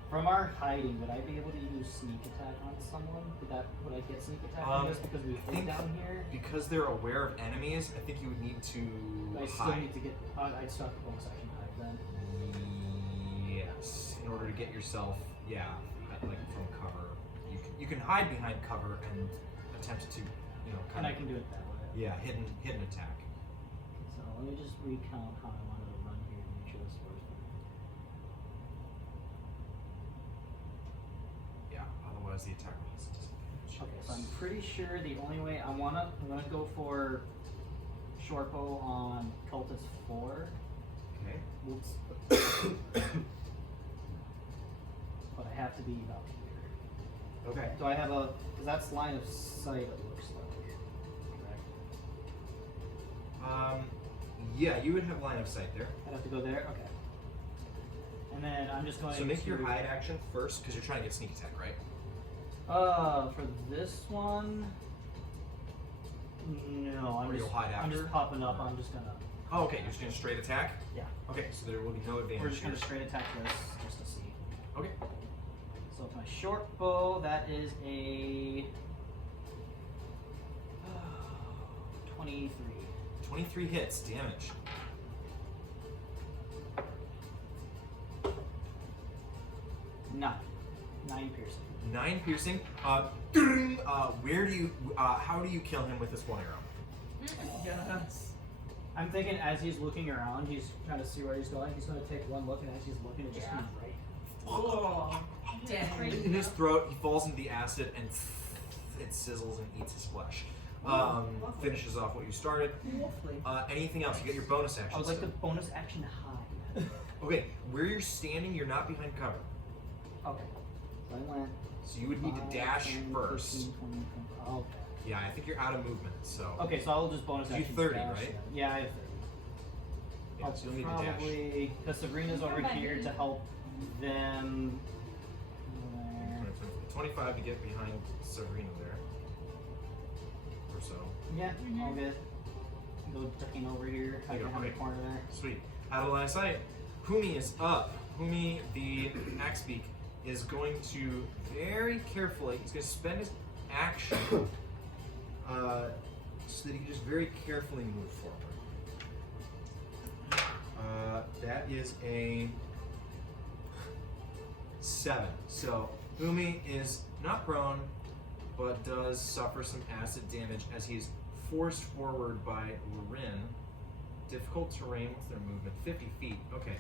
From our hiding, would I be able to use sneak attack on someone? Would I get sneak attack on this because we hid down here? Because they're aware of enemies, I think you would need to I still hide. need to get. I'd still have to bonus action hide then. Yes, in order to get yourself, like from cover. You can hide behind cover and attempt to, And I can do it that way. Yeah, hidden attack. So let me just recount how I wanted to run here and make sure this works. Yeah, otherwise the attacker has disadvantage. Okay, so I'm pretty sure the only way I'm gonna go for short bow on cultist 4. Okay. Whoops. But I have to be about here. Okay. Do I have a? Because that's line of sight. It looks like. Correct. Yeah, you would have line of sight there. I'd have to go there. Okay. And then I'm just going. So make to, your hide action first, because you're trying to get sneak attack, right? For this one. No, Or you'll hide I'm after? just popping up. I'm just gonna. Oh, okay. You're just gonna straight attack. Yeah. Okay, so there will be no advantage We're just here. gonna straight attack this just to see. Okay. So with my short bow, that is a 23. 23 hits, damage. Nine piercing. 9 piercing. Where do you? How do you kill him with this one arrow? Yes. I'm thinking as he's looking around, he's trying to see where he's going. He's going to take one look, and as he's looking, it just comes right. Oh, dang. In his throat, he falls into the acid, and it sizzles and eats his flesh. Lovely. Finishes off what you started. Lovely. Anything else? You get your bonus action. I would like the still. bonus action hide. Okay, where you're standing, you're not behind cover, Okay. So I went. so you would need to 5, dash 10, first. 15, 20, 20. Okay. Yeah, I think you're out of movement, so. Okay, so I'll just bonus You action. 30, dash right? then. Yeah, I have 30. Yeah, so you'll need to dash. Probably because Sabrina's over here to help them. 25 to get behind Sabrina there, or so. Yeah, I'll get go ducking over here, There you hiding go, behind the okay. corner there. Sweet. Out of line of sight. Humi is up. Humi, the Axebeak, is going to very carefully, he's going to spend his action so that he can just very carefully move forward. That is a 7. So Humi is not prone, but does suffer some acid damage as he's forced forward by Lorin. Difficult terrain with their movement. 50 feet. Okay.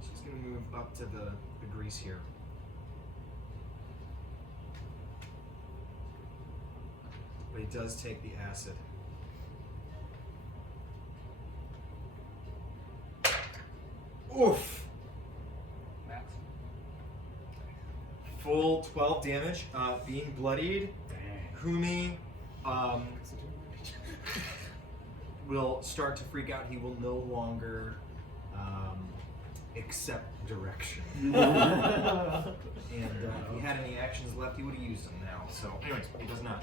She's going to move up to the grease here. But he does take the acid. Oof! Max. Full 12 damage. Being bloodied. Humi will start to freak out. He will no longer accept direction. And if he had any actions left, he would have used them now. So, anyways, he does not.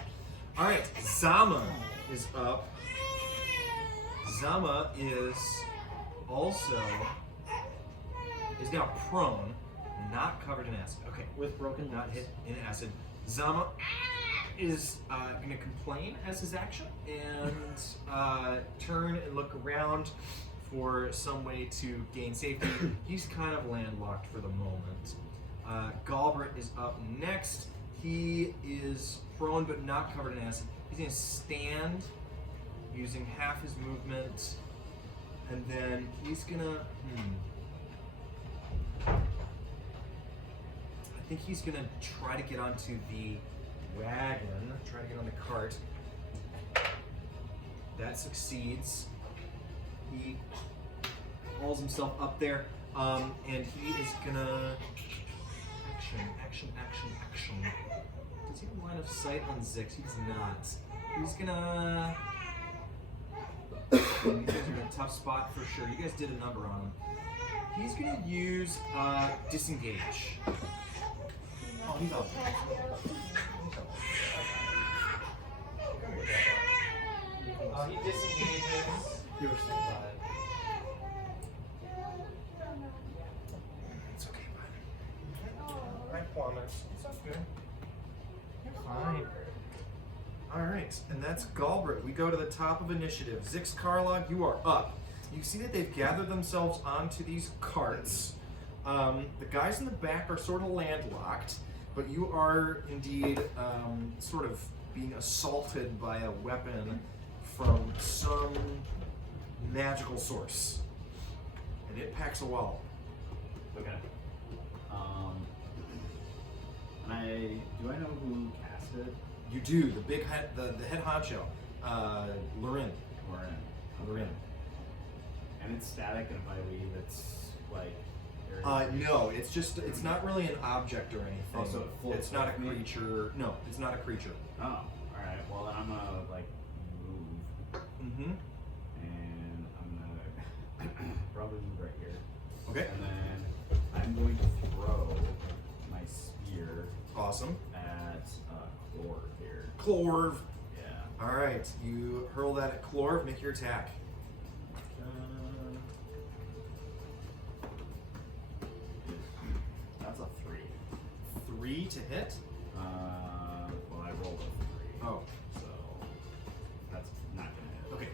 All right, Zama is up. Zama is now prone, not covered in acid. Okay, With broken not nose. hit in acid. Zama is going to complain as his action and turn and look around for some way to gain safety. He's kind of landlocked for the moment. Galbraith is up next. He is prone but not covered in acid. He's going to stand using half his movement, and then he's going to... I think he's gonna try to get onto the wagon, try to get on the cart. That succeeds. He hauls himself up there, and he is gonna action. Does he have line of sight on Zix? He does not. He's gonna. You guys are in a tough spot for sure. You guys did a number on him. He's gonna use disengage. Oh, he's up. He disengages. You were saying about it. It's okay, bud. I promise. It's okay. You're fine. Alright, and that's Galbraith. We go to the top of initiative. Zix Karlog, you are up. You see that they've gathered themselves onto these carts. The guys in the back are sort of landlocked, but you are indeed sort of being assaulted by a weapon from some magical source. And it packs a wallop. Okay. Do I know who cast it? You do. The big head, the head honcho, Lorin. Lorin. And it's static, and if I leave, it's like. No, it's not really an object or anything. Oh, so it floats it's not a with me? creature. No, it's not a creature. Oh, alright. Well, then I'm gonna, like, move. Mm-hmm. And I'm gonna probably move right here. Okay. And then I'm going to throw my spear Awesome. at Clorv here. Clorv. Yeah. All right, you hurl that at Clorv. Make your attack. That's a 3. 3 to hit. Well, I rolled a 3. Oh. So that's not gonna hit. Okay.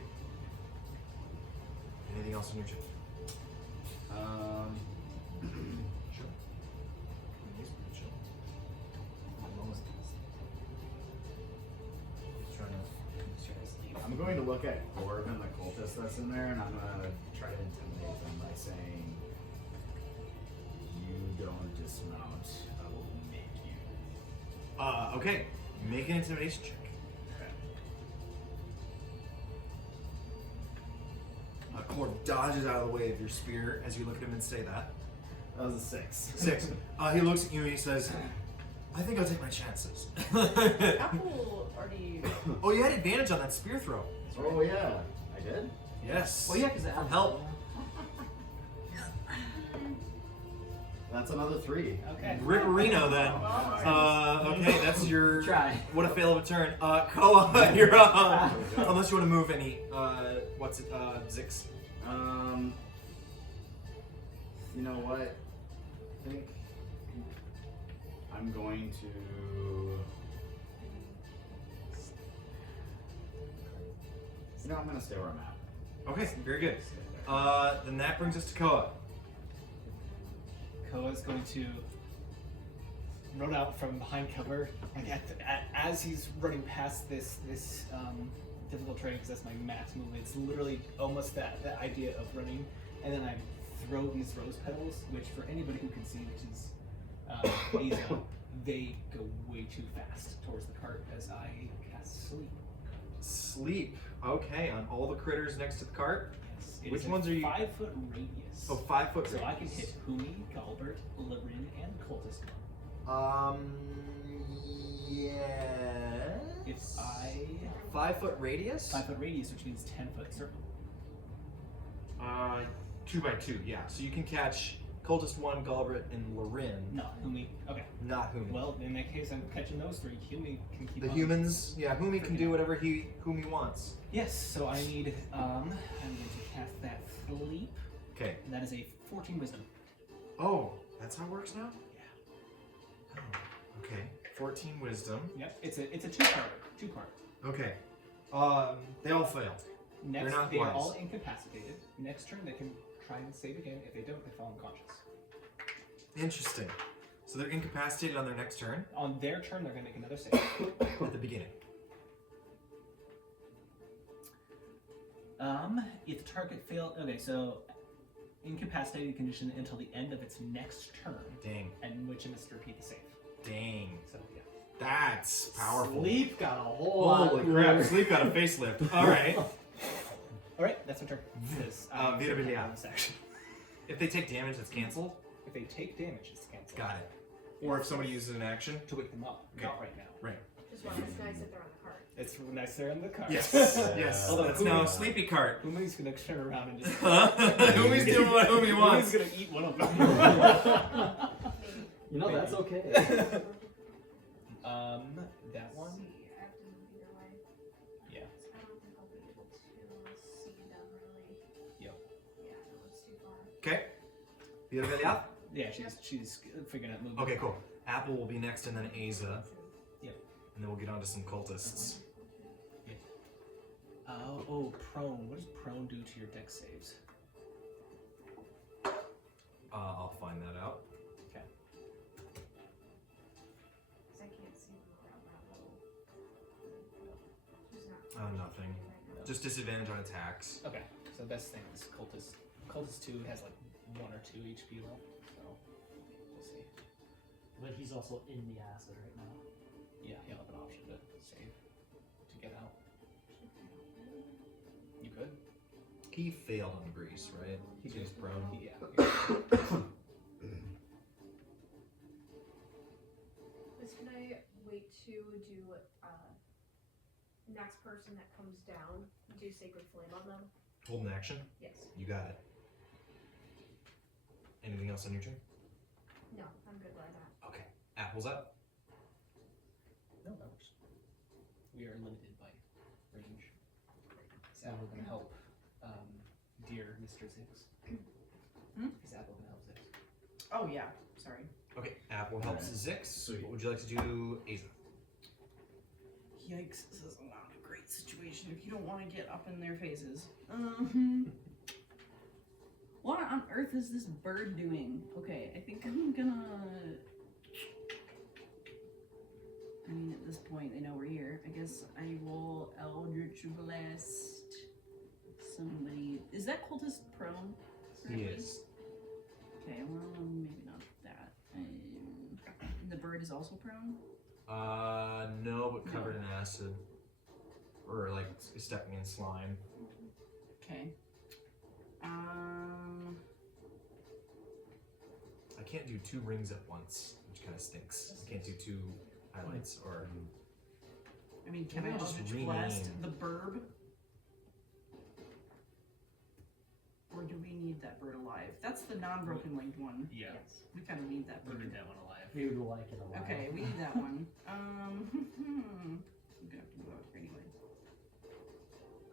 Anything else on your chip? Sure. Sure. I'm going to look at Clorv and the cultist that's in there, and I'm gonna try to intimidate them by saying, "You don't dismount. I will make you." Okay. Make an intimidation check. Okay. Clorv dodges out of the way of your spear as you look at him and say that. That was a 6. 6. He looks at you and he says, I think I'll take my chances. Apple already. Oh, you had advantage on that spear throw. Oh yeah, I did. Yes. Well, yeah, because From help. That's another 3. Okay. Ripperino then. Okay, that's your. Try. What a fail of a turn. Koa, you're up. Unless you want to move any. What's it? Zix. You know what? I think I'm going to. You know, I'm gonna stay where I'm at. Okay, very good. Then that brings us to Koa. Koa's going to run out from behind cover, like as he's running past this difficult terrain, because that's my max movement. It's literally almost that idea of running, and then I throw these rose petals, which for anybody who can see, which is Aza, they go way too fast towards the cart as I cast sleep. Sleep. Okay, on all the critters next to the cart. Yes, it Which is a ones are you- 5-foot radius. Oh, 5 foot. So I can hit Humi, Galbert, Lirin, and Cultist. Yes. If I 5 foot radius. 5-foot radius, which means 10-foot circle. 2 by 2. Yeah. So you can catch Cultist 1, Galbert, and Lorin. Not Humi. Okay. Not Humi. Well, in that case, I'm catching those 3. Humi can keep The on. humans. Yeah, Humi can do whatever Humi wants. Yes. So I need. I'm going to cast that sleep. Okay. And that is a 14 wisdom. Oh, that's how it works now. Yeah. Oh, okay. 14 wisdom. Yep. It's a 2-part. 2-part. Okay. They all fail. Next, not they are wise. all incapacitated. Next turn, they can try and save again. If they don't, they fall unconscious. Interesting. So they're incapacitated on their next turn On their turn, they're going to make another save. at the beginning. If the target failed, okay, so incapacitated condition until the end of its next turn, Dang. and which it must repeat the save. Dang. So yeah. That's powerful. Sleep got a whole lot Holy cooler. crap! Sleep got a facelift. All right. All right, that's my turn. Because I Vita don't Vita. have this action. If they take damage, that's canceled. If they take damage, it's canceled. Got it. Or if somebody uses an action. To wake them up. Okay. Not right now. Right. Just want it's nice that they're on the cart. It's nice they're in the car. Yes. Yes. Although That's now a Humi- sleepy cart. Humi's gonna turn around and just. Humi's doing what Humi wants. Humi's gonna eat one of them. You know, that's okay. That one. I have to move either way. Yeah. I don't think I'll be able to see them really. Yep. Yeah, no, it's too far. Okay. Vita Vita. Yeah, she's figuring out movement. Okay, cool. Apple will be next, and then Aza. Yep. And then we'll get on to some cultists. Prone. What does prone do to your dex saves? I'll find that out. Okay. Because I can't see them around that little. There's not. Nothing. Just disadvantage on attacks. Okay. So best thing is cultist. Cultist 2 has like 1 or 2 HP left. So we'll see. But he's also in the acid right now. Yeah, he'll have an option to save to get out. You could. He failed on grease, right? He's prone. Yeah. Can I wait to do next person that comes down, do Sacred Flame on them? Hold an action. Yes. You got it. Anything else on your turn? No, I'm good by that. Okay. Apple's up. No, that works. We are limited by range. Is Apple going to help dear Mr. Zix? Is Apple going to help Zix? Oh yeah, sorry. Okay. Apple helps Zix. Sweet. What would you like to do, Asa? Yikes, this is not a great situation if you don't want to get up in their faces. What on earth is this bird doing? Okay, I think I'm gonna... I mean, at this point, they know we're here. I guess I will Eldritch Blast somebody. Is that cultist prone? currently? Yes. Okay, well, maybe not that. The bird is also prone? No, but covered in acid. Or like stepping in slime. Okay. I can't do 2 rings at once, which kind of stinks. I can't do 2 highlights or. I mean, can Maybe I I'll just Eldritch Blast rename. the burb? Or do we need that bird alive? That's the non-broken winged one. Yeah. Yes. We kind of need that We bird. need that one alive. We would like it alive. Okay, we need that one. I'm gonna have to move out here anyway.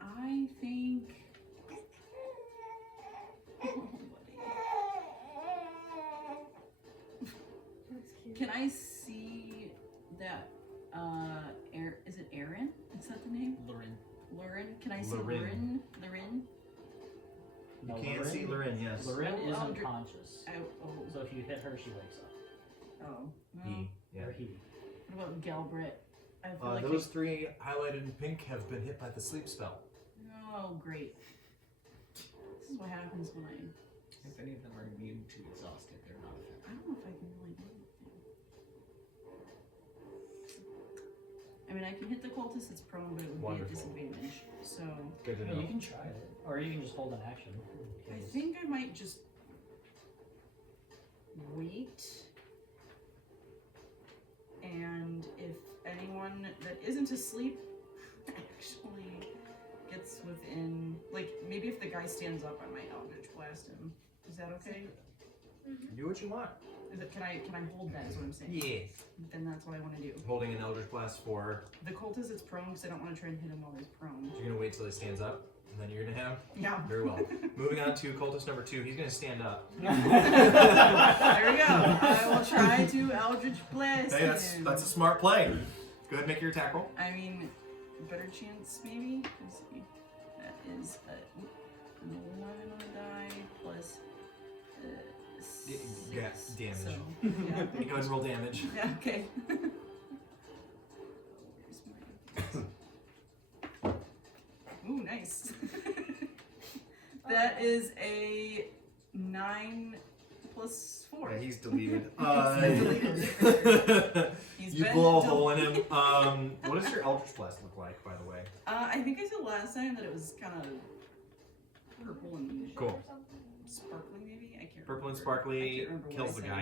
I think. Oh, buddy. Can I see that? Is it Aaron? Is that the name? Lurin. Lauren? Can I see Lauren. Lauren? No, You can see Loren, yes. Loren is Oh, unconscious. Oh. So if you hit her, she wakes up. Oh. Well, He. Yeah. Or he. what about Galbret? I feel like Those 3 highlighted in pink have been hit by the sleep spell. Oh, great. This is what happens when If any of them are immune to exhausted, they're not affected. I don't know if I can really do anything. I mean, I can hit the cultist that's prone, but it would Wonderful. be a disadvantage. So Good to Yeah, know. you can try it. Or you can just hold an action. I because- think I might just wait. And if anyone that isn't asleep actually gets within, like, maybe if the guy stands up, I might Eldritch Blast him. Is that okay? Do what you want. Is it, can I hold that? Is what I'm saying. Yeah. Then that's what I want to do. Holding an Eldritch Blast for. The cultist is prone because I don't want to try and hit him while he's prone. You're gonna wait till he stands up, and then you're gonna have. Yeah. Very well. Moving on to cultist number 2. He's gonna stand up. There we go. I will try to Eldritch Blast Hey, him. that's a smart play. Go ahead and make your attack roll. I mean, better chance maybe. Let's see. That is an 11 on the die plus Yeah, 6. damage. So, yeah. Go ahead and roll damage. Yeah, okay. Where's my... Ooh, nice. That is a 9 plus 4. Yeah, he's deleted. Deleted. He's You been blow a del- hole in him. What does your Eldritch Blast look like, by the way? I think I said last time that it was kind of purple and Cool. sparkly, maybe? I can't Purple and remember. I sparkly can't remember what kills I the said guy.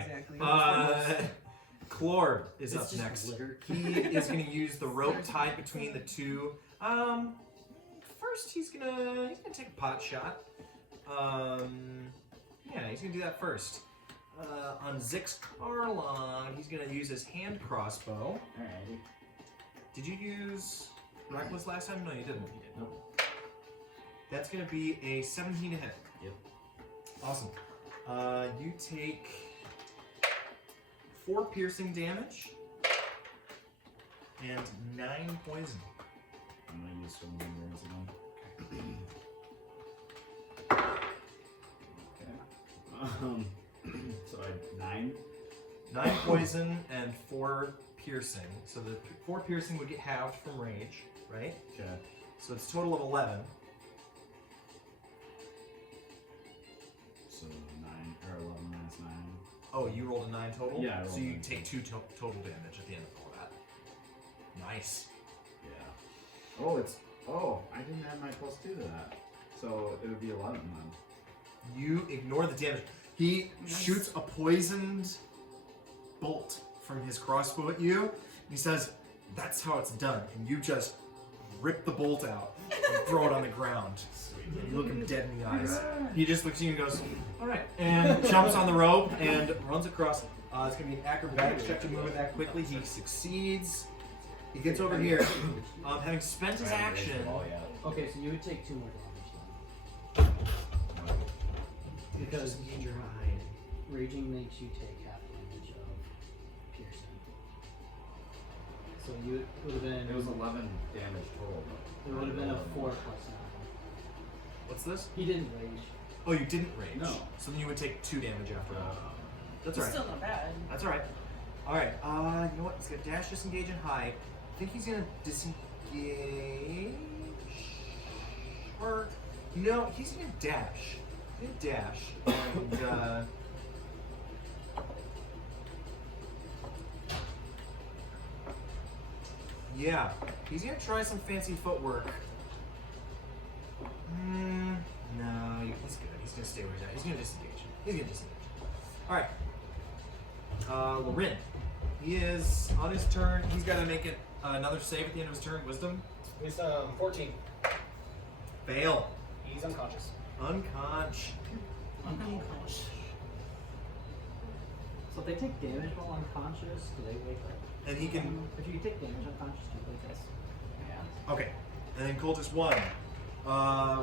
Exactly. Clorb is It's up just next. glitter. He is going to use the rope tied between the 2. First, he's gonna take a pot shot. Yeah, he's gonna do that first. On Zix Karlon, he's gonna use his hand crossbow. Alrighty. Did you use Reckless last time? No, you didn't. Nope. That's gonna be a 17 to hit. Yep. Awesome. You take 4 piercing damage and 9 poison. I'm gonna use some words again. So I 9. 9 poison and 4 piercing. So the 4 piercing would get halved from rage, right? Okay. So it's a total of 11. So 9 or 11 minus 9. Oh, you rolled a 9 total? Yeah, I rolled so you 9 take 2 total damage at the end of all that. Nice. Yeah. Oh, I didn't add my +2 to that. So it would be 11 then. You ignore the damage. He Nice. shoots a poisoned bolt from his crossbow at you. He says, "That's how it's done." And you just rip the bolt out and throw it on the ground. And you look him dead in the eyes. He just looks at you and goes, "All right," and jumps on the rope and runs across. It's gonna be an acrobatics check to move it that quickly. He succeeds. He gets over here, having spent his action. Oh yeah. Okay, so you would take 2 more damage then. Because Disengage your hide. raging makes you take half damage of piercing. So you would have been. It was 11 damage total. It would have been a 4 plus 9. What's this? He didn't rage. Oh, you didn't rage. No. So then you would take 2 damage after that. That's It's alright. still not bad. That's alright. Alright, you know what? He's gonna dash, disengage, and hide. I think he's gonna disengage. Or, no, he's gonna dash. He's gonna dash. And, yeah, he's gonna try some fancy footwork. No, he's good. He's gonna stay where he's at. He's gonna disengage. He's gonna disengage. Alright. Lorin. He is on his turn. He's got to make it another save at the end of his turn. Wisdom. Wisdom 14. Fail. He's unconscious. Unconch. So if they take damage while unconscious, do they wake up? And he can. If you take damage unconscious, do you wake up? Yeah. Okay. And then Cultist 1.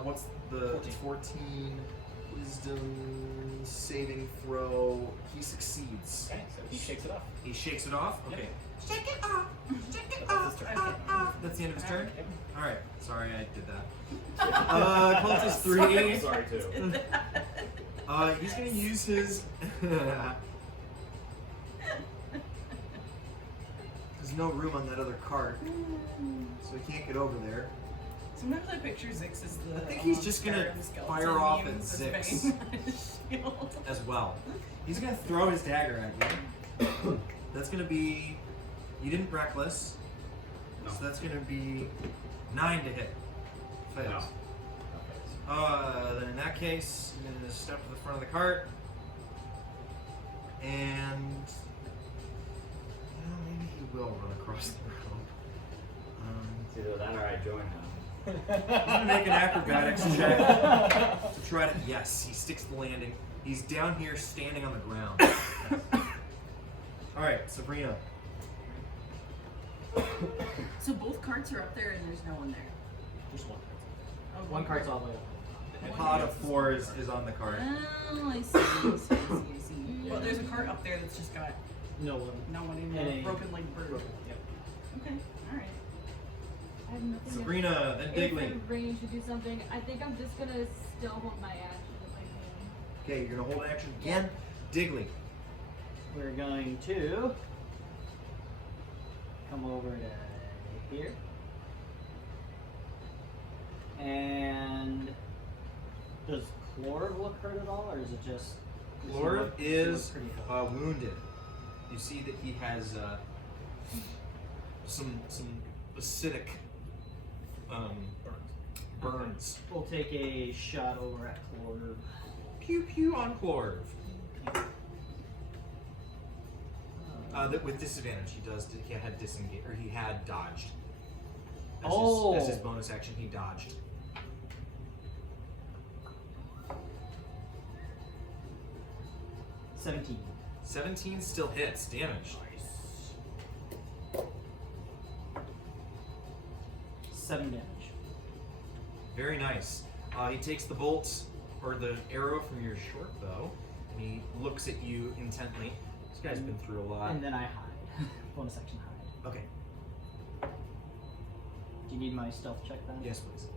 What's the 14 Wisdom saving throw? He succeeds. Okay, so he shakes it off. He shakes it off? Yep. Okay. Shake it off! Shake it off! That's the end of his turn? Yep. Alright. Sorry I did that. Cultist 3. Sorry too. He's gonna use his. There's no room on that other cart, so he can't get over there. Sometimes I picture Zix as the. I think he's just gonna Skyrim skeleton fire off meme at with Zix. his bang on his shield. As well. He's gonna throw his dagger at you. That's gonna be. You didn't reckless, No. so that's gonna be 9 to hit. Fails. No. Then in that case, I'm gonna step to the front of the cart, and well, maybe he will run across the road. It's either that or I join him. He's gonna make an acrobatics check to try to. Yes, he sticks the landing. He's down here, standing on the ground. All right, Sabrina. So both carts are up there and there's no one there. Just one. Oh, One cart's all the way up. The pot of 4 is on the cart. Oh, I see. I see. Well, there's a cart up there that's just got No one. no one in And there. a- Broken leg bird. Yep. Okay, alright. I have nothing Sabrina, then if Digley. I'm range to do something. I think I'm just gonna still hold my action if I can. Okay, you're gonna hold action again. Digley. We're going to come over to here. And does Clorv look hurt at all, or is it just? does he Lord look- does he look is pretty healthy? wounded. You see that he has some acidic burns. We'll take a shot over at Clorv. Pew pew on Clorv. That with disadvantage, he had disengage, or he had dodged. As his bonus action, he dodged. – 17. 17 still hits. Damage. 7 damage. Very nice. He takes the bolt or the arrow from your short bow, and he looks at you intently. This guy's been through a lot. And then I hide. Bonus action hide. Okay. Do you need my stealth check then? Yes, please.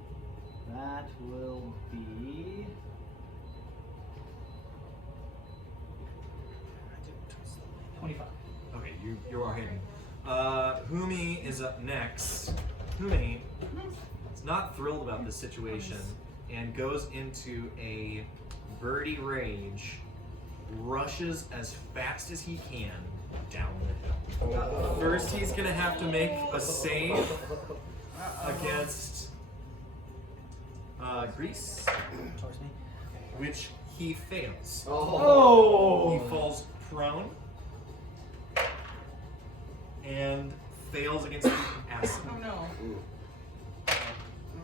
That will be. I 25. Okay, you are hidden. Humi is up next. Humi is not thrilled about this situation and goes into a birdie rage rushes as fast as he can down the hill. First, he's gonna have to make a save against Grease, Towards me. which he fails. Oh! He falls prone and fails against the acid, Oh no. Oh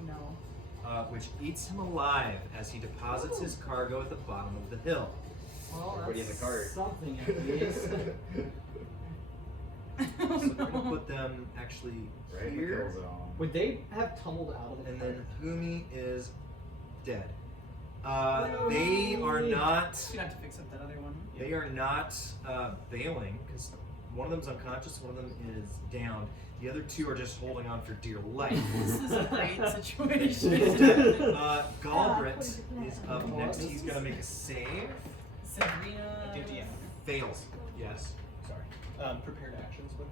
no. which eats him alive as he deposits his cargo at the bottom of the hill. Well, Everybody in the that's cart. Something at least. Oh, So we're gonna no. put them actually Right in the here, kill zone. Would they have tumbled out of the and cart? then Humi is dead. They are not. You have to fix up that other one. They are not bailing because one of them's unconscious, one of them is downed. The other two are just holding on for dear life. This is a great situation. Galbrit is up next. He's gonna make a save. Sabrina. I think DM. Fails. Yes. Sorry. Prepared actions. What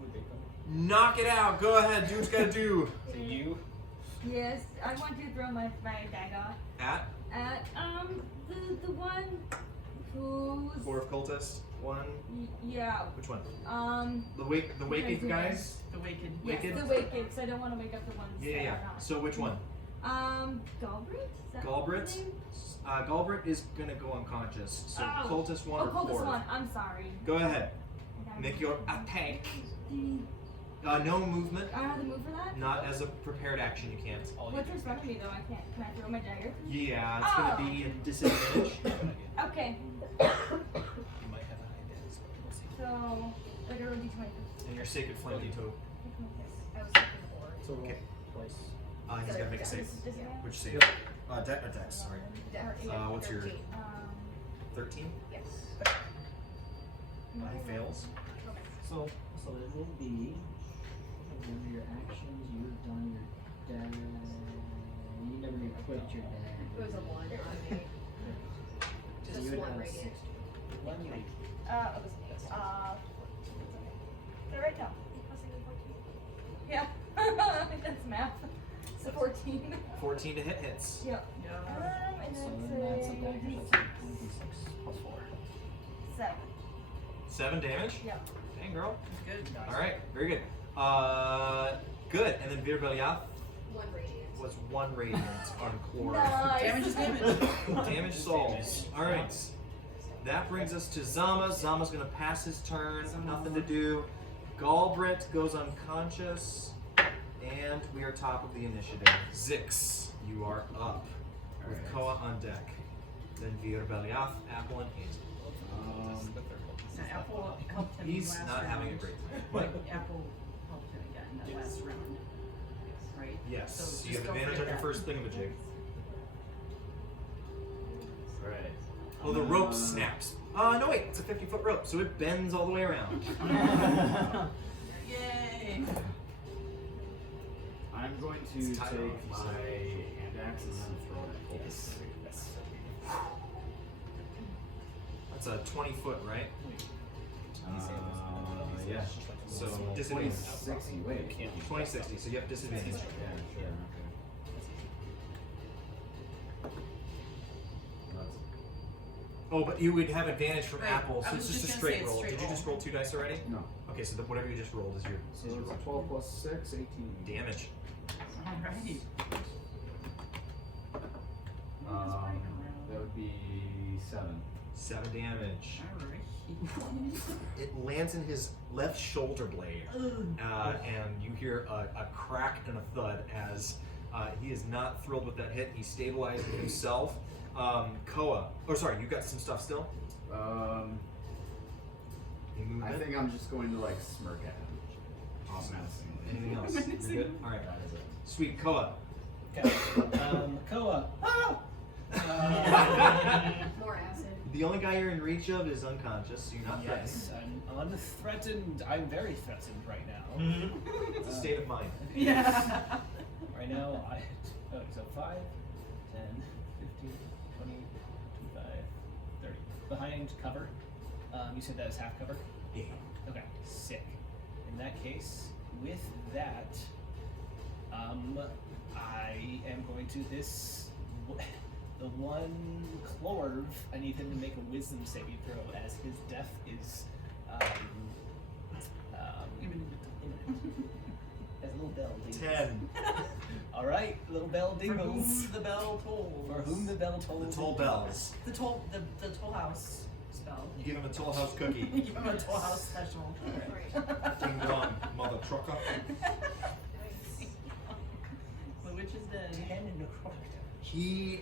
would they come? Knock it out. Go ahead. Do what you gotta do. So you. Yes, I want to throw my dagger At at the one who's Dwarf Cultist. One. yeah Which one? The What Wicked is it? guys. The Wicked. yes, Wicked? the wicked, because I don't want to wake up the ones Yeah, that yeah. are not. So which one? Galbraith? Is that Galbraith? his name? Galbrit is gonna go unconscious. So Oh. Cultist one Oh, or Cultist Dwarf. one. I'm sorry. Go ahead. I gotta Make your attack. Do No movement. I have to move for that? Not as a prepared action. You can't. All you What's do in is front of me though? I can't. Can I throw my dagger? Yeah, it's gonna Oh. be a disadvantage. Okay. You might have a high dance, but we'll see. So like a roll d20. And your sacred flame detour. I was thinking more. So roll Okay. twice. He's gotta make a save. Disadvantage? Which save? Dex. Sorry. What's your 13. 13? Yes. He fails. Okay. So it will be whenever your actions, you've done your dagger. You never equipped your dagger. It was a 1 on me. So Just you would one have radiant. 60. What was it? Right now. Yeah. That's math. So 14. 14 to hits. Yep. Yeah. And So then then that's a say dagger. D6. That's 1d6 plus 4. 7. 7 damage? Yeah. Oh, Dang, girl. Good. Alright, very good. Good. And then Vir Beliath 1 radiant. was 1 radiant on Chlor. Nice. Damage is damage. Damage solves. Alright. That brings us to Zama. Zama's gonna pass his turn. Nothing to do. Galbrit goes unconscious. And we are top of the initiative. Zix, you are up. With Koa on deck. Then Vir Beliath, Apple, and Hazel. And Apple helped him He's last not round. having a great time. What? Apple helped him again that last round. Right? Yes. So You just have go for advantage on your that. first thingamajig. Right. Oh, the rope snaps. No wait, it's a 50-foot rope, so it bends all the way around. Yay! I'm going to It's take tied my off. hand axes and throw it at Colts. That's a 20-foot, right? Yeah. So disadvantage. 2060, wait. 2060, so you have disadvantage. Yeah, sure, okay. That's Oh, but you would have advantage from Right. Apple, I so was it's just a just gonna say straight it's roll. straight Did you roll. just roll 2 dice already? no. Okay, so whatever you just rolled is your So it's a 12 plus 6, 18. damage. Alright. That would be 7. 7 damage. Alright. It lands in his left shoulder blade, and you hear a crack and a thud as he is not thrilled with that hit. He stabilized himself. Koa, sorry, you got some stuff still? Any I movement? think I'm just going to like smirk at him. Awesome. Menacingly. Anything else? You're good? Alright. That is it. Sweet Koa. Okay. Koa. Ah! More acid. The only guy you're in reach of is unconscious, so you're not Yes, I'm unthreatened. I'm very threatened right now. threatened. It's a state of mind. Yeah. Right now, so 5, 10, 15, 20, 25, 30. Behind cover. You said that is half cover? Yeah. Okay, sick. In that case, with that, I am going to the the one Clorv, I need him to make a wisdom saving throw as his death is imminent. As a little bell dingles. 10. Alright, little bell For whom dingles. the bell tolls. For whom the bell tolls. The toll bells. The toll house spell. You give him a Toll House cookie. Give him a toll house special. Right. Ding dong, mother trucker. The witch is dead. 10 in necrotic damage. He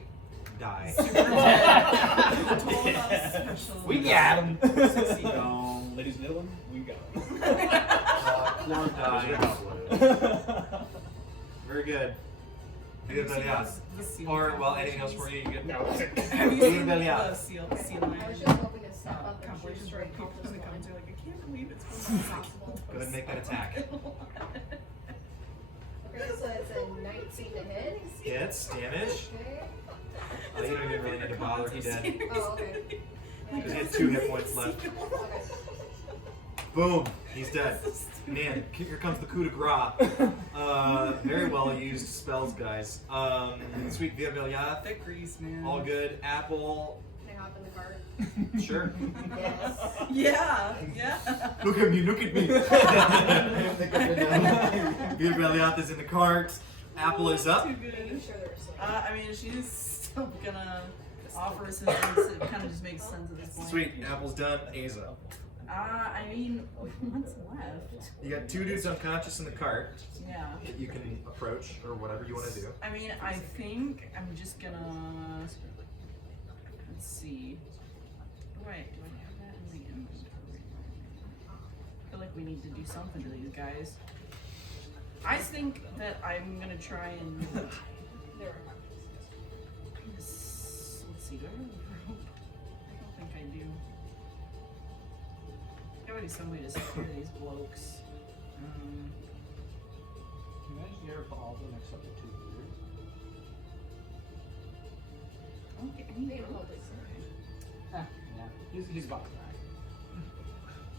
died. Super dead. The toll house special. We got him! No. Ladies and gentlemen, we got him. Clorv died. Very good. Have you Vida seen Belial. the seal Or, well, anything else for you? You good? No. Have you Vida seen Belial. the seal I was line? just hoping to step up and Compilations shoot where straight people off in this the comments are one. like, I can't believe it's Possible. Go ahead and make that attack. Okay, so it's a 19 to hit. Hits, damage. Okay. You don't even really need to bother, he dead. Oh, okay. Because he has 2 hit points left. Okay. Boom, he's dead. Man, here comes the coup de grace. Very well used spells, guys. Sweet Via Velia, Thick grease, man. all good. Apple, Can I hop in the cart? sure. Yes. Yeah, yeah. Look at me, look at me. Via Velia is in the cart. Apple is up. Too good. Making sure they're asleep. I mean, she's still gonna offer assistance. It kind of just makes sense at this point. Sweet, Apple's done. Aza. I mean, what's left? You got 2 dudes unconscious in the cart Yeah. that you can approach or whatever you want to do. I mean, I think I'm just gonna. Let's see. Right, do I have that in the inventory? I feel like we need to do something to these guys. I think that I'm gonna try and. There. Let's see, do I have a rope? I don't think I do. There's gotta be some way to secure these blokes. Can you imagine you ever put all of them except for 2 leaders? Okay, I need They a don't rope. hold this. Yeah. He's about to die.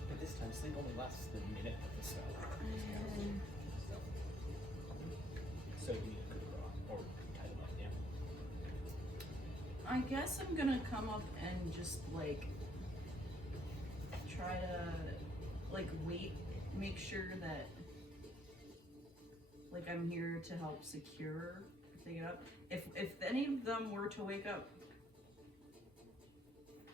But this time, sleep only lasts the minute of the spell. So you need a good rock, or tie them up, yeah. I guess I'm gonna come up and just like try to like wait, make sure that like I'm here to help secure if they get up. If any of them were to wake up,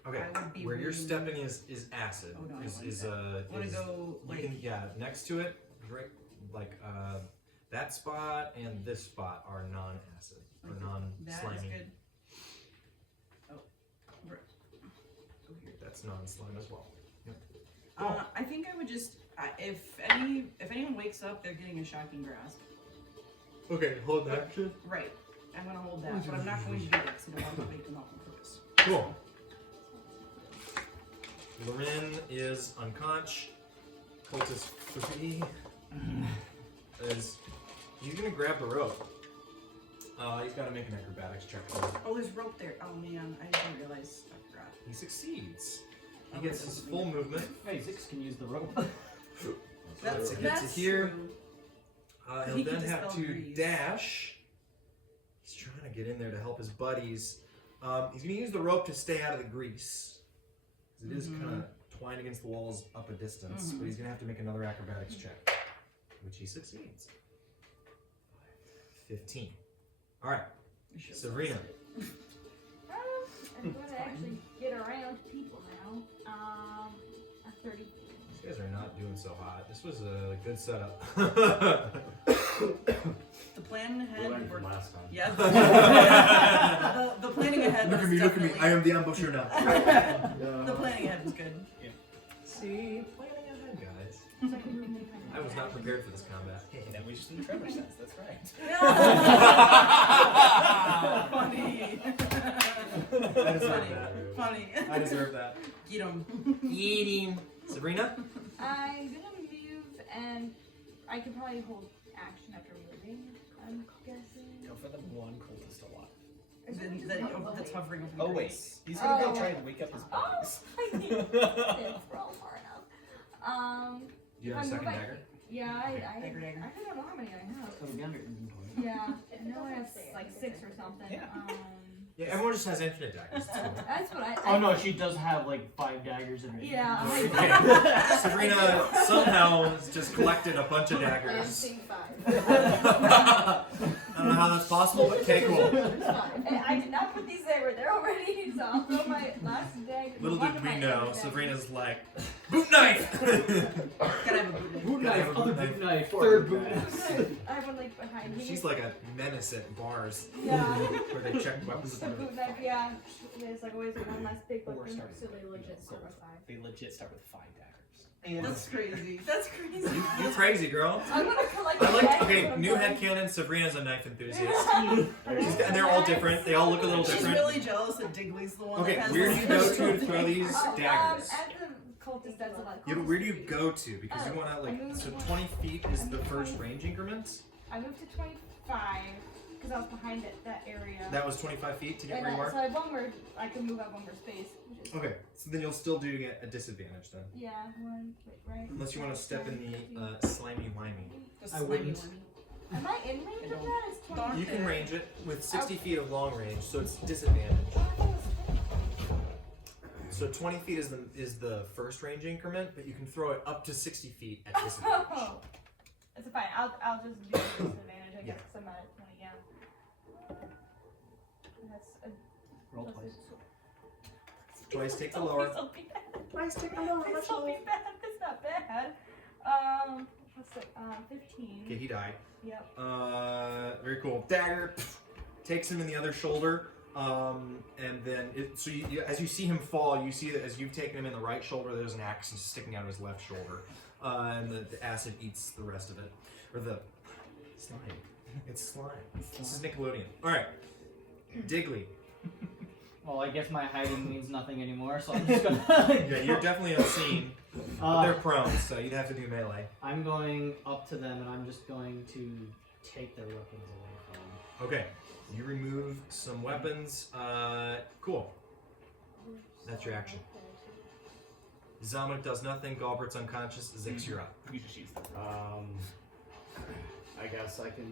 Okay, I would be where you're waiting- stepping is acid. Oh, no, I don't is wanna go you like can, yeah, next to it, right, like that spot and this spot are non-acid or that is non-slimy. good. Oh, right. Go here. That's non-slime as well. I think I would just if anyone wakes up, they're getting a shocking grasp. Okay, hold that action. Right. I'm gonna hold that, but I'm not going to do that because I don't want to wake them up on purpose. Cool. Loren is unconscious. Cultist 3 is he's gonna grab the rope. He's got to make an acrobatics check. Oh, there's rope there. Oh man, I didn't realize. I forgot. He succeeds. He Okay, gets his that's full me. movement. Phasix can use the rope. That's That's to here. true. He'll He can then have dispel to grease. dash. He's trying to get in there to help his buddies. He's going to use the rope to stay out of the grease. 'Cause it is kind of twined against the walls up a distance, but he's going to have to make another acrobatics check, which he succeeds. 15. All right, I should've Sabrina. said it. I'm going to actually get around people now. A 30. These guys are not doing so hot. This was a good setup. The plan We ahead. learned from last time. Yeah. The planning ahead. Look at was me, look at me. definitely- I am the ambusher now. The planning ahead was good. See, planning ahead, guys. I was not prepared for this combat. Hey, that was just in the tremor sense, that's right. Funny. I deserve Funny. that. Funny. I deserve that. Get him. Eating. Sabrina? I'm going to move and I could probably hold action after moving, I'm guessing. Go for the one cultist alive. Or should we just Then run that's away? hovering over Oh the wait, grease. he's gonna go Oh. try and wake up his buddies. I didn't roll far enough. Do you have a if I second move, dagger? Yeah, I Dagger, dagger. I don't know how many I have. It'll be under inventory. Yeah, I know I have like 6 or something. Yeah. Yeah, everyone just has infinite daggers. It's cool. That's what I. Oh no, she does have like 5 daggers in her. Yeah. hand. Okay. Sabrina somehow has just collected a bunch of I am daggers. seeing 5. I don't know how that's possible, but okay, cool. It's fine. And I did not put these there. They're already. So I'll throw my last dagger. Little one did of we my know, other daggers. Sabrina's like, boot knife! Gotta have a boot Boot Gotta knife, have a other boot boot knife, Four third boot boot knives. knife. I have one like behind me. She's like a menace at bars Yeah. where they check weapons. Just a boot knife, yeah. There's like always one last big Or weapon. starting So they legit start with 5. They legit start with 5 daggers. That's crazy. That's crazy. You crazy, girl. I'm gonna collect I like, daggers okay, when I'm new done. headcanon, Sabrina's a knife enthusiast. And they're all different, they all look a little She's different. really jealous that Digley's the one Okay, that has where do the you go special to throw these daggers? At the cultist, that's a lot. Yeah, but where do you go to? Because you want to, like, so 20 feet is the first range increment? I moved to 25 because I was behind that area. That was 25 feet to get and where you so are? I have one more. I can move out one more space. Which is, Okay, so then you'll still do get a disadvantage then. Yeah, one. Wait, right. Unless you want to step in the slimy limey. Just I slimy wouldn't. lemmy. Am I in range of that? It's 20. You can range it with 60 feet of long range, so it's disadvantage. Oh, I thought it was 20. So 20 feet is the first range increment, but you can throw it up to 60 feet at disadvantage. Oh, it's fine. I'll just do disadvantage. I Yeah. guess 'cause I'm at 20. Yeah. That's a, Roll that's twice. Twice, take the Please lower. don't be bad. Twice, take the lower. Please don't be bad. That's not bad. What's it? 15. Okay, he died. Yep. Very cool. Dagger takes him in the other shoulder, and then so as you see him fall, you see that as you've taken him in the right shoulder, there's an axe sticking out of his left shoulder, and the acid eats the rest of it, or the slime. It's slime. This is Nickelodeon. All right, Digley. Well, I guess my hiding means nothing anymore, so I'm just gonna. Yeah, you're definitely unseen, but they're prone, so you'd have to do melee. I'm going up to them and I'm just going to take their weapons away from them. Okay, you remove some weapons. Cool. That's your action. Zamak does nothing. Galbert's unconscious. Zix, you're up. You just use them. I guess I can.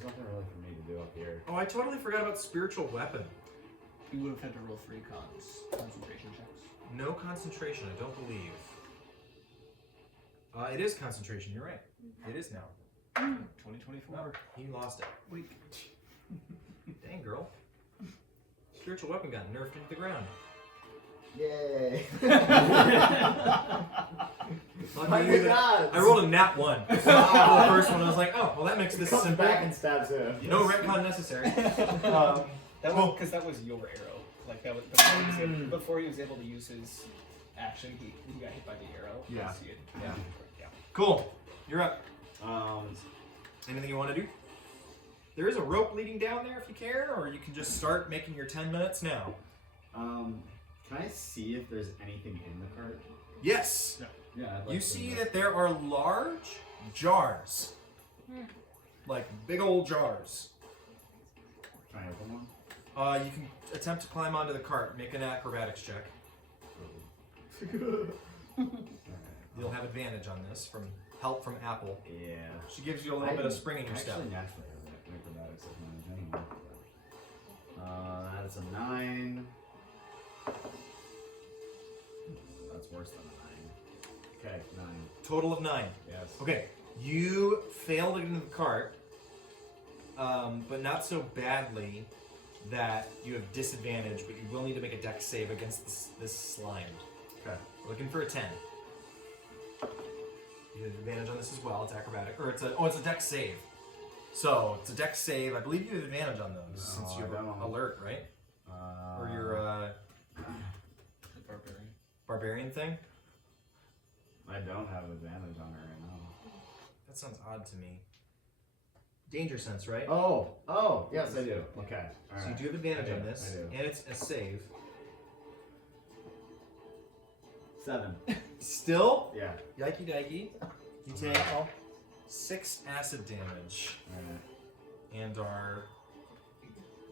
There's nothing really for me to do up here. Oh, I totally forgot about spiritual weapon. You would have had to roll 3 concentration checks. No concentration, I don't believe. It is concentration. You're right. It is now. 2024. No, he lost it. Weak. Dang, girl. Spiritual weapon got nerfed into the ground. Yay! Lucky you that- I rolled a nat 1. So the first one, I was like, oh, well, that makes this Comes simple. back and stabs him. No retcon necessary. That was because that was your arrow. Like that was before he was able to use his action. He got hit by the arrow. Yeah. So Yeah. yeah. Cool. You're up. Um, Anything you want to do? There is a rope leading down there if you care, or you can just start making your 10 minutes now. can I see if there's anything in the cart? Yes. Yeah. I'd like You to see know. that there are large jars. Like big old jars. Can I open one? You can attempt to climb onto the cart. Make an acrobatics check. You'll have advantage on this from help from Apple. Yeah. She gives you a little bit of spring in your step. Actually, naturally, I have acrobatics advantage anyway. That's a 9. That's worse than a 9. Okay, 9. Total of 9. Yes. Okay, you failed it into the cart, but not so badly that you have disadvantage, but you will need to make a dex save against this slime. Okay. We're looking for a 10. You have advantage on this as well. It's acrobatic, or it's a dex save. So it's a dex save. I believe you have advantage on those since No, you're I don't. alert, right? Or your Barbarian. barbarian thing. I don't have advantage on her right now. That sounds odd to me. Danger sense, right? Oh, yes, I do. Okay. All So you right. do have advantage I on do, this, I do. and it's a save. 7. Still, Yeah. yikey dikey. You take 6 acid damage Alright. and are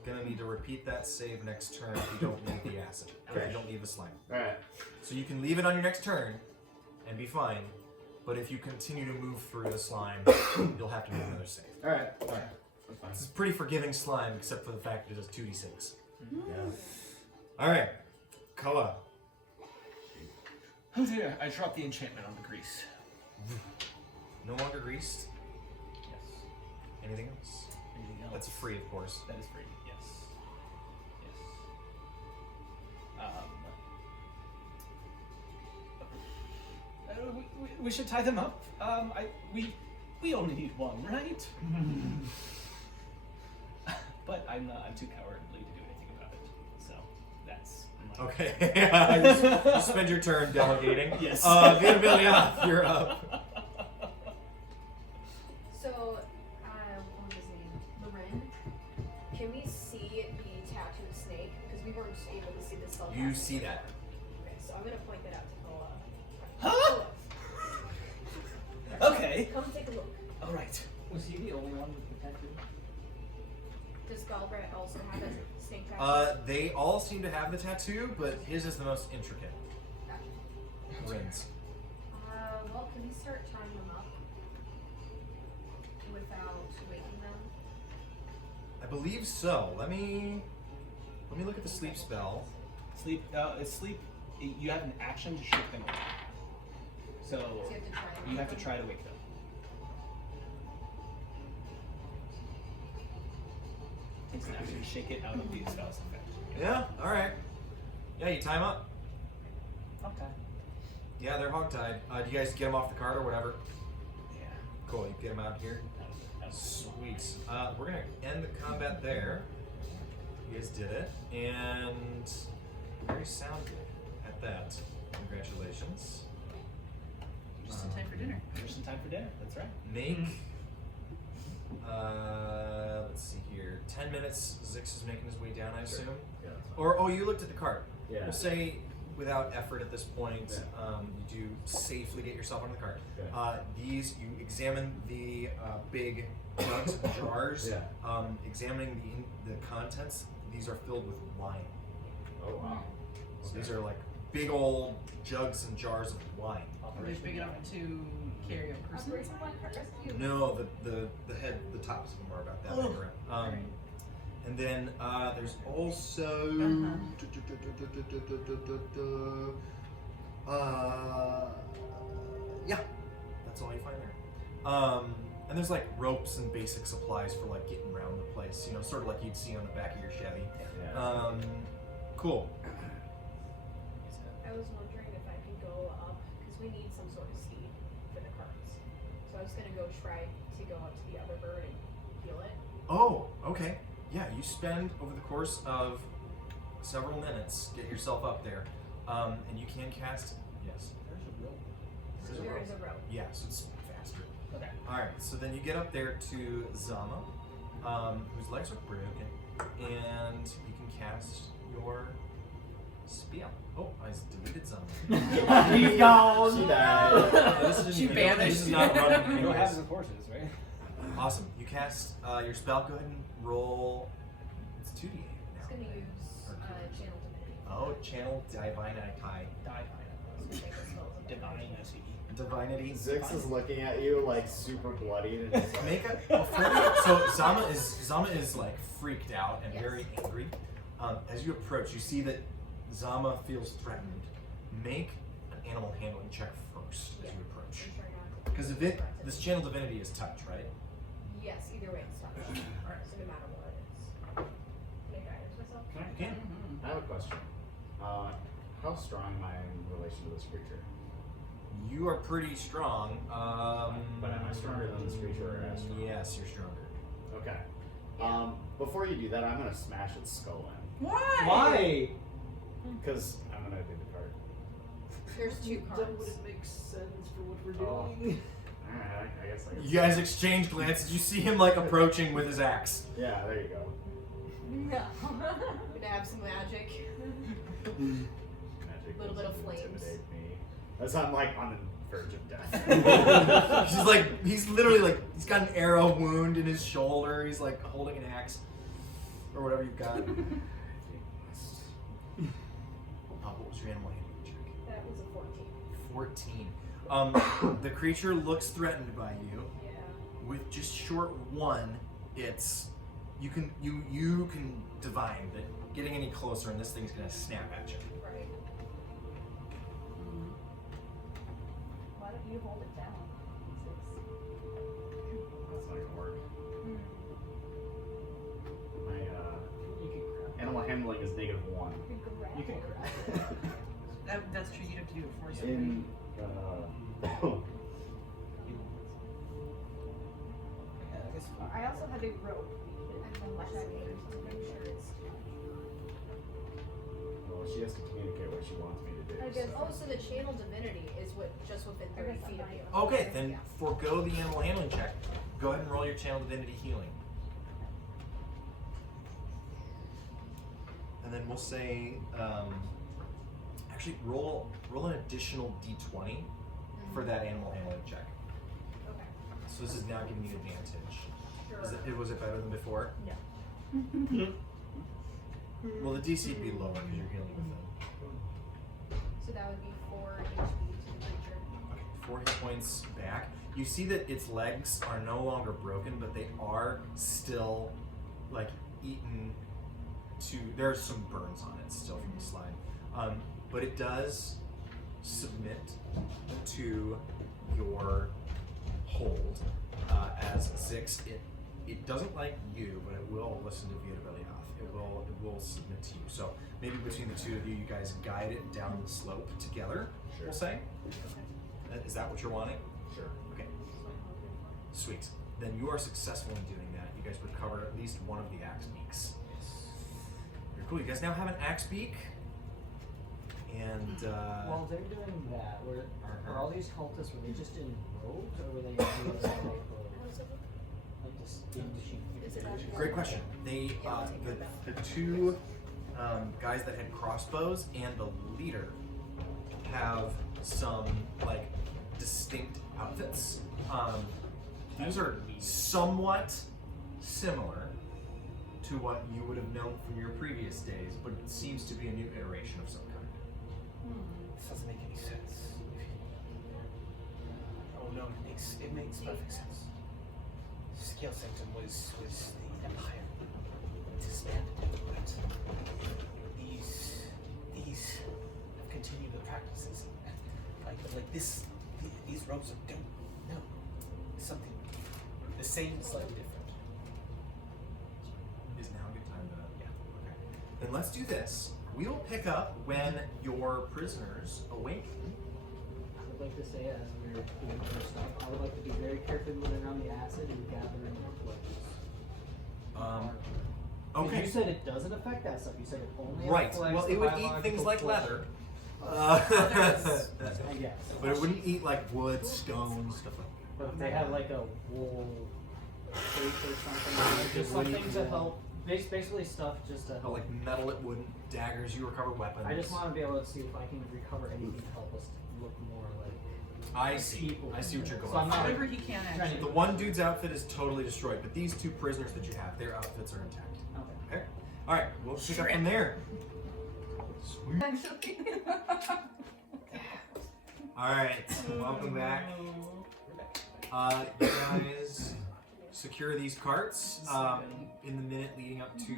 gonna need to repeat that save next turn if you don't need the acid. Or if Okay. you don't need the slime. Alright. So you can leave it on your next turn and be fine. But if you continue to move through the slime, you'll have to make another save. Alright. That's fine. This is pretty forgiving slime, except for the fact that it does 2d6. Yeah. All right, Koa. Oh dear, I dropped the enchantment on the grease. No longer greased. Yes. Anything else? Anything else? That's free, of course. That is free, yes. Yes. We should tie them up. We only need one, right? But I'm too cowardly to do anything about it. So that's my Okay. You spend your turn delegating. Yes. Vilya, you're up. So, what was his name? Marin. Can we see the tattooed snake? Because we weren't able to see the spell. You see that. Okay, so I'm gonna point that out to Koa. Huh? Okay. Come take a look. All right. Was he the only one with the tattoo? Does Galbraith also have a snake tattoo? They all seem to have the tattoo, but his is the most intricate. Gotcha. Rins. Well, can we start tying them up without waking them? I believe so. Let me look at the sleep spell. Sleep. Sleep. You have an action to shake them awake. So So you have to try to wake them. Takes an action to shake it out of the spell's effect. Yeah. All right. Yeah, you tie them up. Okay. Yeah, they're hogtied. Do you guys get them off the cart or whatever? Yeah. Cool. You get them out here. Sweet. We're gonna end the combat there. You guys did it, and very soundly at that. Congratulations. Just in time for dinner. Just in time for dinner. That's right. Make. Let's see here. 10 minutes. Zix is making his way down, I assume. Yeah, that's fine. Or you looked at the cart. Yeah. We'll say without effort at this point, Yeah. you do safely get yourself on the cart. Okay. These you examine the big jugs and jars. Yeah. Examining the contents. These are filled with wine. Oh wow. So these are like big old jugs and jars of wine. Are they big enough to carry a person Operation inside? One for rescue. No, the head, the tops of them are about that big around. Alright. And then there's also. Yeah, that's all you find there. And there's like ropes and basic supplies for like getting around the place. You know, sort of like you'd see on the back of your Chevy. Yeah. Cool. I was wondering if I could go up, because we need some sort of speed for the carts. So I was gonna go try to go up to the other bird and heal it. Oh, okay. Yeah, you spend over the course of several minutes get yourself up there, and you can cast. Yes. There's a rope. There is a rope. Yeah, so it's faster. Okay. All right, so then you get up there to Zama, whose legs are broken, and you can cast your spell. Oh, I deleted Zama. He's gone. She died. This isn't She even- vanished. This is not running. You don't have anyways. the horses, right? Awesome. You cast your spell. Go ahead and roll. It's 2d8 now. I was gonna use channel divinity. Oh, channel divinity. Divine, I see. Divinity. Zix is looking at you like super bloodied and just like, Make a so Zama is like freaked out and Yes. very angry. As you approach, you see that Zama feels threatened. Make an animal handling check first as Yeah. you approach. I'm trying not to. Because this channel divinity is touch, right? Yes, either way it's touch. Alright. So no matter what it is. Can I guidance myself? You can. I have a question. How strong am I in relation to this creature? You are pretty strong. But am I stronger than this creature or as strong? Yes, you're stronger. Okay. Before you do that, I'm gonna smash its skull in. Why? Why? Because I'm gonna do the card. There's two cards. makes sense for what we're doing. Alright, I guess I can. You guys exchange glances. You see him like approaching with his axe. Yeah, there you go. No. I'm gonna have some magic. Magic Little bit of doesn't flames. intimidate me. As I'm like on the verge of death. he's literally like, he's got an arrow wound in his shoulder. He's like holding an axe or whatever you've got. What was your animal handling check? That was a 14. 14. The creature looks threatened by you. Yeah. With just short one, it's you can divine that getting any closer and this thing's gonna snap at you. Right. Why don't you hold it down? That's not gonna work. My You can grab animal handling is -1. You You can grab it. That's true. You'd have to do it for In something. Yeah, I guess I also have a rope. I'm checking to make sure it's. well, she has to communicate what she wants me to do. I guess. so- Oh, so the channel divinity is what just within 30 feet of you. Okay, then forego the animal handling check. Go ahead and roll your channel divinity healing. And then we'll say, actually roll an additional d20 for that animal handling check. Okay. So this is now giving you advantage. Sure. Was it better than before? No. Well, the DC would be lower because you're healing with them. So that would be 4 HP to the creature. Okay, 4 hit points back. You see that its legs are no longer broken, but they are still like eaten to. There's some burns on it still from the slide, but it does submit to your hold as Zix. It doesn't like you, but it will listen to Vietaveliath. It will submit to you. So maybe between the two of you, you guys guide it down the slope together. Sure. We'll say. Is that what you're wanting? Sure. Okay. Sweet. Then you are successful in doing that. You guys recover at least one of the axe beaks. Very cool. You guys now have an axe beak. And While they're doing that, are all these cultists, were they just in robes or were they doing like distinguishing? Is it actually- great question. They the two guys that had crossbows and the leader have some like distinct outfits. These are somewhat similar to what you would have known from your previous days, but it seems to be a new iteration of some kind. this doesn't make any sense. Oh no, it makes perfect sense. Scale Sanctum was the empire. It's expanded, but these have continued the practices like this. These robes don't. No, something the same, slightly different. Is now a good time to okay. Then let's do this. We'll pick up when your prisoners awaken. I would like to say, as we're doing our stuff, I would like to be very careful moving around the acid and gathering more flesh. Okay. You said it doesn't affect that stuff. You said it only Right. affects Well, the it would eat biological things like flesh. leather. I guess. But it wouldn't eat like wood, stone, stuff like that. But if they have like a wool cape or something, just something to help. Basically stuff just to But help. like metal, it wouldn't. Daggers, you recover weapons. I just want to be able to see if I can recover anything to help us look more like. I see. people. I see what you're going So I'm not- for. Whatever he can Trying actually. The one dude's outfit is totally destroyed, but these two prisoners that you have, their outfits are intact. Okay. Okay. All right. We'll pick up from there. Sweet. All right. Welcome back. You guys secure these carts. In the minute leading up to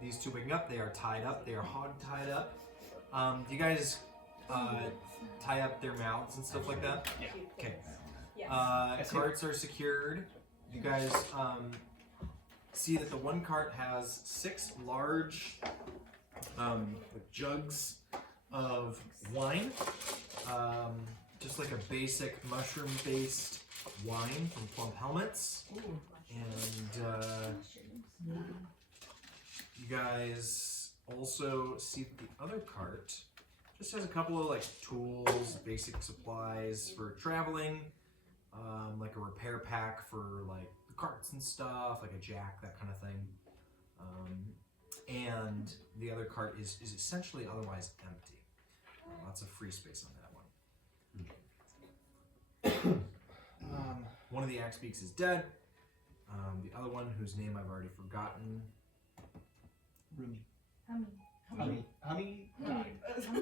these two waking up, they are tied up. They are hog tied up. Do you guys tie up their mouths and stuff like that? Yeah. Okay. Yes. Carts are secured. You guys see that the one cart has 6 large jugs of wine, just like a basic mushroom-based wine from Plump Helmets. And you guys also see that the other cart just has a couple of like tools, basic supplies for traveling, like a repair pack for like the carts and stuff, like a jack, that kind of thing. And the other cart is essentially otherwise empty. Lots of free space on that one. One of the axe beaks is dead. The other one, whose name I've already forgotten. Rumi. Humi. Humi died.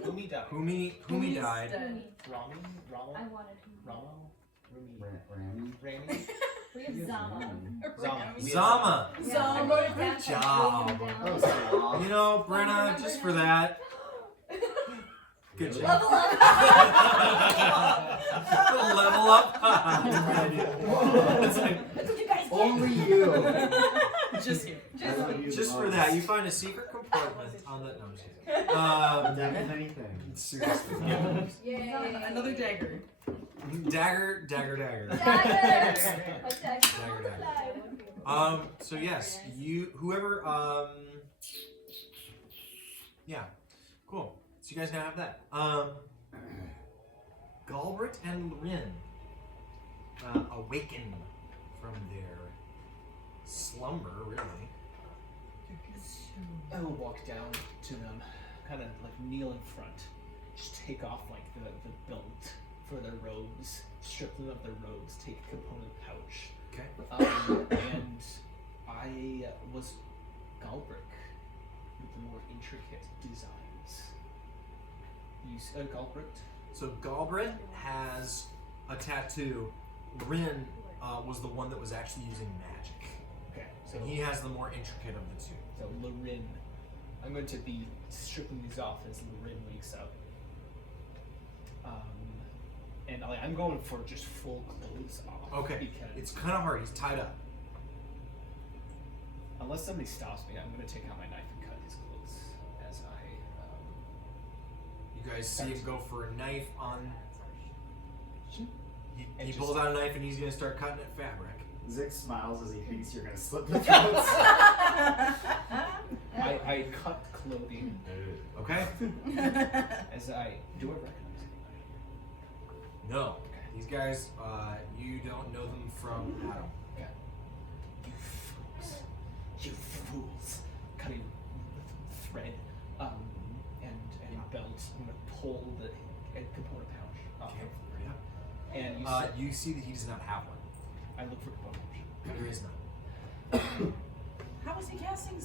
Rumi died. Humi Humi's died. dead. Rami? Ramo? I wanted him. Ramo? Rumi. Rami. Rami? We have Zama. Zama. I wrote it down. Good job. That was awesome. You know, Brenna, just for that. Good job. Level up. Level up. That's a good idea. It's like, That's what you guys get. Only you. Just here. just for that, you find a secret compartment on the. No, I'm just kidding. That is anything. Seriously. Yay. Another dagger. Dagger. Dagger. So yes, whoever, yeah, cool. So you guys now have that. Galbraith and Rin awaken from their slumber, really. I will walk down to them, kind of like kneel in front, just take off like the belt for their robes, strip them of their robes, take a component pouch. Okay. And I was Galbraith with the more intricate designs. You Galbraith? So Galbraith has a tattoo. Rin was the one that was actually using magic. Okay, so And he has the more intricate of the two. So Lorin, I'm going to be stripping these off as Lorin wakes up. And I'm going for just full clothes off. Okay. Because It's kind of hard. He's tied up. unless somebody stops me, I'm going to take out my knife and cut his clothes as I. You guys see him go for a knife on. And He just- pulls out a knife and he's gonna start cutting at fabric. Zick smiles as he thinks you're gonna slip the throats. I cut clothing Okay? as I. Do I recognize anybody? No. Okay. These guys, you don't know them from Adam. Okay. You fools. You fools. Cutting with thread and belt. I'm going to pull the component pouch off. Okay. And you said, You see that he does not have one. I look for component pouch. There is none. How is he casting?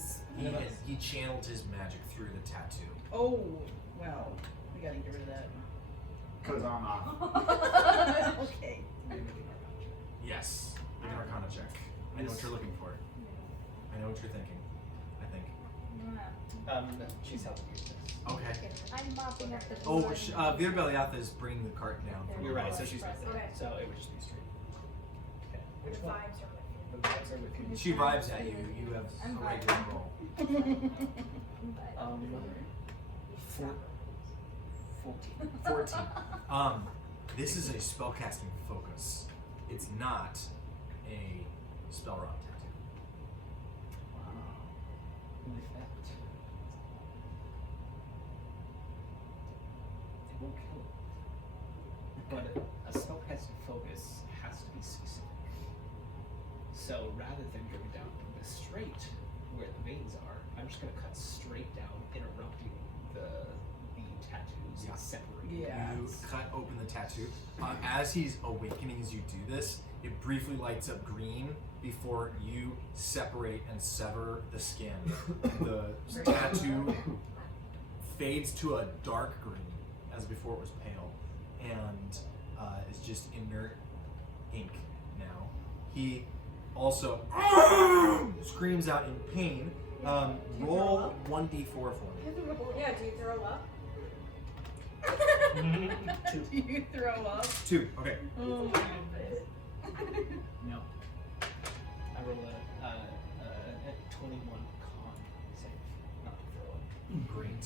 He channeled his magic through the tattoo. Oh, well, we gotta get rid of that. Cause I'm off. Okay. Yes. Make an Arcana check. I know what you're looking for. I know what you're thinking. I think. She's helping me with this. Okay. I'm mopping up the Oh, floor. Vir Beliatha is bringing the cart down. from You're right, so above. she's not there. Okay. So it would just be straight. Okay. The Which one? vibes are with you. The vibes are with you. She vibes at you. You have I'm a regular vibing. roll. 14. 14. This is a spellcasting focus. It's not a spell rock tattoo. Wow. With that, it won't kill it. But a spellcasting focus has to be specific. So rather than going down the straight where the veins are, I'm just going to cut straight down, interrupting the tattoos Yeah. and separating. Yeah. You cut open the tattoo. As he's awakening, as you do this, it briefly lights up green before you separate and sever the skin. The tattoo fades to a dark green, as before it was pale, and is just inert ink now. He also screams out in pain. Roll 1d4 for me. Yeah, do you throw up? Do you throw up? 2. Okay. Oh my goodness. No. I roll a 21 con save, not to throw up. Great.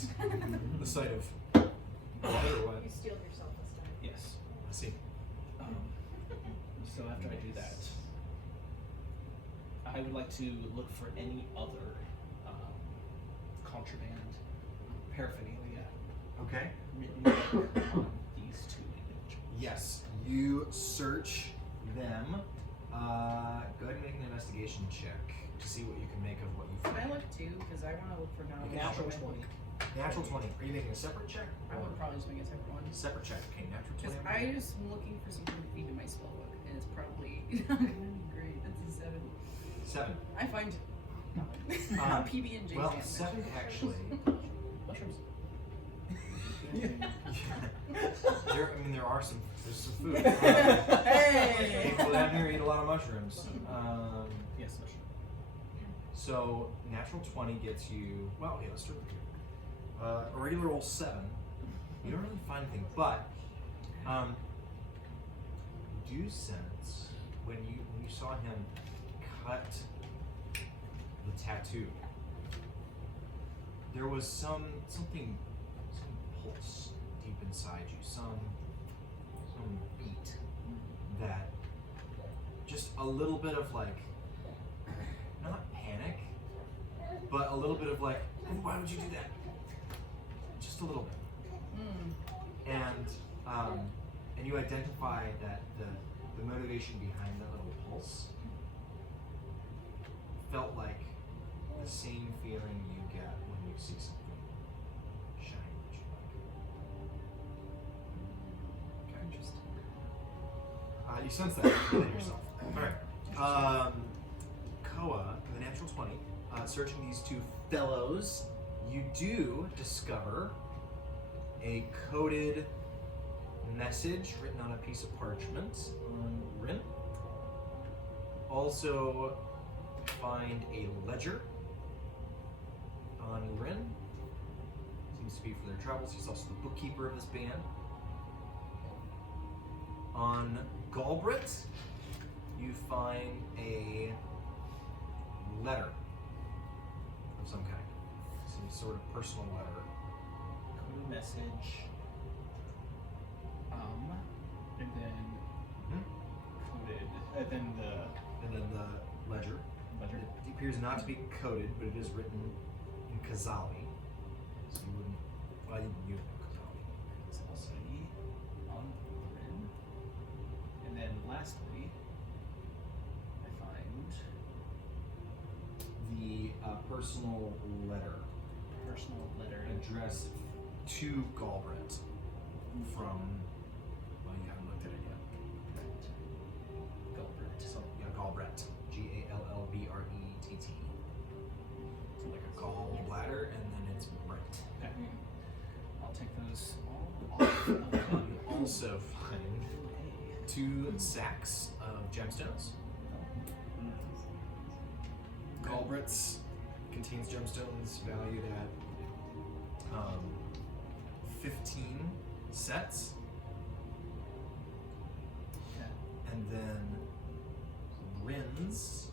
The sight of blood or what? You steeled yourself this time. Yes. I see. So after I do that, I would like to look for any other contraband paraphernalia Okay. written on these two individuals. Yes. You search them. Go ahead and make an investigation check to see what you can make of what you Can I find. look too? Because I want to look for Natural 20. Natural 20. Are you making a separate check? I would probably just make a separate one. Separate check. Okay, natural 20. Because I just am looking for something to feed in my spell book, and it's probably not gonna be great. That's a 7. 7. I find PB and J. Well, 7 actually. Mushrooms. There are some. There's some food. Hey! People down here eat a lot of mushrooms. Yes, that's So natural 20 gets you. Well, okay, let's start with here. A regular roll 7. You don't really find anything, but you do sense when you saw him cut the tattoo, there was some pulse deep inside you, some beat that just a little bit of like, not panic, but a little bit of like, why would you do that? Just a little bit. And you identify that the motivation behind that little pulse felt like the same feeling you get when you see something shiny that you like. Okay, interesting. You sense that within yourself. Alright. Koa, the natural 20, searching these two fellows, you do discover a coded message written on a piece of parchment on Rin. Also find a ledger on Rin. Seems to be for their travels. He's also the bookkeeper of this band. On Galbrit, you find a letter of some kind. Some sort of personal letter. code message. And then coded. And then the ledger. ledger. It appears not to be coded, but it is written in Kazali. So you wouldn't. Well, you know Kazali. So I'll see on Rin. And then lastly, I find The personal letter personal letter addressed to Galbrit from. Well, you haven't looked at it yet. Gilbert. So yeah, Galbret. Gallbrett. Like a gallbladder, and then it's Brett. Okay. I'll take those all off. You also find 2 sacks of gemstones. Galbrett's contains gemstones valued at 15 sets. Okay. And then Rin's,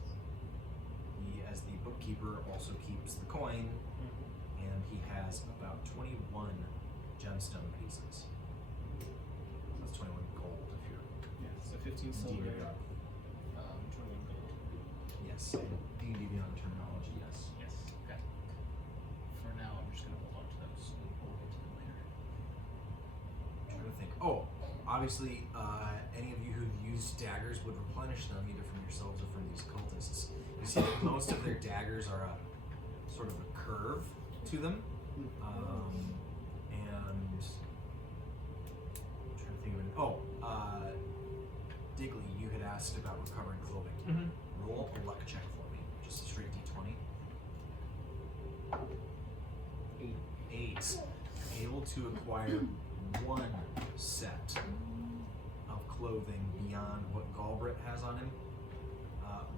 he as the bookkeeper also keeps the coin, and he has about 21 gemstone pieces. So that's 21 gold if you're Yeah, so 15 silver, D&D 21 gold. Yes, D&D Beyond terminology, yes. Yes. Okay. For now, I'm just gonna hold on to those and we'll get to them later. I'm trying to think. Oh, obviously, any of you who've used daggers would replenish them either from yourselves or from these cultists. You see that most of their daggers are a sort of a curve to them. And I'm trying to think of it. Oh, Digley, you had asked about recovering clothing. Roll a luck check for me. Just a straight D20. 8. Able to acquire 1 set of clothing beyond what Galbrit has on him.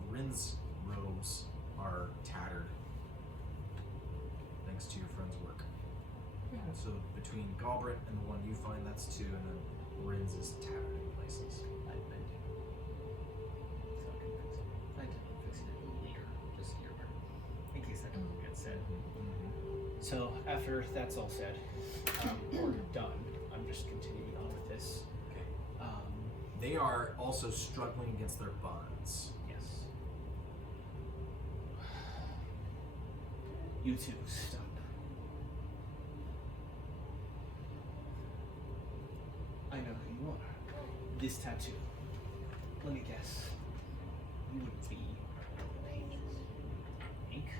Rin's robes are tattered thanks to your friend's work. So between Galbrit and the one you find, that's 2, and then Rin's is tattered in places. I can fix it. I can fix it later, just so you're aware. In case that doesn't get said. So after that's all said, or done, I'm just continuing on with this. Okay. They are also struggling against their bonds. Yes. You two, stop. I know who you are. This tattoo. Let me guess. You would be ink?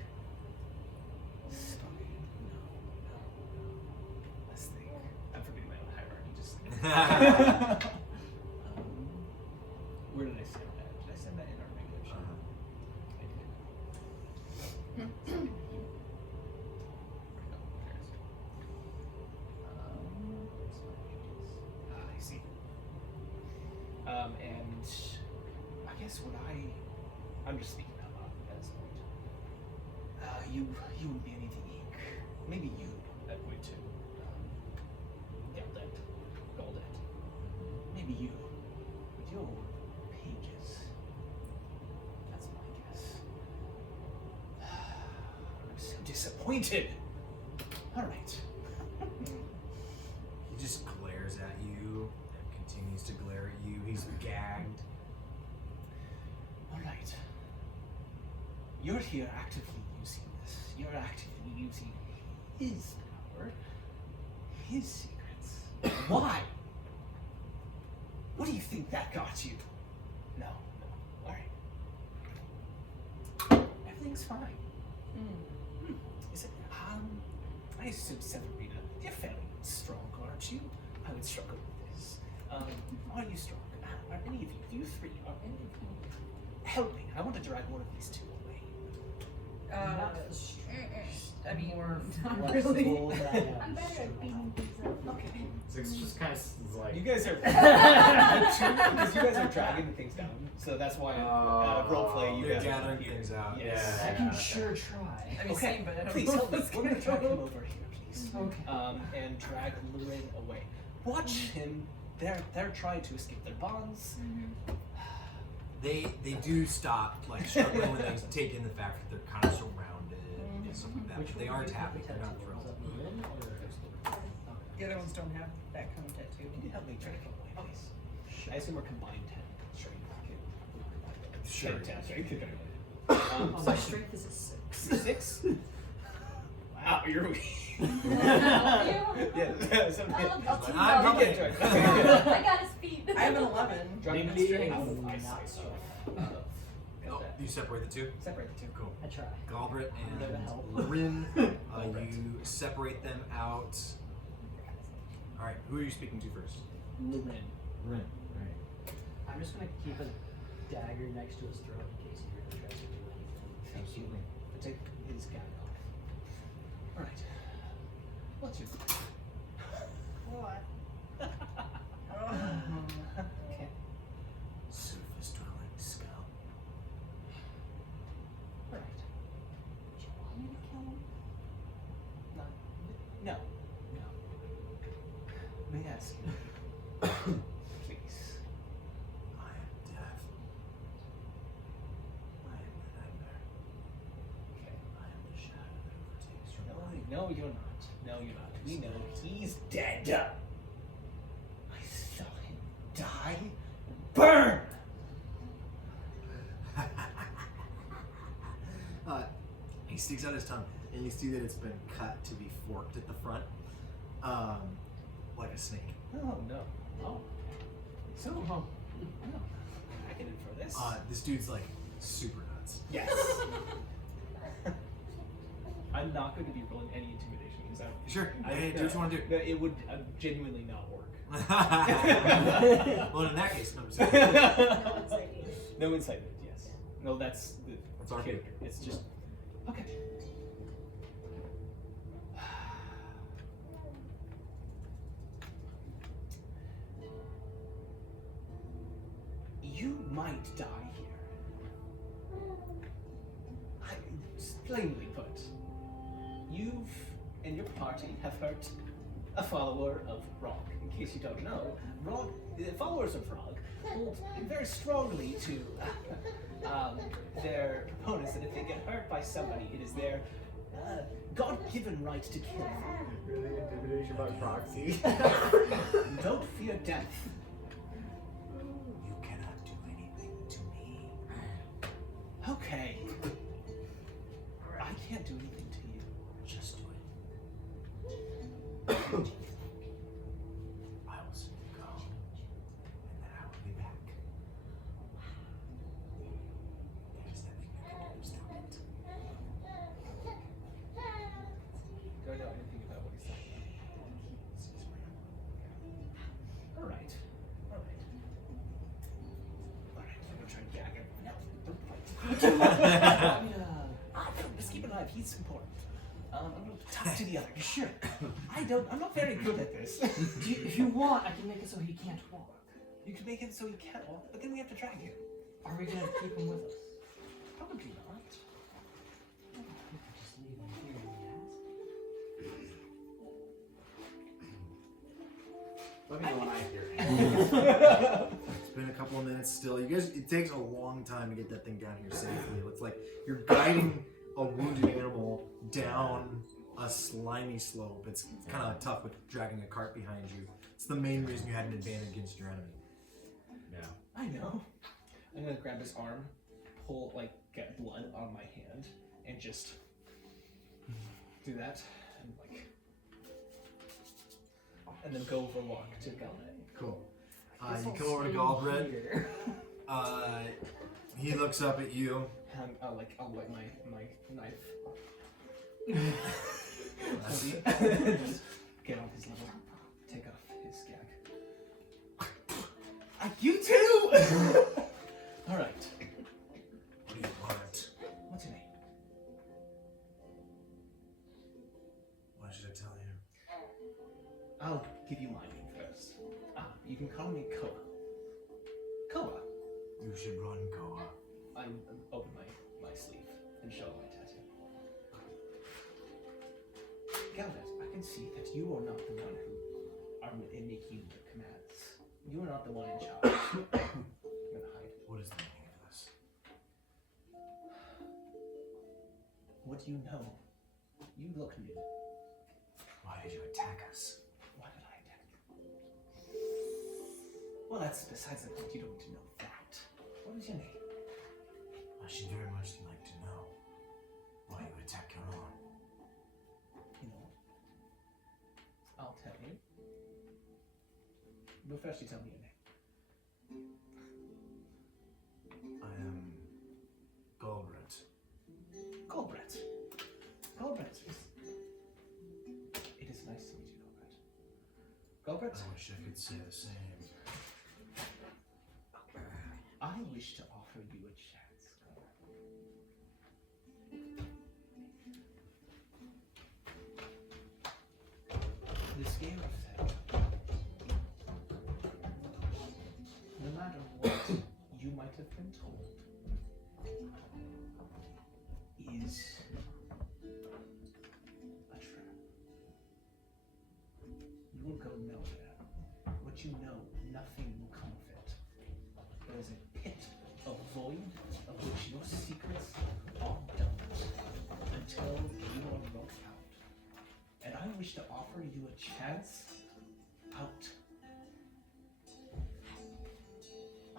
Spine? No. Let's think. I'm forgetting my own hierarchy. Just where did I send that? Did I send that in our regulation? I did. Where'd it go? There it is. Spine. guess what I'm just speaking out loud at this point. You wouldn't be anything ink. Maybe you at point two. Gold. Maybe you. With your pages. That's my guess. I'm so disappointed. Alright. He just glares at you and continues to glare at you. He's gagged. Alright. You're here actively using this. You're actively using his power, his secrets. Why? What do you think that got you? No. Alright. Everything's fine. Is it, I assume Severina, you're fairly strong, aren't you? I would struggle with this. Are you strong? Are any of you three, are any of you helping? I want to drag one of these two away. I mean, More not flexible really. than I am I'm better strong. at beating things up. Okay. It's just kind of like. You guys are because you guys are dragging things down, so that's why roleplay. You You're guys are gathering here. things out. Yes. I can sure try. I mean, Okay, same, but I don't please know help me. what's We're gonna going drag him on. over here, please. Okay. And drag Lurin away. Watch him. They're trying to escape their bonds. They do stop like struggling when they take in the fact that they're kind of surrounded and stuff like that. Which But they one aren't do you happy. think They're the not tattoo thrilled. was? Lynn or- The other ones don't have that kind of tattoo. Can you help me drag him away, please? I assume we're combined 10 strength. Sure. 10 strength. Oh, my strength is a 6. 6? Wow, you're weak. Yeah. Yeah, something. I'll team I'm up. helping. I got his feet. I have an 11. Drag Maybe strength. I'm I not saw. Oh, you separate the two? Separate the two. Cool. I try. Galbrit There to and help. Lorin, you separate them out. All right, who are you speaking to first? Lurin. Lorin. All right. I'm just gonna keep a dagger next to his throat in case he really tries to do anything. Absolutely. Take his gag off. Alright. What's your What? Okay. Surface dwelling skull. Alright. Do you want me to kill him? No. May I ask you? Please. I am death. I am the nightmare. Okay. I am the shadow that overtakes your body. No, you're not. No, you're not. We know he's dead. I saw him die. Burn! He sticks out his tongue, and you see that it's been cut to be forked at the front, like a snake. Oh, no. Oh. So, I can infer this. This dude's like super nuts. Yes. I'm not going to be rolling any intimidation because Sure. Hey, do what you want to do. It would genuinely not work. Well, in that case, no. No incitement, yes. No, that's the That's our character. It's just okay. You might die here. Plainly put, you've and your party have hurt a follower of Rog. In case you don't know, Rog, followers of Rog hold very strongly to their opponents, and if they get hurt by somebody, it is their God-given right to kill them. Really intimidation by proxy. Don't fear death. You cannot do anything to me. Okay. I can't do anything to you. Just do it. I will soon go, and then I will be back. There is nothing you can do to stop it. Don't know anything about what he's saying. Alright. Alright. Alright, I'm gonna try to gag him. No, don't fight. Just keep an eye. He's important. I'm gonna talk to the other. Sure. I'm not very good at this. If you want, I can make it so he can't walk. You can make it so he can't walk, but then we have to drag him. Are we gonna keep him with us? Probably not. We could just leave him here when we ask. Let me know when I hear it. It's been a couple of minutes still. You guys, it takes a long time to get that thing down here safely. It's like you're guiding a wounded animal down a slimy slope. It's kind of tough with dragging a cart behind you. It's the main reason you had an advantage against your enemy. Yeah. I know. I'm gonna grab his arm, pull, like, get blood on my hand, and just do that, and then go over walk to Galnet. Cool. You come over to Galbred. He looks up at you. And I'll light my knife. See? Just get on his level, take off his gag. You too! Alright. What do you want? What's your name? Why should I tell you? I'll give you my name first. You can call me Koa. Koa. You should run, Koa. I'm open my sleeve and show my tattoo. Galnet, I can see that you are not the one who are making the commands. You are not the one in charge. I'm gonna hide. What is the meaning of this? What do you know? You look new. Why did you attack us? Why did I attack you? Well, that's besides the point. You don't need to know that. What is your name? I should very much like to know why you attack your own. You know, I'll tell you. But first you tell me your name. I am Galbred. Galbret. Galbret. It is nice to meet you, Galbret. Galbret, I wish I could say the same. I wish to offer you a chance, Galbret. The scale of theft, no matter what you might have been told, is a trap. You will go nowhere. What you know, nothing will come of it. There is a pit, a void, of which your secrets are dumped until you are locked out. And I wish to offer you a chance out.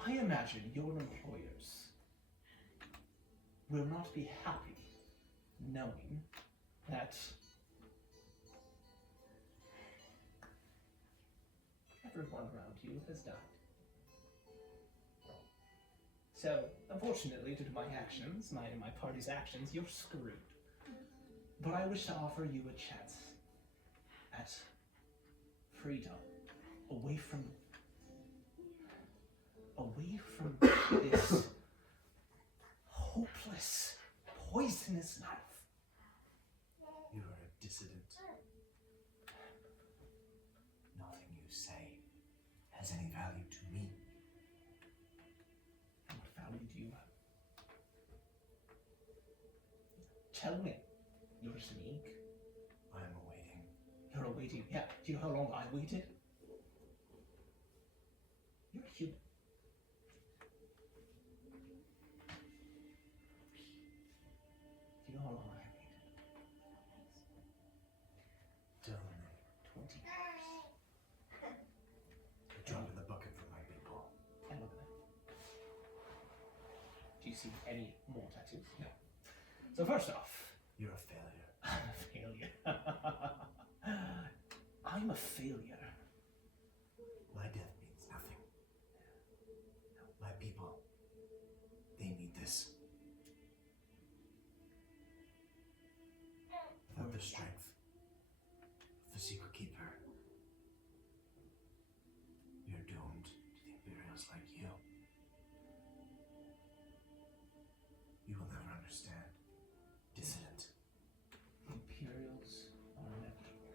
I imagine your employers will not be happy knowing that everyone around you has died. So, unfortunately, due to my actions, my party's actions, you're screwed. But I wish to offer you a chance at freedom, away from this hopeless, poisonous life. You are a dissident. Nothing you say has any value to me. And what value do you have? Tell me. You're sneak. I am awaiting. You're awaiting. Yeah. Do you know how long I waited? You're human. Do you know how long I waited? Tell me. 20 years. A drop in the bucket for my people. And look at that. Do you see any more tattoos? No. So first off, You're a failure. I'm a failure. I'm a failure. My death means nothing. My people, they need this. Without the strength of the secret keeper, you're doomed to the Imperials like you. You will never understand. Dissident. Imperials are inevitable.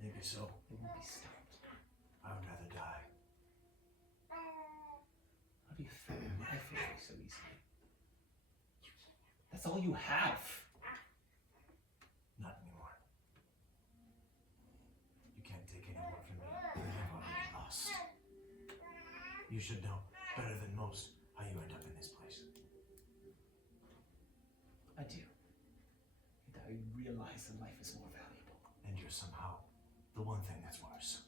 Maybe so. They won't be stopped. I would rather die. fell in my favor so easily. That's all you have. Not anymore. You can't take any more from me. You have already lost. You should know better than most how you end up in this place. I do. And I realize that life is more valuable. And you're somehow the one thing that's worse.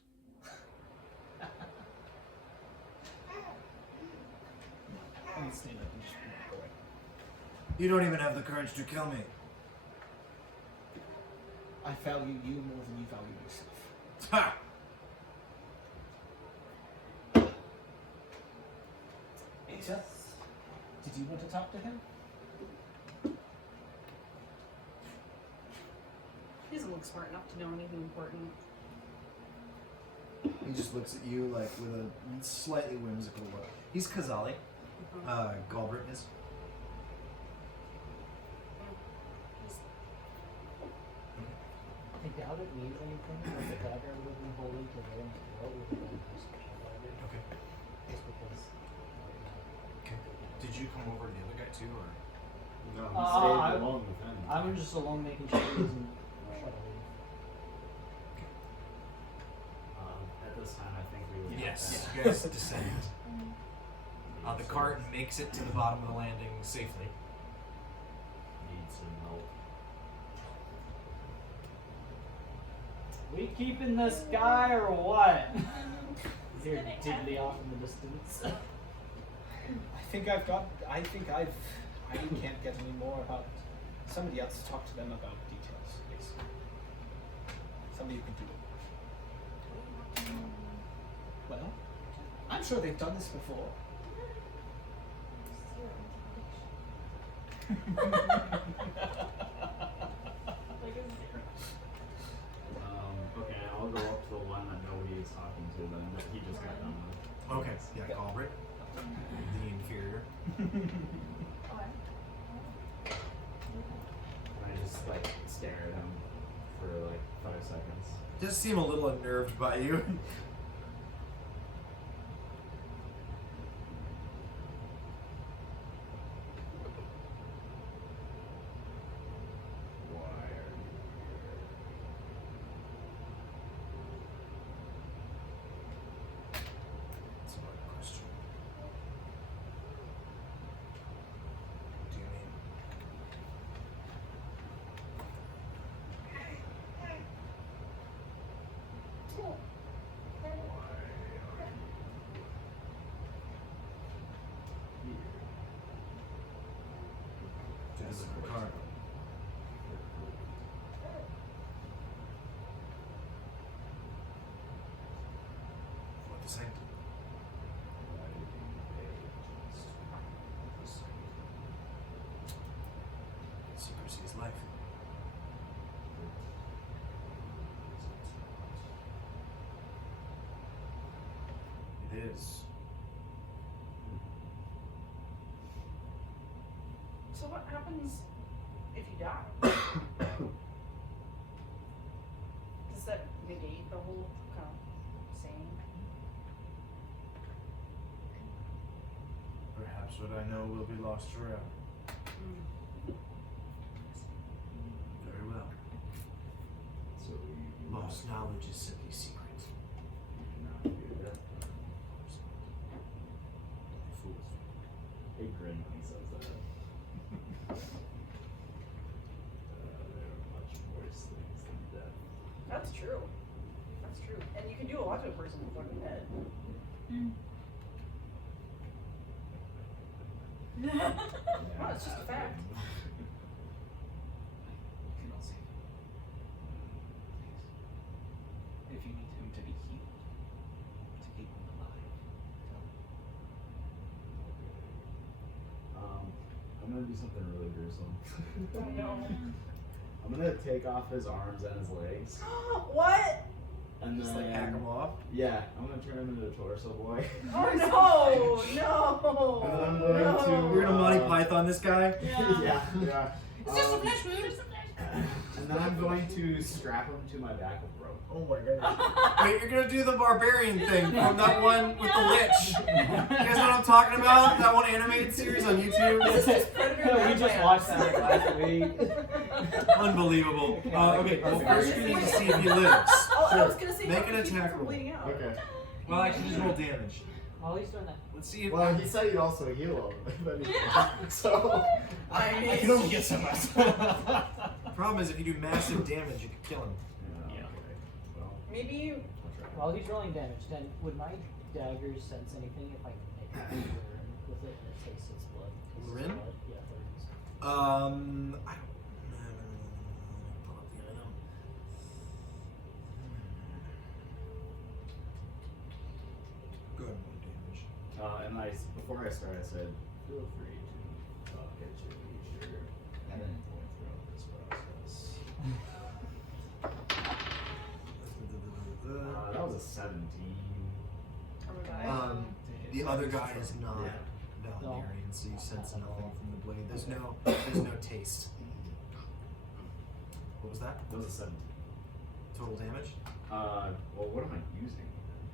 I'm gonna stand up and just walk away. You don't even have the courage to kill me. I value you more than you value yourself. Ha! Asa, did you want to talk to him? He doesn't look smart enough to know anything important. He just looks at you like with a slightly whimsical look. He's Kazali. Galbraith is. I doubt it means anything, but the dagger would have been holding to William's throat would have been just Okay. just because. Okay. Did you come over to the other guy too, or? No, he I- stayed alone with him. I'm just alone making sure he doesn't try to leave. At this time, I think we would. Yes. You guys descend. The cart makes it to the bottom of the landing safely. Need some help. We keeping this guy or what? Is there diddly off in the distance? I can't get any more about. Somebody else talk to them about details, please. Somebody who can do it. Well, I'm sure they've done this before. Okay, I'll go up to the one that nobody is talking to then, that he just got done with. Okay. Yeah, Galbraith. The inferior. And I just like stare at him for like 5 seconds. Does seem a little unnerved by you. Why are you here? That's a good question. What do you mean? To visit Ricardo. For the sanctum. Secrecy is life. It is. So what happens if you die? Does that negate the whole kind of saying? Perhaps what I know will be lost forever. Very well. So you Lost knowledge is simply secret. not fear that. Fools. He grin when he says that. There are much worse things than death. That's true. That's true. And you can do a lot to a person before they're dead. Yeah, it's just a fact. You can all save him. Please. If you need him to be healed, to keep him alive, tell me. I'm gonna do something really gruesome. Oh no. I'm gonna take off his arms and his legs, What? and Just like hack them off. Yeah, I'm gonna turn him into a torso boy. Oh no! No! And then I'm going to. You're gonna Monty Python this guy? Yeah, yeah. It's just a flesh wound. And then I'm going to strap him to my back with rope. Oh my goodness. Wait, you're gonna do the barbarian thing from that one with the lich. You guys know what I'm I'm talking about? That one animated series on YouTube? We just watched that like last week. Unbelievable. Okay, well, Okay. first we need to see if he lives. Oh, I was gonna say Make how an to keep him attack from roll. bleeding out. Okay. Well, actually, just roll damage. While he's doing that. Let's see if. Well, he said he'd also heal him. if anything. So. I I can only get so much. Problem is, if you do massive damage, you can kill him. Yeah. Okay. Well, maybe. I'll try. While he's rolling damage, then would my dagger sense anything if I can make a Rin with it and it tastes its blood? Tastes its Rin? blood? Yeah, Rin's. I don't. Pull up the item. Go ahead and roll damage. And before I start, I said, feel free to talk at your leisure and then going throughout this process. That was a 17. The other guy is not Yeah. Valerian, so you sense Not at nothing all. from the blade. There's no taste. What was that? That was a 17. Total damage? Well, what am I using?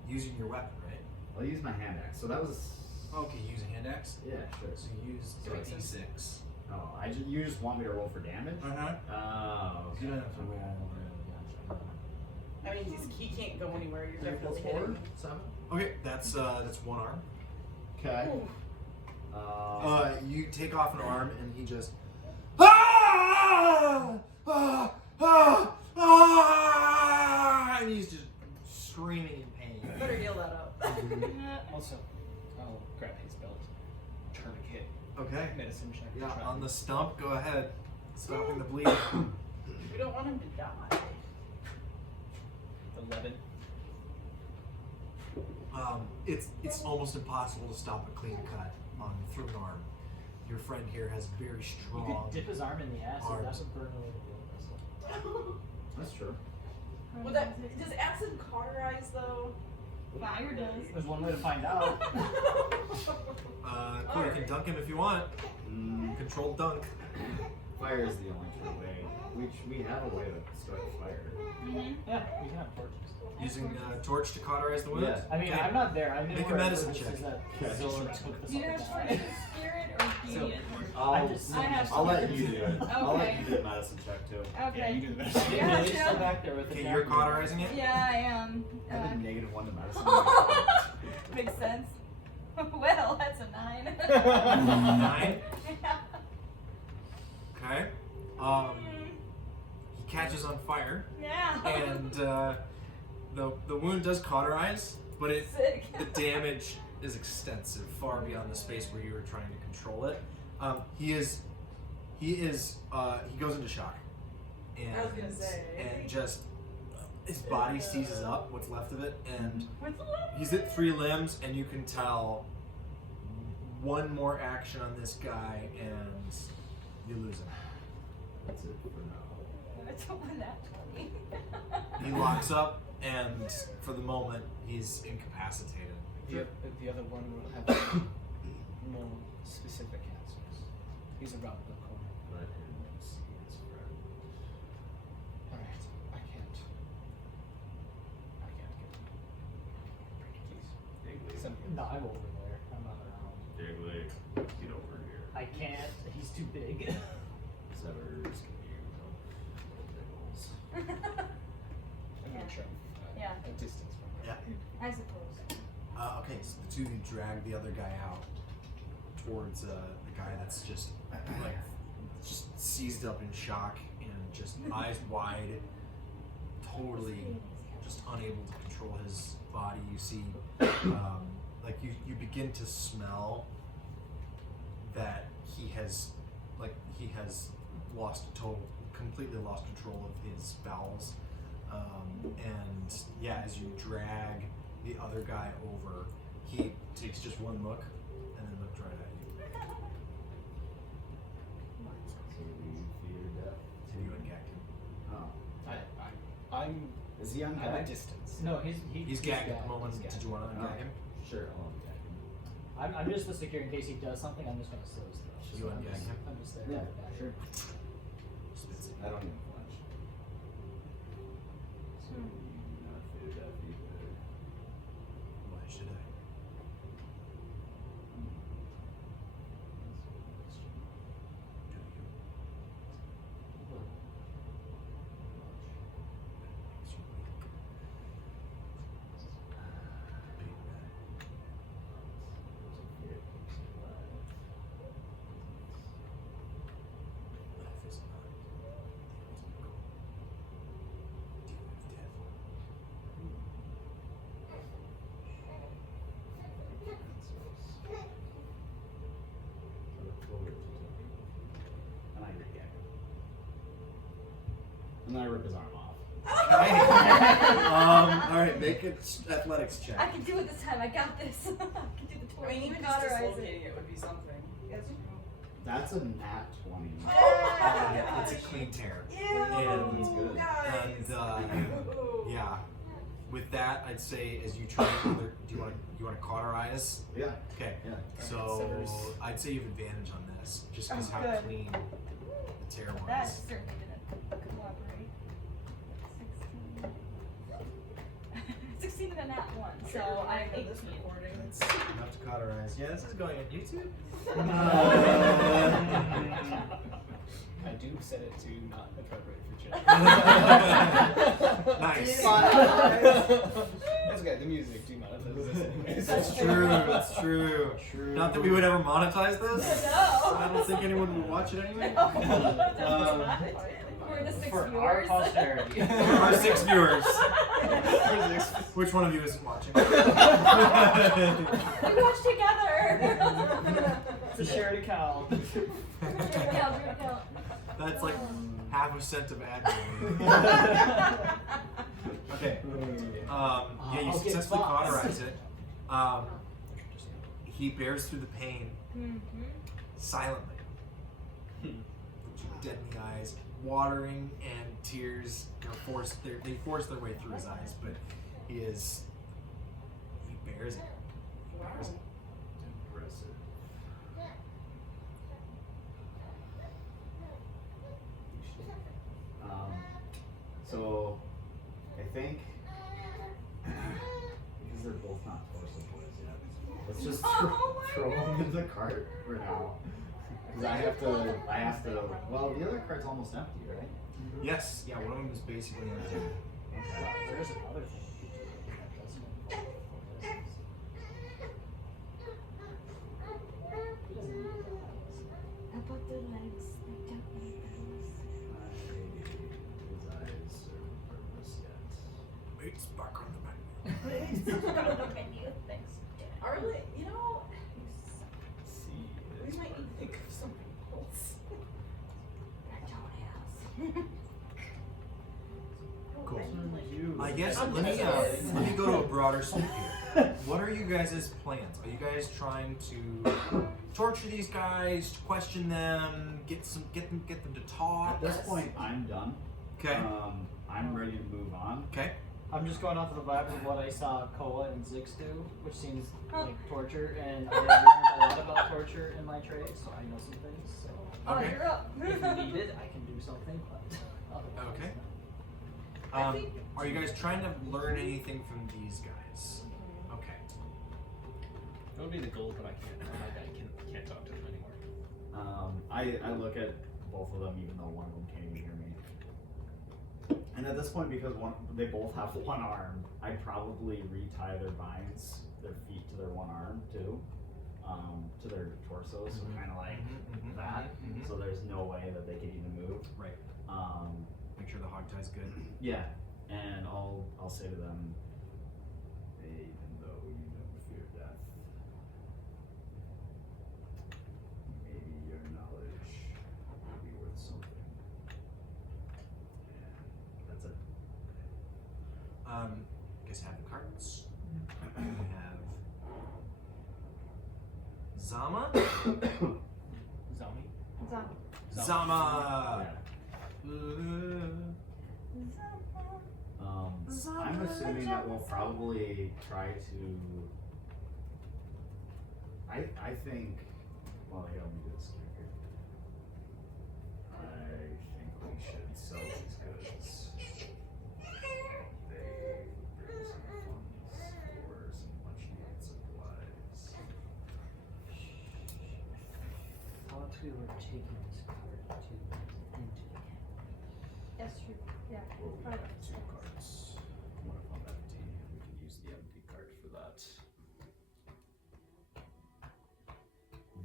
Using your weapon, right? I'll use my hand axe. So that was. Okay, use a hand axe. Yeah, sure. So use So it makes sense. D6. Oh, you just want me to roll for damage? Uh-huh. Oh, You don't have to roll. I mean, he can't go anywhere. You're 3 definitely plus 4? hitting. 7? Okay, that's one arm. Okay. Ooh. You take off an arm and he just ah! Ah! Ah! Ah! And he's just screaming in pain. Better heal that up. Also, I'll grab his belt, tourniquet, Okay. medicine check. Yeah, try on and- the stump, go ahead. Stopping the bleeding. We don't want him to die. 11. It's almost impossible to stop a clean cut through an arm. Your friend here has very You strong. could dip his arm in the acid, that arms. would burn away the blood vessel. that's true. Well, does acid cauterize though? Fire does. There's one way to find out. Cool, you can dunk him if you want. Controlled dunk. Fire is the only true way. We have a way to start a fire. Yeah, we can have torches. Using torch to cauterize the wound. Yeah. I mean, Okay. I'm not there. I knew Make a where medicine this check. is that Yeah. Kazal took the Do you have something torch down. spirit or deviant? I'm just I have I'll let torch. you do it. I'll Okay. let you do a medicine check too. Yeah, Okay. you do the best. Yeah, Lily's yeah. still back there with the Okay, you're dagger. cauterizing it. Yeah, I am. I have a -1 to medicine. Makes sense. Well, that's a 9. 9. Okay. He catches on fire, Yeah. and the wound does cauterize, but Sick. the damage is extensive, far beyond the space where you were trying to control it. He goes into shock, and I was gonna say. and just his body seizes up, what's left of it, and What's left? he's at 3 limbs, and you can tell one more action on this guy, and you lose him. That's it for now. That's a 20. He locks up, and for the moment, he's incapacitated. The other one will have more specific answers. He's around the corner. Let him see his friend. Alright, I can't get him. Please. Digley. Somebody No, I'm over there. I'm not around. Digley, get over here. I can't. He's too big. Severs, can you help Diggles? I'm gonna try Yeah. a distance from her. Yeah. I suppose. Okay, so the two of you drag the other guy out towards the guy that's just seized up in shock and just eyes wide, totally just unable to control his body. You see, you begin to smell that he has completely lost control of his bowels. And yeah, as you drag the other guy over, he takes just one look and then looks right at you. So we fear death. So you ungagged him. Oh. I'm Is he at a ungagged? distance. No, he's He's gagged at the moment. He's gagged. Did you want to ungag him? Sure, I'll ungag him. I'm just the secure in case he does something. I'm just gonna slow his throat. You ungag him? I'm just there. Yeah, Back. sure. Spits it. I don't even flinch. So we do not fear death either. Why should I? And then I rip his arm off. Okay. Alright, make an athletics check. I can do it this time. I got this. I can do the I torch. mean, even just Cauterize dislocating it would be something. That's true. That's a nat 20. It's a clean tear. Ew, And, That's good. guys. yeah. With that, I'd say as you try another, do you want to cauterize? Yeah. Okay. Yeah. So I'd say you have advantage on this, just because Oh, how good. clean the tear was. That certainly didn't cooperate. 16 and a nat 1, so I'm 18. This recording. It's Enough to cauterize. Yeah, this is going on YouTube. I do set it to not appropriate for children. Nice. That's okay, the music, do you mind? Anyways. That's true. That's true. Not that we would ever monetize this. No. I don't think anyone would watch it anyway. We're the 6 For our viewers. posterity. Our 6 viewers. Which one of you isn't watching? We watch together. It's a shared account. Yeah. That's like half a cent of ad revenue. Okay. Yeah, you I'll get successfully boxed. cauterize it. He bears through the pain silently. Dead in the eyes, watering and tears are they force their way through his eyes, but he bears it. He bears it. Impressive. So I think because they're both not torso boys yet, let's just throw them in the cart for now. Because I have to. Well, the other cart's almost empty, right? Yes, yeah, one of them is basically empty. There's another thing you could do that doesn't involve this. He doesn't need the legs. How about the legs? I don't need those. His eyes are purpose yet. It's back on the menu. Thanks. Arlie, you know, See, we might need to think of something else. Cool. You. I guess I'm let me just- let me go to a broader scope here. What are you guys' plans? Are you guys trying to torture these guys, to question them, get them to talk? At this point, I'm done. Okay. I'm ready to move on. Okay. I'm just going off of the vibes of what I saw Koa and Zix do, which seems like torture, and I learned a lot about torture in my trade, so I know some things. So Oh, Okay. you're up. if needed, I can do something. But otherwise, Okay. I think- Are you guys trying to learn anything from these guys? Okay. That would be the goal, but I can't talk to them anymore. I look at both of them, even though one of them can't even hear me. And at this point, because they both have one arm, I'd probably retie their binds, their feet to their one arm too, to their torsos, so kind of like that. So there's no way that they could even move. Right. Make sure the hog tie's good. Yeah, and I'll say to them, even though you don't fear death, maybe your knowledge will be worth something. And that's it. Guess have the cards. We have Zama. Zombie? Zama. I'm assuming that we'll probably try to. I think. Well, here, let me do this here. I think we should sell these goods. They bring some funds for some much needed supplies. thought we were taking this card into the camp. That's true. Yeah. Well, we Probably have makes 2 sense. carts. One of them empty. We can use the empty cart for that.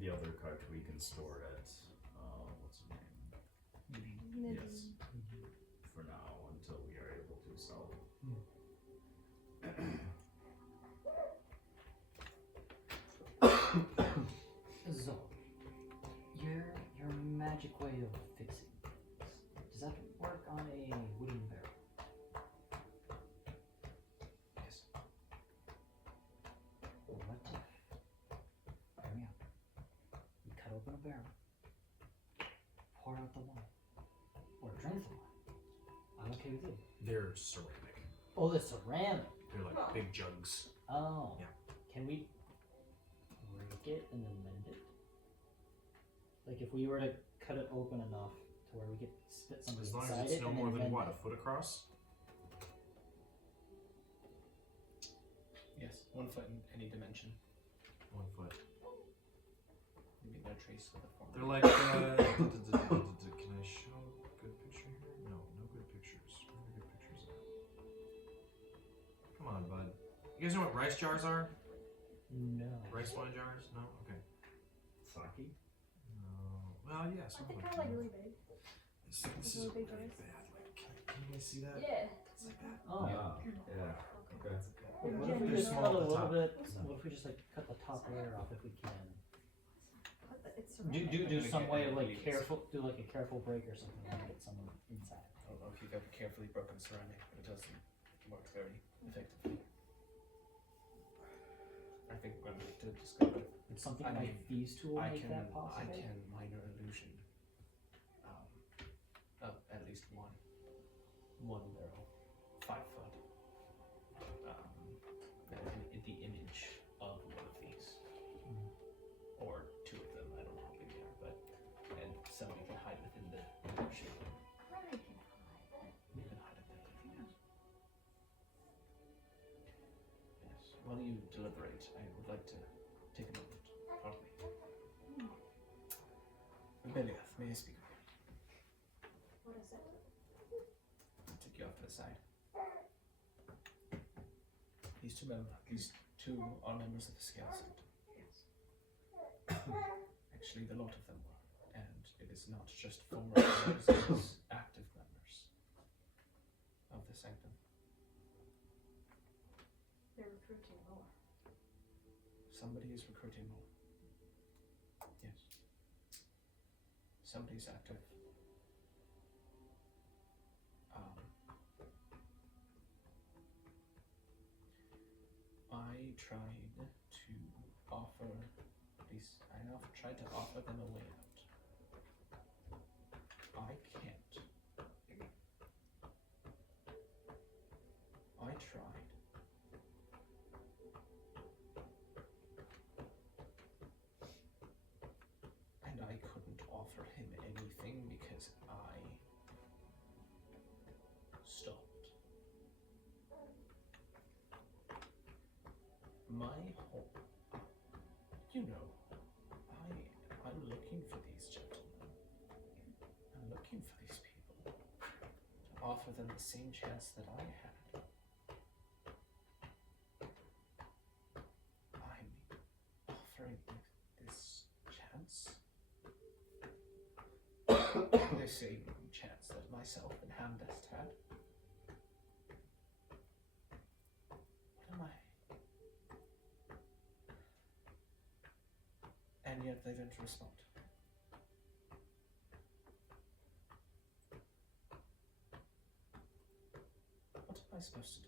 The other cart we can store at. What's her name? Yes. For now, until we are able to sell them. So, your magic way of fixing things, does that work on a barrel. Pour out the wine. Or drink the wine. I'm okay with you. They're ceramic. Oh, the ceramic. They're like big jugs. Oh. Yeah. Can we break it and then mend it? Like if we were to cut it open enough to where we could spit something As long inside as it's it no and more then than mend what, it. a foot across? Yes, 1 foot in any dimension. 1 foot. Maybe no trace of the form. They're like, can I show a good picture here? No, no good pictures. Where are the good pictures at? Come on, bud. You guys know what rice jars are? No. Rice wine jars? No? Okay. Sake? No. Well, yeah, Aren't some they of kind them. of like really big? This is really big really jars? bad. Like, can you guys see that? Yeah. It's like that. Oh. Yeah. Okay. What if we They're just small cut a at the little top. bit? What if we just like cut the top layer off if we can? It's Do ceramic. some way of like Leaves. careful, do like a careful break or something and get some inside. I don't know if you've ever carefully broken ceramic, but it doesn't work very effectively. I think we're going to discover. Would something I like mean, these tools I make can that possible? minor illusion. At least one. One barrel. 5 foot. The image of one of these. Or 2 of them, I don't know how big they are, but and somebody can hide within the illusion. I can hide. You can hide it there. Yes. While you deliberate, I would like to take a moment, pardon me. Belioth, may I speak with you? What is it? I'll take you off to the side. These two are members of the Scale Sanctum. Yes. Actually, the lot of them were, and it is not just former members, it is active members of the Sanctum. They're recruiting more. Somebody is recruiting more. Yes. Somebody's active. I tried to offer, at least I tried to offer them a way out. I can't. I tried. And I couldn't offer him anything because I stopped. My hope, you know, I'm looking for these gentlemen. I'm looking for these people to offer them the same chance that I had. I'm offering this chance, the same chance that myself and Hamdest had. What am I? And yet they don't respond. What am I supposed to do?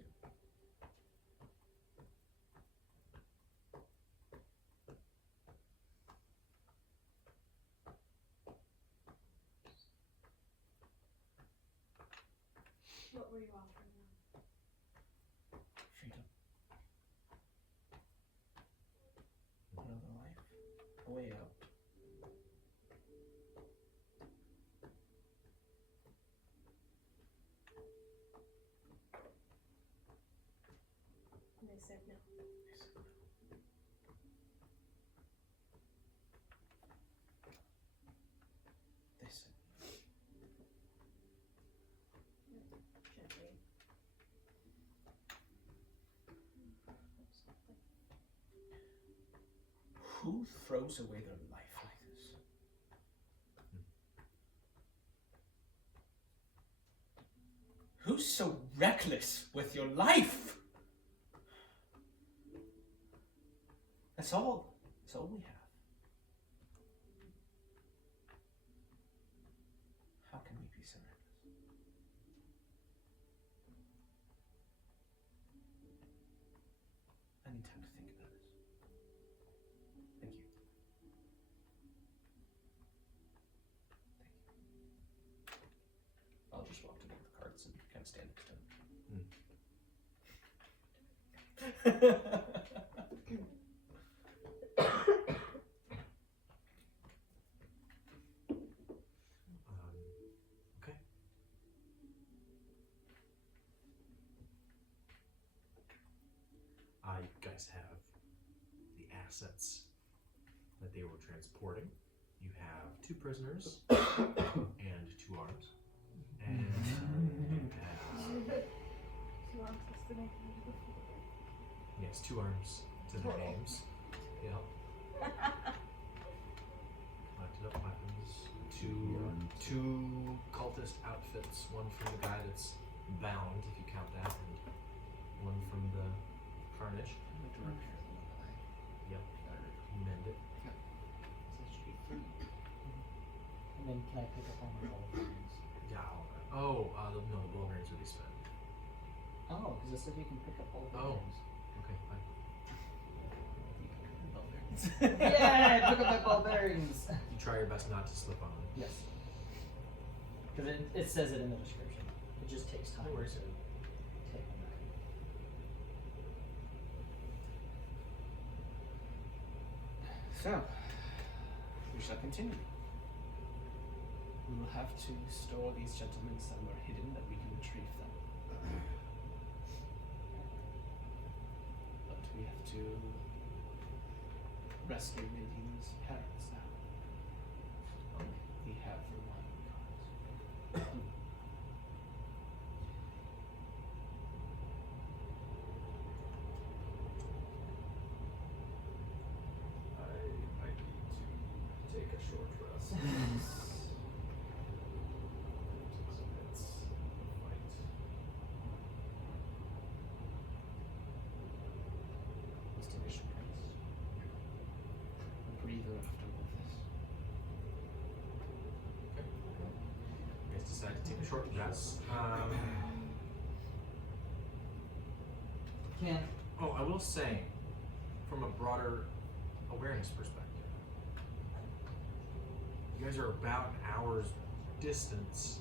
What were you offering them? Freedom. Another life. A way out. And they said no. They said Gently. who throws away their life like this? Who's so reckless with your life? That's all we have. How can we be so reckless? I need time to think about this. Thank you. Okay. You guys have the assets that they were transporting. You have 2 prisoners and 2 arms. And you have, yes, 2 arms to their names. Yep. Collected up weapons. Two cultist outfits. One from the guy that's bound, if you count that, and one from the Carnage. I'd like to repair the one that I Yep. battered. Mend it. So that should be 3. And then can I pick up on my ball bearings? Yeah. Oh, no, the ball bearings would be spent. Oh, because it said you can pick up ball Oh. bearings. Okay, fine. Bell bearings. Yeah, pick up my ball bearings. You try your best not to slip on them. Yes. Because it says it in the description. It just takes time No worries. to take them back. So, we shall continue. We will have to store these gentlemen somewhere hidden that we can retrieve them. But we have to rescue Nadine's parents now. We have the one cause. I might need to take a short rest. It's a fight. Let's take a short rest. A breather after all of this. You guys decide to take a short rest. Oh, I will say, from a broader awareness perspective, you guys are about an hour's distance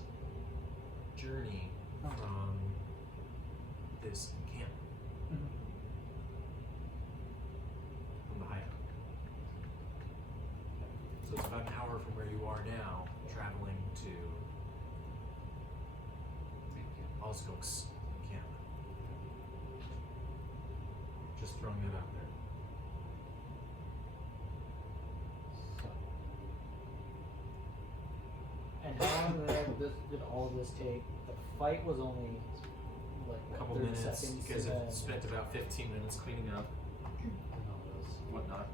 journey from this camp, from the hideout. So it's about an hour from where you are now, traveling to Osgook's camp. Just throwing it out there. So. And how long did all of this take? The fight was only like A couple 30 minutes. seconds. You guys and have then- spent about 15 minutes cleaning up and all those. whatnot.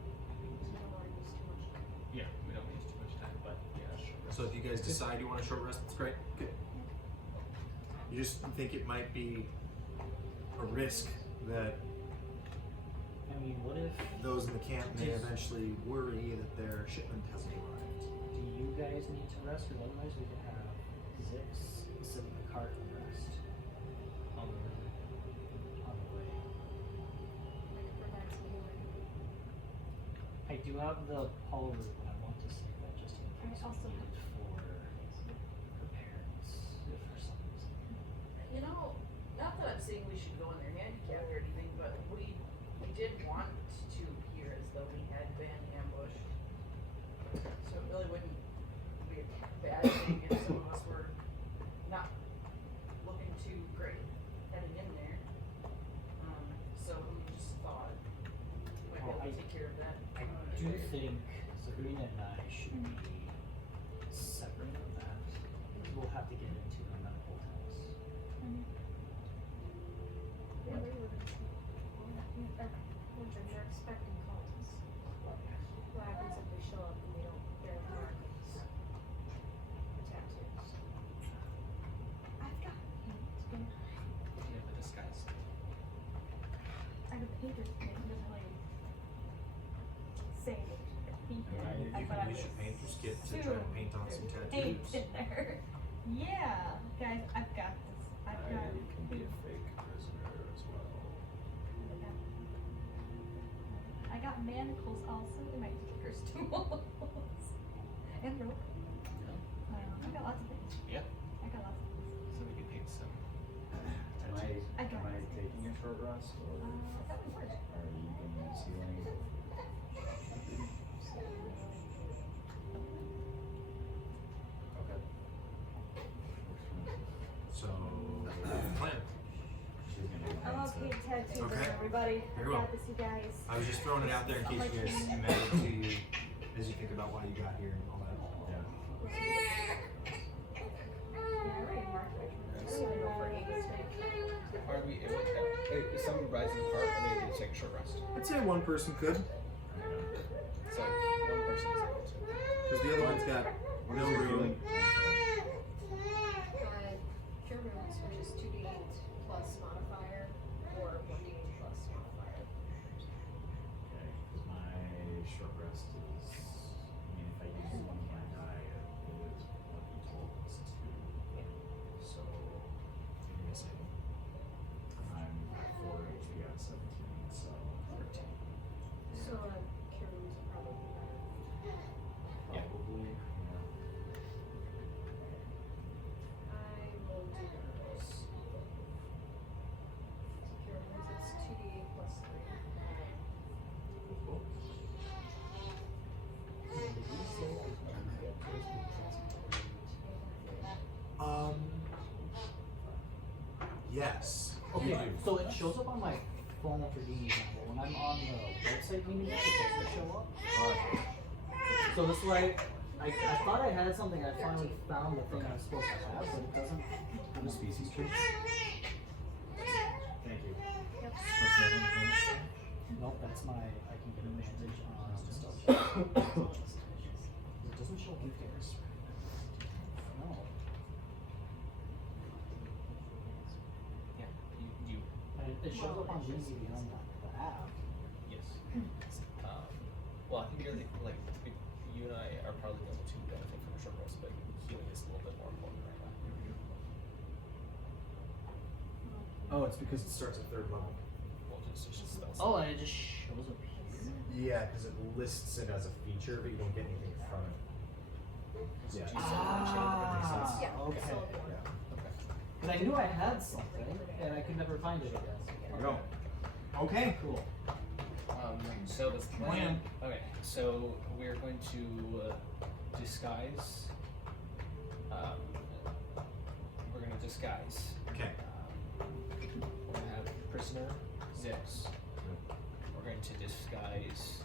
Yeah, we don't waste too much time, but yeah, sure. So if you guys decide you want a short rest, that's great. Good. You just think it might be a risk that I mean, what if those in the camp may eventually worry that their shipment hasn't arrived. do you guys need to rest? Because otherwise we could have Zix sit in the cart and rest on the way. I do have the Paul route, but I want to save that just in case we also need it for her parents, if for some reason. You know, not that I'm saying we should go in there handicapped or anything, but we did want to appear as though we had been ambushed. So it really wouldn't be a bad thing if some of us were not looking too great heading in there. So we just thought we might be able to take care of that. I do think Sabrina and I should be separate from that. We'll have to get into the medical house. Yeah, they were winter, they're expecting cultists. What happens if we show up and we don't bear the markings? The tattoos. I've got paint. Yeah, the disguise. I have a painter's paint, it doesn't really say it. You can use your painter's kit to try to paint on some Paint tattoos. in there. Yeah, guys, I've got this. I've got I can be a fake prisoner as well. I got manacles also in my stickers tools. And rope. I got lots of things. Yeah. I got lots of things. So we can paint some. Am I I got it. taking a short rest or? That would work. buddy. Very I well. got this, you guys. I was just throwing it out there in case you guys met it to you as you think about why you got here and all that. Yeah. Yeah, I already marked my turn. I don't even go for 8 straight. Are we able to, if someone rising apart, are they able to take a short rest? I'd say one person could, So one person is able to. because the other one's got no room. Cure wounds, which is 2d8 plus modifier, or 1d8 plus modifier. Okay, because my short rest is, I mean, if I use one of my die, it is what you told us to. So, Give me a second. I'm at 4 HP out of 17, so 13. So cure wounds are probably better. Probably, yeah. I will do those. Cure wounds is 2d8 plus 3. Cool. Yes. Okay, You do. so it shows up on my phone for D&D now, but when I'm on the website meeting, it doesn't show up. So this way, I thought I had something. I finally found the thing I was supposed to have, but it doesn't. I'm a species tree. Thank you. What's that one? Nope, that's my. I can get advantage on stuff. It doesn't show details. No. Yeah, you And it shows up on D&D Beyond the app. yes. Well, I think you're like you and I are probably the only two who benefit from a short rest, but healing is a little bit more important right now. Oh, it's because it starts at 3rd level. Well, it's just spells. Oh, and it just shows up here. Yeah, because it lists it as a feature, but you don't get anything from it. Yeah. Ah, Yeah, okay. so Okay. But I knew I had something, and I could never find it again. Go. Okay. Cool. So the Plan. Okay, so we're going to disguise. We're going to disguise. Okay. We're going to have prisoner Zix. We're going to disguise.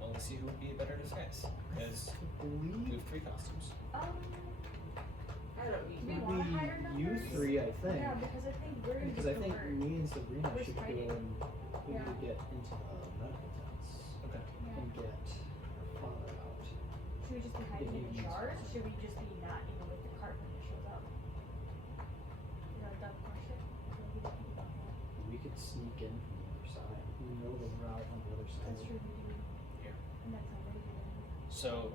Well, let's see who would be a better disguise. Because we have 3 costumes. I don't need We It'd want to hire be you numbers? three, I think. Yeah, because I think we're gonna Because I get think covered. me and Sabrina We're should go fighting. and we Yeah. need to get into the medical tents Okay. and get our father out. Should we just be hiding in the jars? Or should we just be not even with the cart when it shows up? You know, a dumb question. I feel like we don't think about that. We could sneak in from the other side. We know the route on the other side. That's true, we do. Here. And that's already good. So,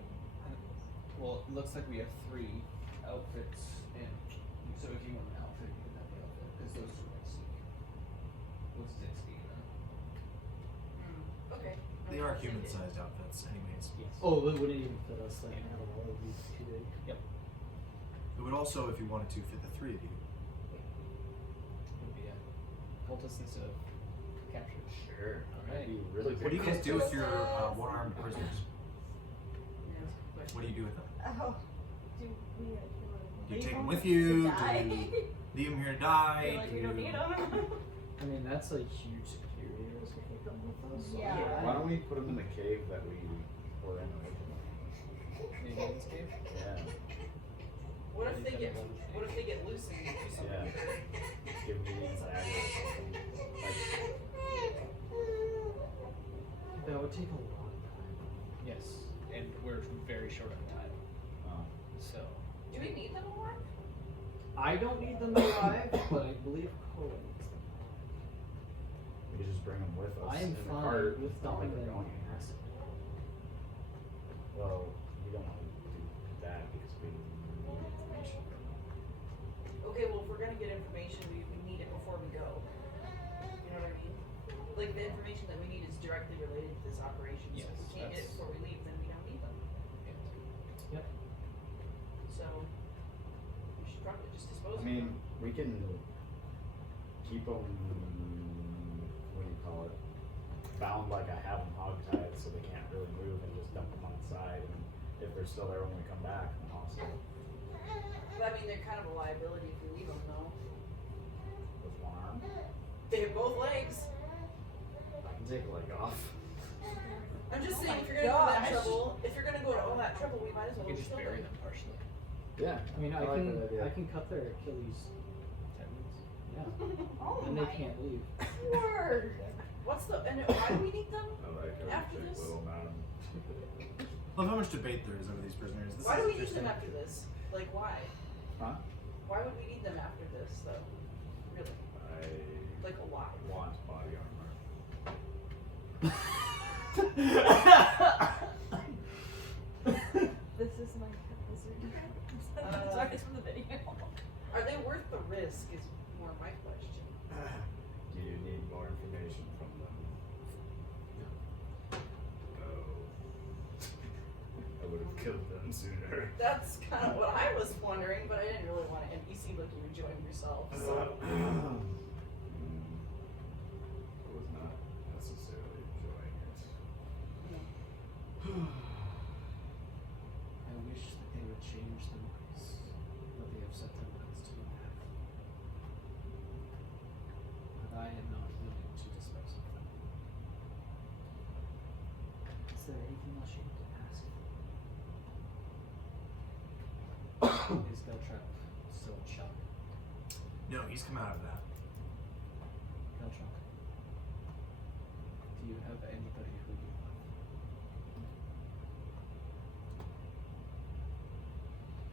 well, it looks like we have 3 outfits in. So if you want an outfit, you can have the outfit. Because those 2 are sneak. What's Zix being Okay. They are human-sized outfits, anyways. Yes. Oh, it wouldn't even fit us then. Have a lot of these too big. It would also, if you wanted to, fit the 3 of you. It would be a cultist instead of captured. Sure. Alright. Be really What do you guys do with your one-armed prisoners? Yeah, that's a good question. What do you do with them? Oh, do we Do you leave take them them with to you? Do die? you leave them here to I die? feel like we don't need them. I mean, that's a huge security risk if they come with us. So Yeah. Why don't we put them in the cave that we were in originally? Maybe in this cave? Yeah. What if they get loose and do something? Yeah. Give me a dagger or something. Like, That would take a lot of time. Yes. And we're very short on time. So. Do we need them more? I don't need them alive, but I believe Cole needs them. we could just bring them with us I am in the fine cart. with It's not like dumping they're them going on anywhere. acid. Well, we don't want to do that because we need information from them. Okay, well, if we're gonna get information, we need it before we go. You know what I mean? Like, the information that we need is directly related to this operation. So if we Yes, can't get it that's- before we leave, then we don't need them. Yep. So, we should probably just dispose I of mean, them. we can keep them, what do you call it, bound like I have them hogtied so they can't really move and just dump them on the side. And if they're still there when we come back, then awesome. But I mean, they're kind of a liability if we leave them, though. With one arm. They have both legs. I can take a leg off. I'm just Oh saying, my if you're gonna go to that gosh. trouble, if you're gonna go to all that trouble, we might as You well can just kill bury them. them partially. Yeah. I mean, I like can that idea. I can cut their Achilles. Tendons. Yeah, Oh and my they can't leave. word! What's the, and why do we need them? I like her After big this? little man. Love how much debate there is over these prisoners. This Why is do we need interesting. them after this? Like, why? Huh? Why would we need them after this, though? Really? I Like, why? want body armor. This is my wizard. Sorry, it's from the video. Are they worth the risk? Is more my question. Do you need more information from them? No. I would have killed them sooner. That's kind of what I was wondering, but I didn't really want to. And you seem like you're enjoying yourself. So. I was not necessarily enjoying it. I wish that they would change the ways that they have set their minds to have. But I am not willing to dispose of them. Is there anything else you need to ask? Is Beltrap still in shock? No, he's come out of that. Beltrap, do you have anybody who you love?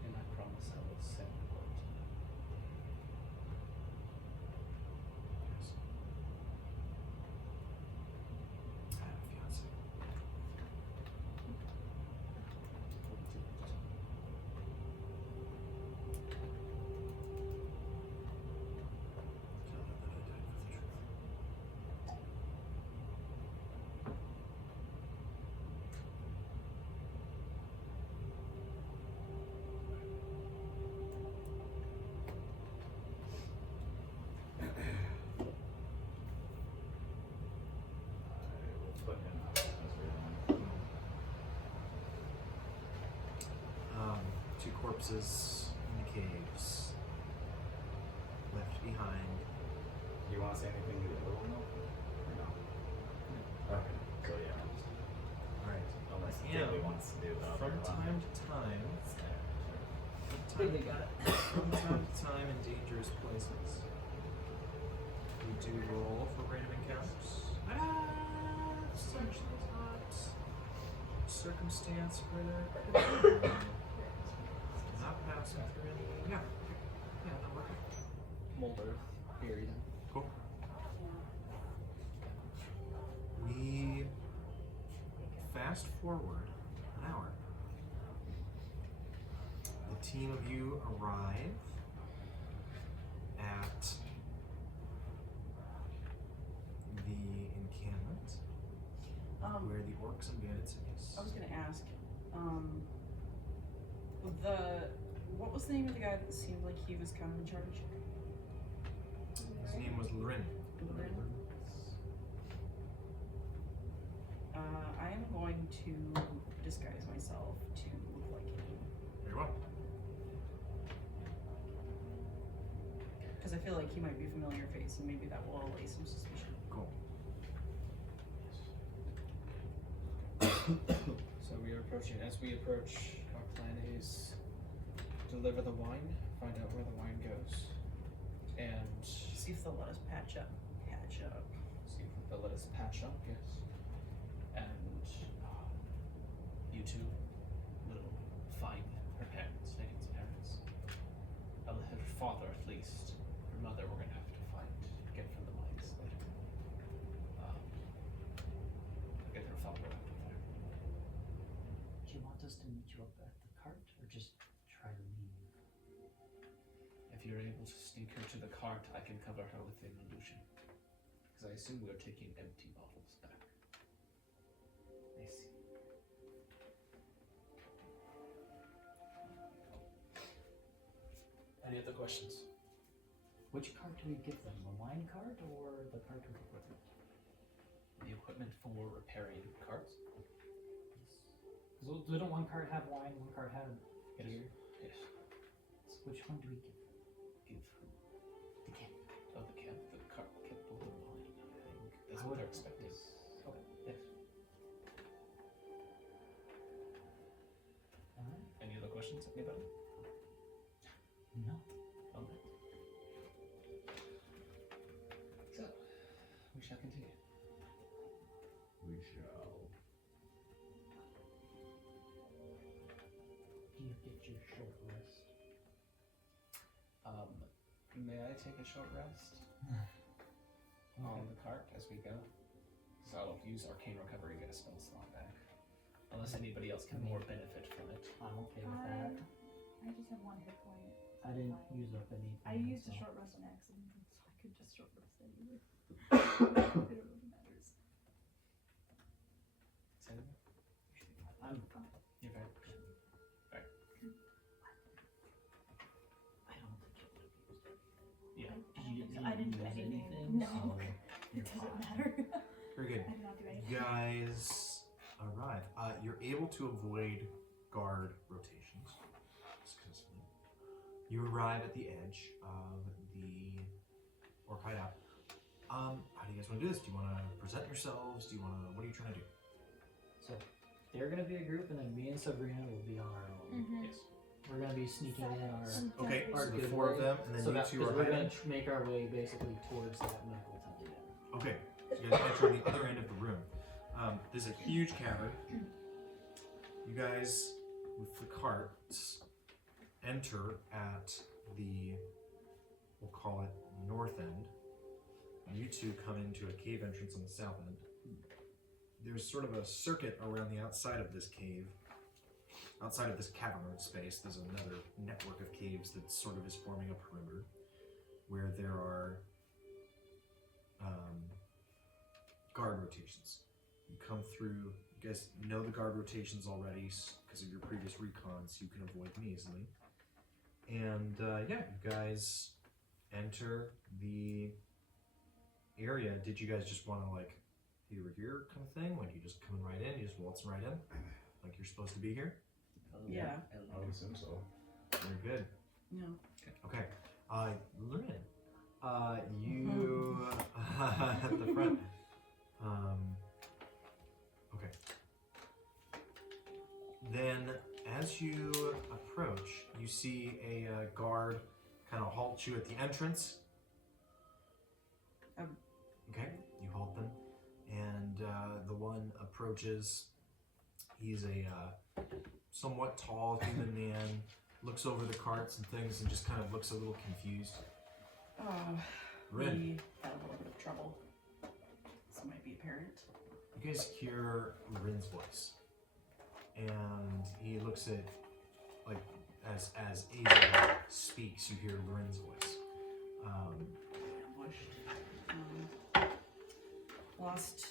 And I promise I will send word to them. Yes. I have a fiance. What would you like to tell me? Tell her that I died for the truth. I will put him out as we Two corpses in the caves. Left behind. Do you want to say anything to the other one though? Or no? Okay. So yeah. Alright. Unless Yeah. Daly wants to do the other From one. time to time. They got it. From time to time in dangerous places. We do roll for random encounters. It's actually not circumstance where not passing through any. Yeah. Yeah, no, we're good. Mulder, bury them. Cool. We fast forward an hour. The team of you arrive at the encampment where the orcs and bandits is. I was gonna ask, what was the name of the guy that seemed like he was kind of in charge? His name was Lrin. I am going to disguise myself to look like him. Very well. Because I feel like he might be a familiar face and maybe that will allay some suspicion. Cool. So we are approaching. As we approach, our plan is deliver the wine, find out where the wine goes, and See if they'll let us patch up. see if they'll let us patch up. Yes. And you two will find her parents, Megan's parents. Her father, at least. Her mother, we're gonna have to get from the mines later. Get her father out of there. Do you want us to meet you up at the cart, or just try to leave? If you're able to sneak her to the cart, I can cover her with an illusion. Because I assume we're taking empty bottles back. I see. Any other questions? Which cart do we give them? The wine cart or the cart with equipment? The equipment for repairing carts? Because didn't one cart have wine, one cart had Yes. beer? Yes. So which one do we give them? Give who? The camp. Oh, the camp. The cart. Both of would expect it. Okay. Yes. Alright. Any other questions? Anybody? No. Okay. So, we shall continue. We shall. Do you get your short rest? May I take a short rest on the cart as we go? So I'll use Arcane Recovery, get a spell slot back. Unless anybody else can more benefit from it. I'm okay with that. I just have 1 hit point. I didn't use up anything. I used a so- short rest on accident, so I could just short rest anyway. It really matters. Send me. I'm You're fine. I don't think it would have used it. Yeah. I didn't do use anything. No. so It you're doesn't fine. matter. Very good. I did not do anything. You guys arrive. You're able to avoid guard rotations successfully. You arrive at the edge of the orc hideout. How do you guys want to do this? Do you want to present yourselves? Do you want to? What are you trying to do? So they're gonna be a group, and then me and Sabrina will be on our own. Yes. We're gonna be sneaking in our. Okay, Our so the good 4 of way. them, and then So you that's two because are we're gonna hiding. make our way basically towards that medical tent again. Okay, so you guys enter on the other end of the room. There's a huge cavern. You guys, with the carts, enter at the, we'll call it north end. You two come into a cave entrance on the south end. There's sort of a circuit around the outside of this cave. Outside of this cavern space, there's another network of caves that sort of is forming a perimeter, where there are guard rotations. You come through, you guys know the guard rotations already because of your previous recons, you can avoid them easily. And yeah, you guys enter the area. Did you guys just want to like, here we're here kind of thing? Like you just coming right in, you just waltzing right in? Like you're supposed to be here? Yeah. I would assume so. Very good. No. Okay. Lurin, you at the front. Okay. Then, as you approach, you see a guard kind of halt you at the entrance. Okay, you halt them, and the one approaches. He's a somewhat tall human man. Looks over the carts and things, and just kind of looks a little confused. We Rin, had a little bit of trouble. This might be apparent. you guys hear Rin's voice, and he looks at, like, as Aza speaks, you hear Rin's voice. Ambushed. Lost,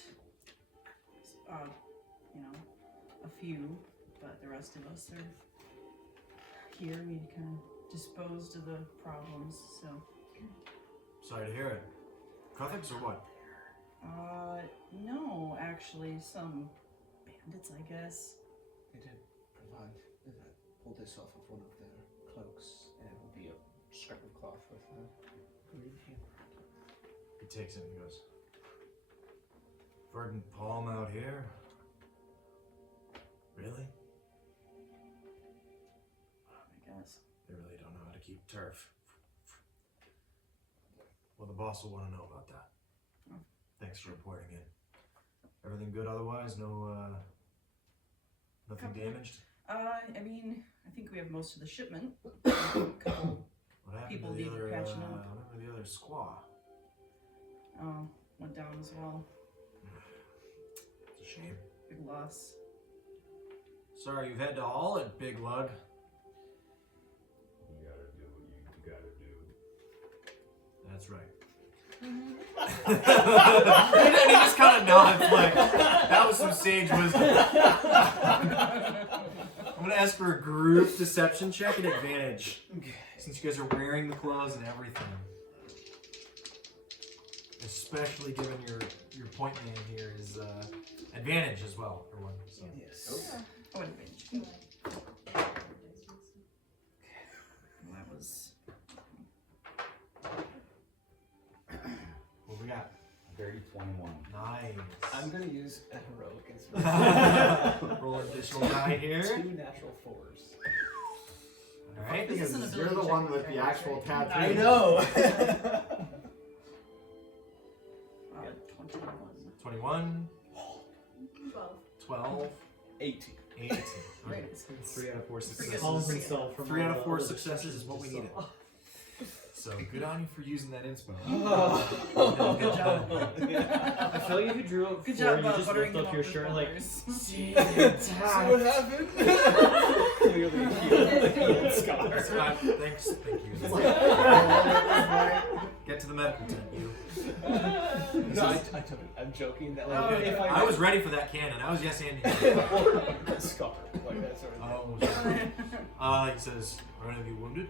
a few, but the rest of us are here. We kind of disposed of the problems, so. Sorry to hear it. Catholics or what? No, actually, some bandits, I guess. They did provide, pull this off of one of their cloaks, and it will be a strip of cloth with a green hammer. He takes it and he goes, Verdant palm out here? Really? I guess. They really don't know how to keep turf. Well, the boss will want to know about that. Oh. Thanks for reporting it. Everything good otherwise? No, nothing damaged? I mean, I think we have most of the shipment. A couple, What happened People to the need other, patching up. what happened to the other squaw? went down as well. It's a shame. Big loss. Sorry you've had to haul it, Big Lug. You gotta do what you gotta do. That's right. Mm-hmm. And he just kind of nods like, that was some sage wisdom. I'm gonna ask for a group deception check at advantage. Since you guys are wearing the clothes and everything. Especially given your point man here is advantage as well, for one. So. Yes. Oh, advantage. That was. What we got? Dirty 21. I'm gonna use a heroic inspiration. Roll an additional die here. 2 natural 4s. Alright. This is an You're ability the check one with with the guys, actual right? tattoo. I know. 21. 21, 12. 12, 18. 18. Right. Okay. 3 out of 4 successes. Calls himself from 3 out all of the 4 other successes is what we instructions needed. So good on you for using that inspo. Good job. I feel like if you drew up Good 4, job you just buttering lift them up your with shirt like, butters. see, So what happened? Clearly a healed scar. Scott, thanks. Thank you. Get to the medical tent, you. No, I took it. I'm joking that like Okay. if I was ready for that cannon. I was yes and scar like that sort of thing. Oh, sorry. He says, "Are any of you wounded?"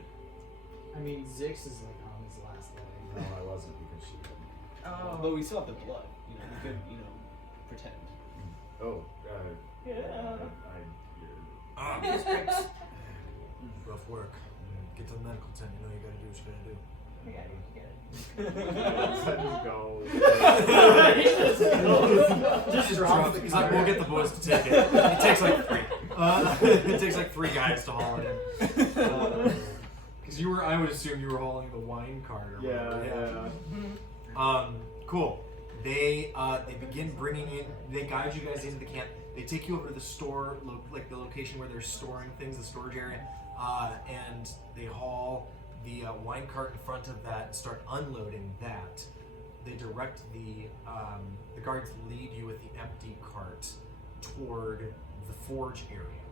I mean, Zix is like on his last leg. No, I wasn't because she didn't. Oh. But we still have the blood. You know, we could pretend. Oh, Yeah. Rough work. Get to the medical tent. You know you gotta do what you gotta do. Just drop He's like, we'll get the boys to take it. It takes like 3. It takes like 3 guys to haul it in. Because I would assume you were hauling the wine cart. Or whatever. Cool. They begin bringing in. They guide you guys into the camp. They take you over to the store, like the location where they're storing things, the storage area, and they haul the wine cart in front of that and start unloading that. They direct the guards lead you with the empty cart toward the forge area.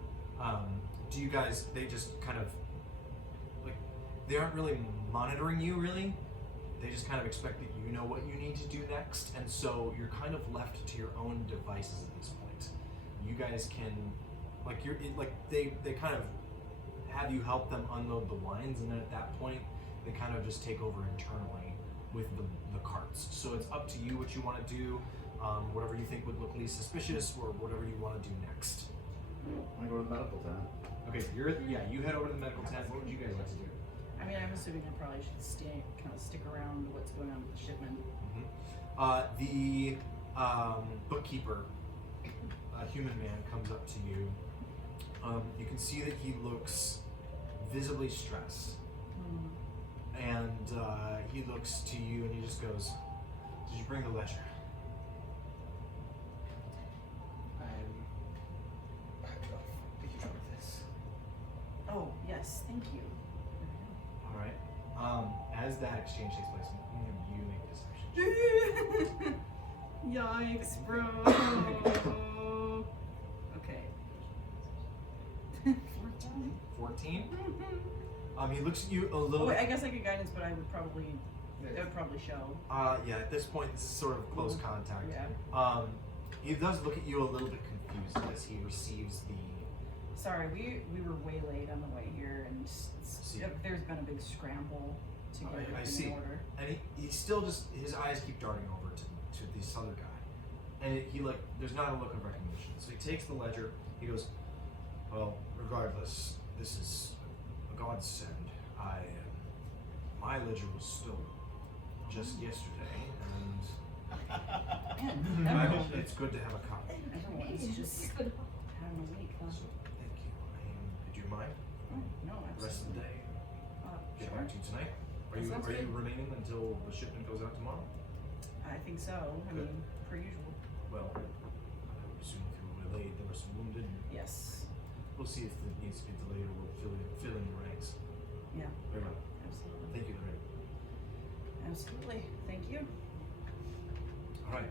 Do you guys? They just kind of like they aren't really monitoring you really. They just kind of expect that you know what you need to do next, and so you're kind of left to your own devices at this point. You guys can, they kind of have you help them unload the wines, and then at that point, they kind of just take over internally with the carts. So it's up to you what you want to do, whatever you think would look least suspicious, or whatever you want to do next. I go to the medical tent. Okay, so you head over to the medical tent. What would you guys like to do? I mean, I'm assuming I probably should kind of stick around what's going on with the shipment. The bookkeeper, a human man, comes up to you. You can see that he looks visibly stressed. And he looks to you and he just goes, "Did you bring the ledger?" Did you drop this? Oh, yes, thank you. Alright. As that exchange takes place, you make a deception. Yikes, bro. Okay. 14? He looks at you a little. Oh, wait, I guess I get guidance, but that would probably show. Yeah, at this point, this is sort of close contact. Yeah. He does look at you a little bit confused as he receives the. Sorry, we were way late on the way here, and there's been a big scramble to get everything in order. And he still just, his eyes keep darting over to this other guy. And there's not a look of recognition. So he takes the ledger, he goes, "Well, regardless, this is a godsend. My ledger was stolen just yesterday, and it's good to have a copy. Everyone's just having a week, huh? So, thank you. Did you mind? Oh, no, The rest of the day? Get back to you tonight. Are That you sounds good. remaining until the shipment goes out tomorrow? I think so. I Good. mean, per usual. Well, I would assume if you were delayed, there were some wounded. Yes. We'll see if it needs to get delayed or we'll fill in the ranks. Yeah. Very well. Absolutely. Thank you, Lorraine. Absolutely. Thank you. All right.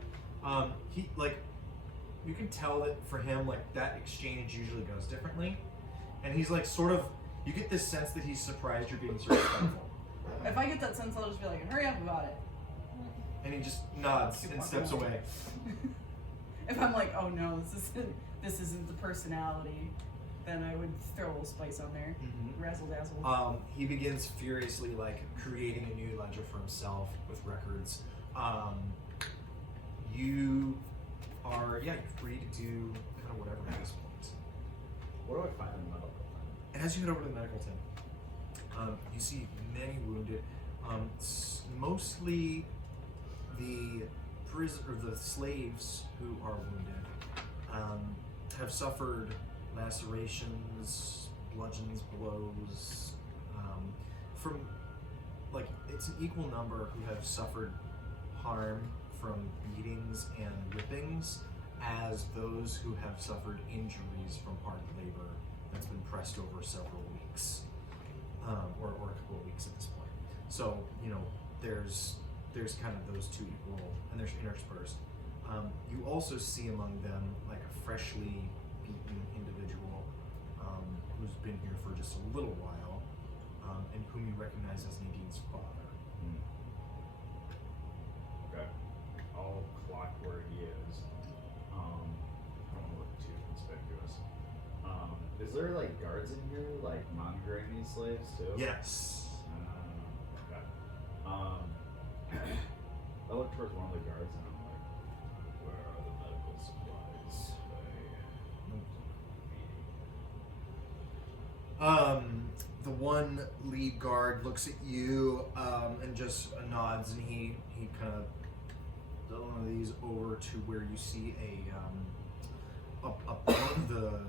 You can tell that for him, that exchange usually goes differently, and he's you get this sense that he's surprised you're being so respectful. If I get that sense, I'll just be like, hurry up about it. And he just nods and steps away. If I'm like, oh no, this isn't the personality, then I would throw a little spice on there. Razzle dazzle. He begins furiously creating a new ledger for himself with records. You are you're free to do kind of whatever at this point. What do I find in the medical tent? As you head over to the medical tent, you see many wounded, mostly the the slaves who are wounded have suffered lacerations, bludgeons, blows, from like it's an equal number who have suffered harm from beatings and whippings as those who have suffered injuries from hard labor that's been pressed over several weeks, or a couple of weeks at this point. So there's kind of those two equal, and there's interspersed. You also see among them like a freshly beaten individual who's been here for just a little while, and whom you recognize as Nadine's father. Okay. I'll clock where he is. I don't want to look too conspicuous. Is there like guards in here, like monitoring these slaves too? Yes. Okay. I look towards one of the guards and I'm like, Where are the medical supplies? The one lead guard looks at you and just nods, and he kind of does one of these over to where you see one of the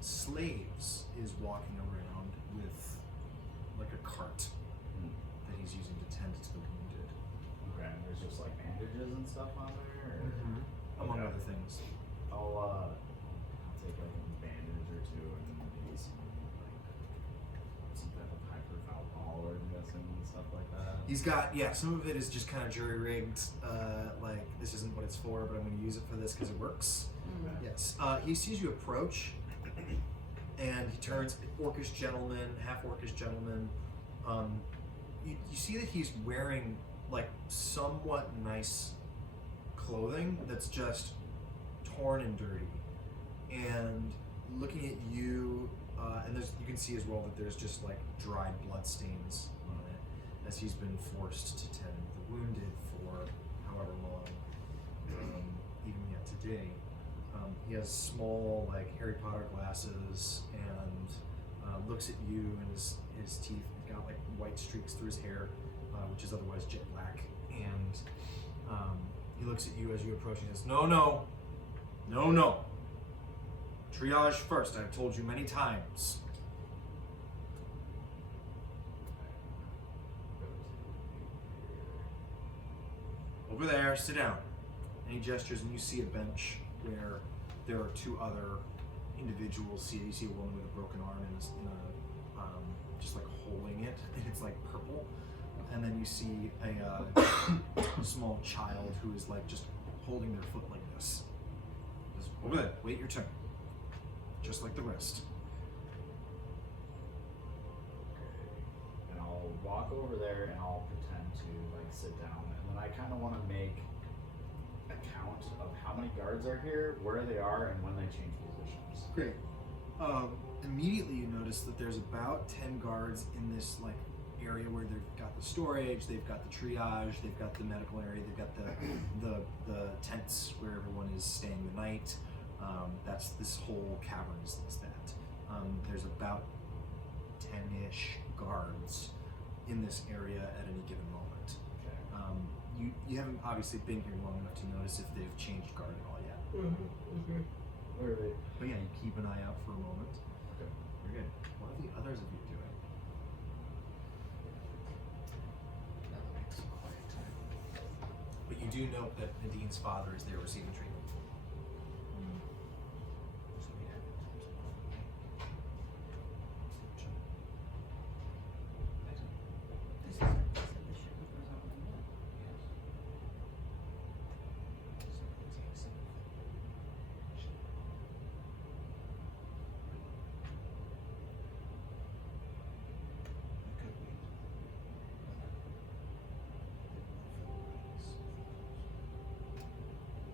slaves is walking around with like a cart that he's using to tend to the wounded. okay, and there's just like bandages and stuff on there? Or? Among Okay. other things. I'll take like a bandage or two and maybe some type of high-profile ball or dressing and stuff like that. He's got, some of it is just kind of jury-rigged, like, this isn't what it's for, but I'm going to use it for this because it works. Okay. Yes. He sees you approach, and he turns, orcish gentleman, half-orcish gentleman. You see that he's wearing, like, somewhat nice clothing that's just torn and dirty. And looking at you, and you can see as well that there's just, like, dried blood stains on it, as he's been forced to tend the wounded for however long, even yet today. He has small, like, Harry Potter glasses and looks at you, and his teeth have got, like, white streaks through his hair, which is otherwise jet black. And he looks at you as you approach and says, No. Triage first, I've told you many times. Over there, sit down. And he gestures, and you see a bench where there are two other individuals. You see a woman with a broken arm and just like holding it, and it's like purple. And then you see a small child who is like just holding their foot like this. Just over there, wait your turn. Just like the rest. And I'll walk over there and I'll pretend to like sit down, and then I kind of want to make a count of how many guards are here, where they are, and when they change positions. Great. Immediately you notice that there's about 10 guards in this like area where they've got the storage, they've got the triage, they've got the medical area, they've got the tents where everyone is staying the night. That's this whole cavern is that. There's about 10-ish guards in this area at any given moment. Okay. You haven't obviously been here long enough to notice if they've changed guard at all yet. Alright. But yeah, you keep an eye out for a moment. Okay. Very good. What are the others of you doing? Now that makes a quiet time. But you do note that Nadine's father is there receiving treatment. So we have it. This is the shit that goes out in the middle.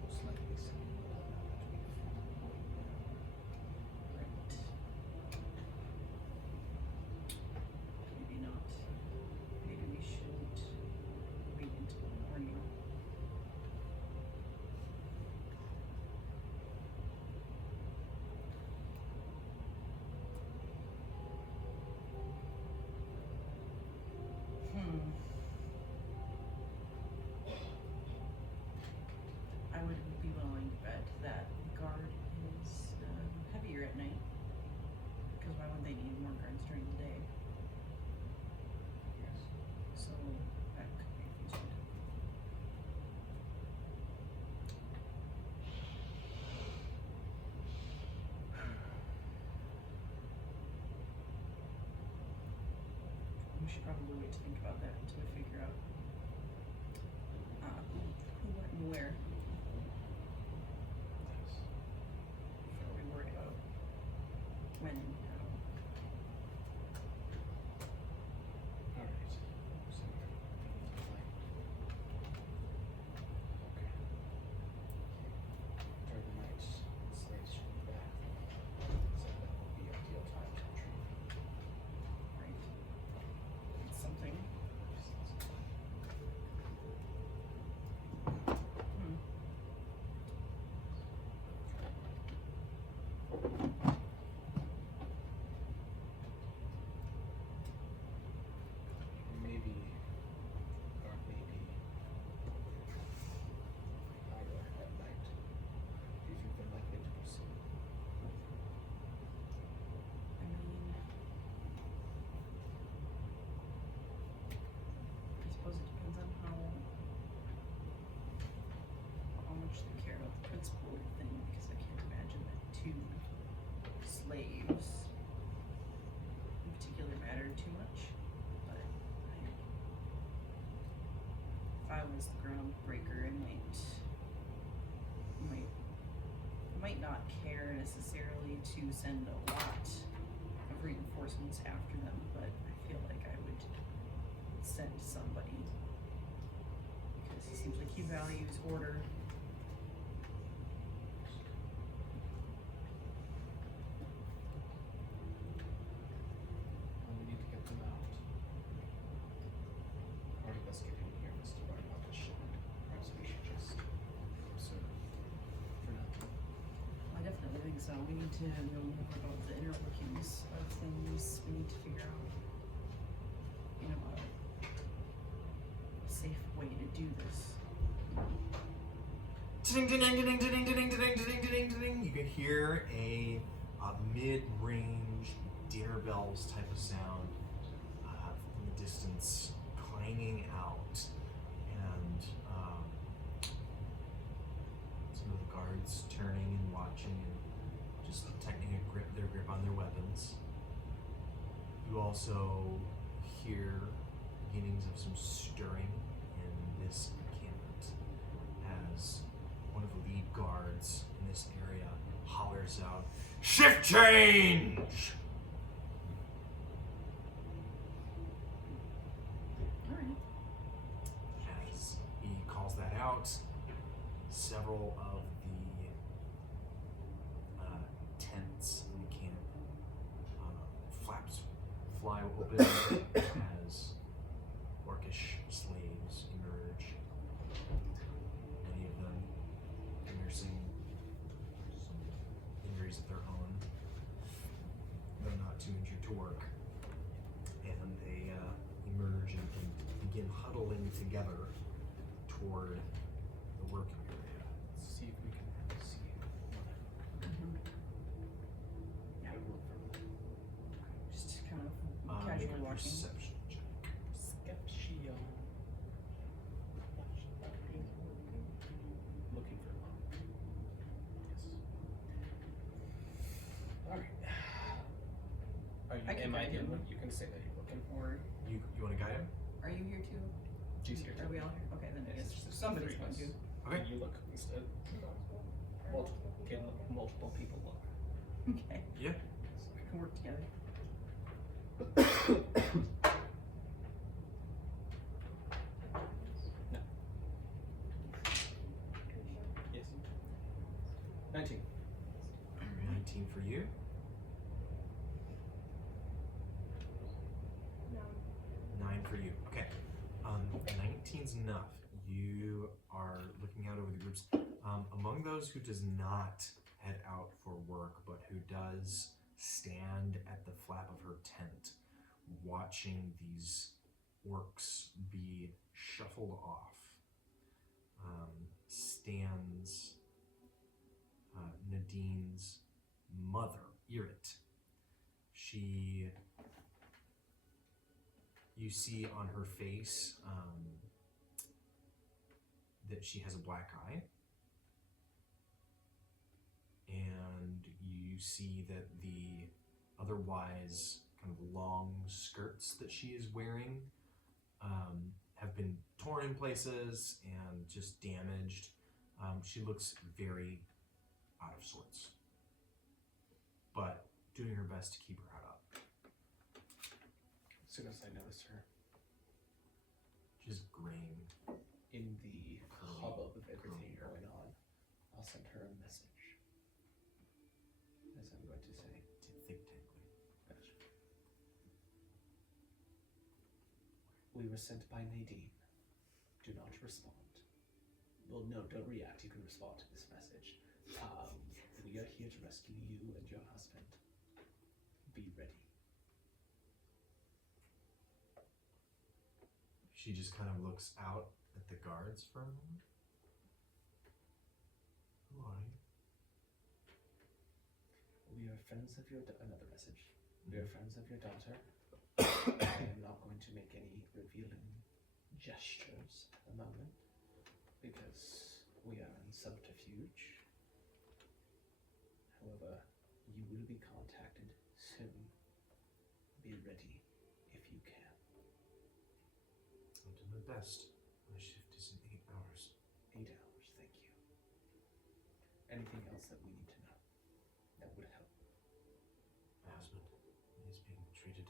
Most likely We should probably wait to think about that until we figure out who, what, and where. Before we worry about when and how. Alright. So we need to find. Okay. During the night, the slaves should be back. So that will be ideal time to retrieve. Right. It's something. Maybe, or maybe either at night. Do you think they're likely to proceed? I mean, I suppose it depends on how much they care about the principal thing, because I can't imagine that two slaves in particular matter too much. But if I was the groundbreaker, I might not care necessarily to send a lot of reinforcements after them, but I feel like I would send somebody because he seems like he values order. Well, we need to get them out. Part of us getting here was to learn about the shipment. Perhaps we should just observe for now. I definitely think so. We need to know more about the inner workings of things. We need to figure out, a safe way to do this. Ding, ding, ding, ding, ding, ding, ding, ding, ding, ding, ding. You can hear a mid-range dinner bells type of sound from the distance, clanging out, and some of the guards turning and watching and just tightening their grip on their weapons. You also hear beginnings of some stirring in this encampment as one of the lead guards in this area hollers out, "Shift change!" Alright. As he calls that out, several of the tents in the camp flaps fly open as orcish slaves emerge. Many of them nursing some injuries of their own, though not too injured to work. And they emerge and begin huddling together toward the working area. Let's see if we can see Yeah. Just kind of Make casually a watching. perception check. Skeptio. Looking for mom. Yes. Alright. I can Am I guide him. in? You can say that you're looking. Or You want to guide him? are you here too? She's here. Are we all here? Okay, then I Yes, guess it's just somebody's three of going us. to. Okay. Can you look instead? Multiple people look. Okay. Yeah. We can work together. Yes. 19. 19 for you. No. 9 for you. Okay. 19's enough. You are looking out over the groups. Among those who does not head out for work, but who does stand at the flap of her tent, watching these orcs be shuffled off, stands Nadine's mother, Irit. You see on her face that she has a black eye, and you see that the otherwise kind of long skirts that she is wearing have been torn in places and just damaged. She looks very out of sorts, but doing her best to keep her head up. As soon as I notice her, She's graying. in the Curly- hubbub of everything curly hair. going on, I'll send her a message. As I'm going to say, Thick tinkly. we were sent by Nadine. Do not respond. Well, no, don't react. You can respond to this message. We are here to rescue you and your husband. Be ready. She just kind of looks out at the guards for a moment. Who are you? We are friends of your another message. We are friends of your daughter. I am not going to make any revealing gestures at the moment because we are in subterfuge. However, you will be contacted soon. Be ready if you can. I'll do my best. My shift is in 8 hours. 8 hours, thank you. Anything else that we need to know that would help? My husband is being treated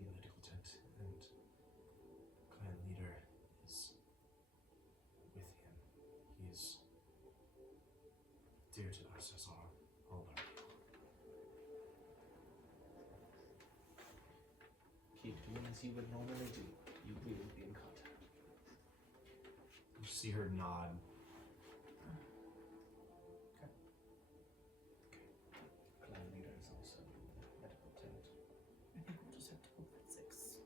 in a medical tent, and clan leader is with him. He is dear to us as all our people. Keep doing as you would normally do. You will be in contact. You see her nod. Clan leader is also in the medical tent. I think we'll just have to hope that 6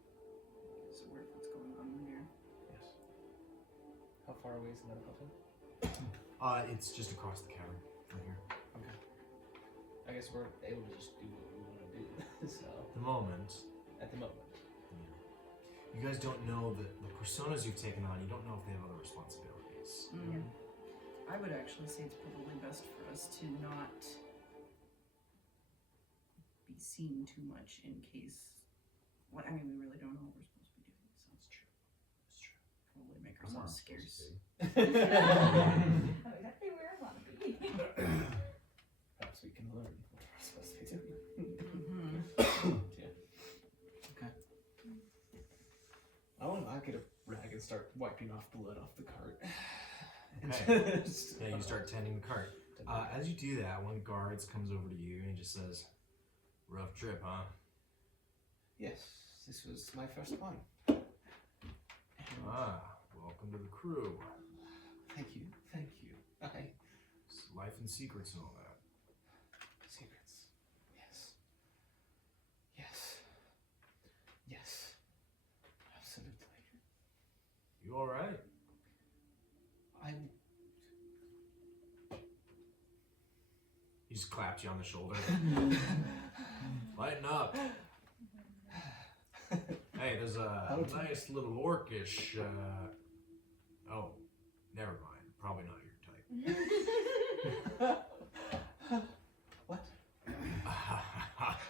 is aware of what's going on in here. Yes. How far away is the medical tent? It's just across the cavern from here. Okay. I guess we're able to just do what we want to do. So, At the moment, at the moment. you guys don't know the personas you've taken on. You don't know if they have other responsibilities. I would actually say it's probably best for us to not be seen too much in case. Well, I mean, we really don't know what we're supposed to be doing, so it's true. It's true. Probably make I'm not ourselves supposed scarce. to. I'm exactly where I want to be. Perhaps we can learn what we're supposed to be doing. Okay. I'll get a rag and start wiping off blood off the cart. Okay. Yeah, you start tending the cart. As you do that, one of the guards comes over to you and he just says, "Rough trip, huh?" Yes, this was my first one. Ah, welcome to the crew. Thank you, thank you. It's life and secrets and all that. Secrets. Yes. Yes. Yes. Absolutely. You all right? He just clapped you on the shoulder. Lighten up. Hey, there's a nice little orcish. Oh, never mind. Probably not your type. What?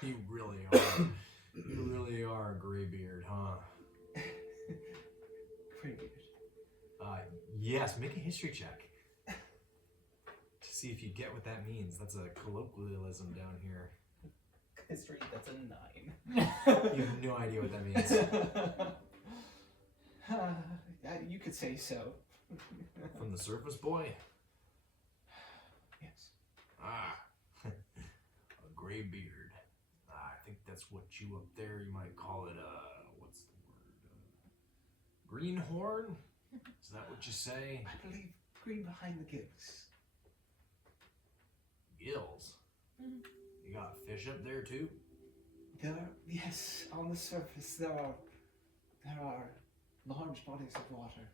You really are. You really are a graybeard, huh? Graybeard. Yes. Make a history check to see if you get what that means. That's a colloquialism down here. History, that's a 9. You have no idea what that means. Yeah, you could say so. From the surface boy? Yes. Ah, a gray beard. I think that's what you up there, you might call it, what's the word? Greenhorn? Is that what you say? I believe green behind the gills. Gills? You got fish up there too? Yes, on the surface there are large bodies of water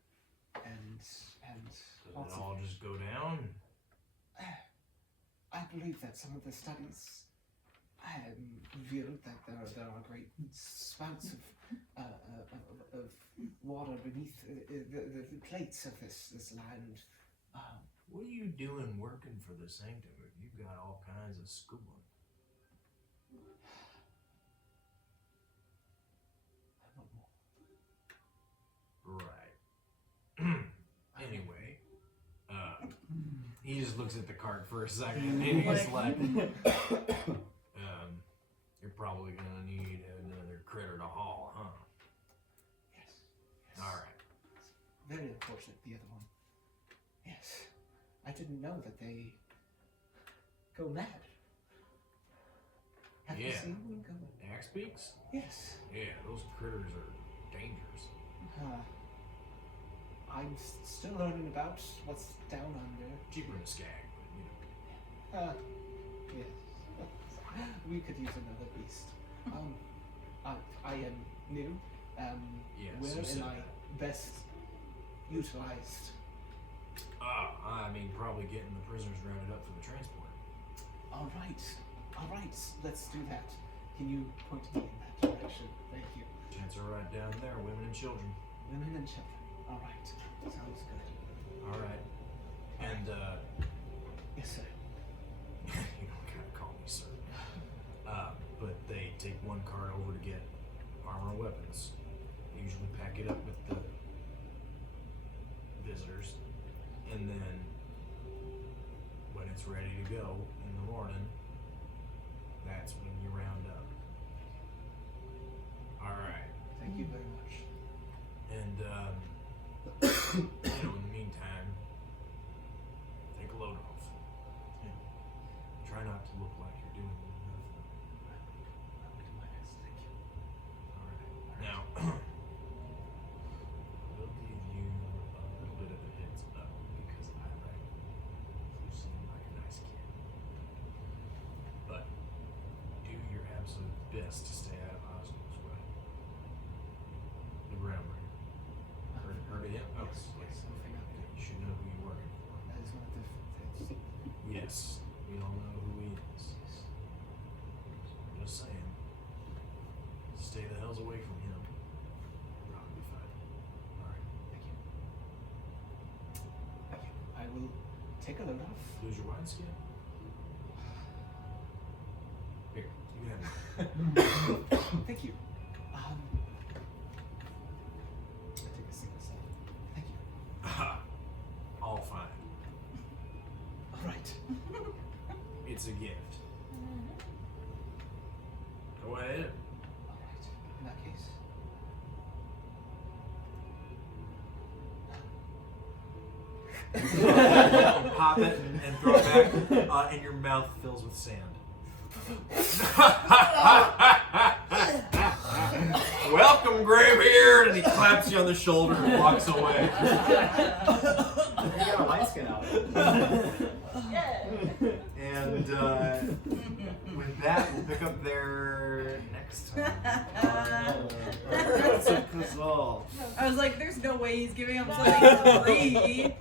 and Does lots it all just go down? I believe that some of the studies revealed that there are great spouts of water beneath the plates of this land. What are you doing working for the Sanctum if you've got all kinds of schooling? He just looks at the cart for a second and he's like, you're probably gonna need another critter to haul, huh? Yes. Alright. Very unfortunate, the other one. Yes. I didn't know that they go mad. Have you Yeah. seen them go? Axe beaks? Yes. Yeah, those critters are dangerous. I'm still learning about what's down under. Cheaper than a skag, but you know. Yes. We could use another beast. I am new. Yes, Where you said am I that. best utilized? I mean, probably getting the prisoners rounded up for the transport. All right. Let's do that. Can you point me in that direction? Thank you. Tents are right down there, women and children. Women and children. All right. Sounds good. Alright. And, Yes, sir. you don't gotta call me sir. But they take one cart over to get armor and weapons. They usually pack it up with the visitors. And then, when it's ready to go in the morning, that's when you round up. Alright. Thank you very much. And, in the meantime, take a load off. And try not to look like you're doing nothing. I'll do my best. Thank you. Alright. Now, we'll give you a little bit of a heads up because I like you seem like a nice kid. But do your absolute best to stay out of Oswald's way. The groundbreaker. Heard of him? Oh, Yes. I think You should know who you're working for. that is one of the things. Yes, we all know who he is. Just saying. Stay the hells away from him. Probably be fine. Alright. Thank you. Thank you. I will take a load off. Lose your wineskin? Here, you can have it. Thank you. I take a single step. Thank you. All fine. All right. It's a gift. Go ahead. All right. In that case. You pop it and throw it back, and your mouth fills with sand. Welcome, Graybeard! And he claps you on the shoulder and walks away. You got a light skin out. And with that, we'll pick up there next time. That's a Kazal. I was like, there's no way he's giving up something free.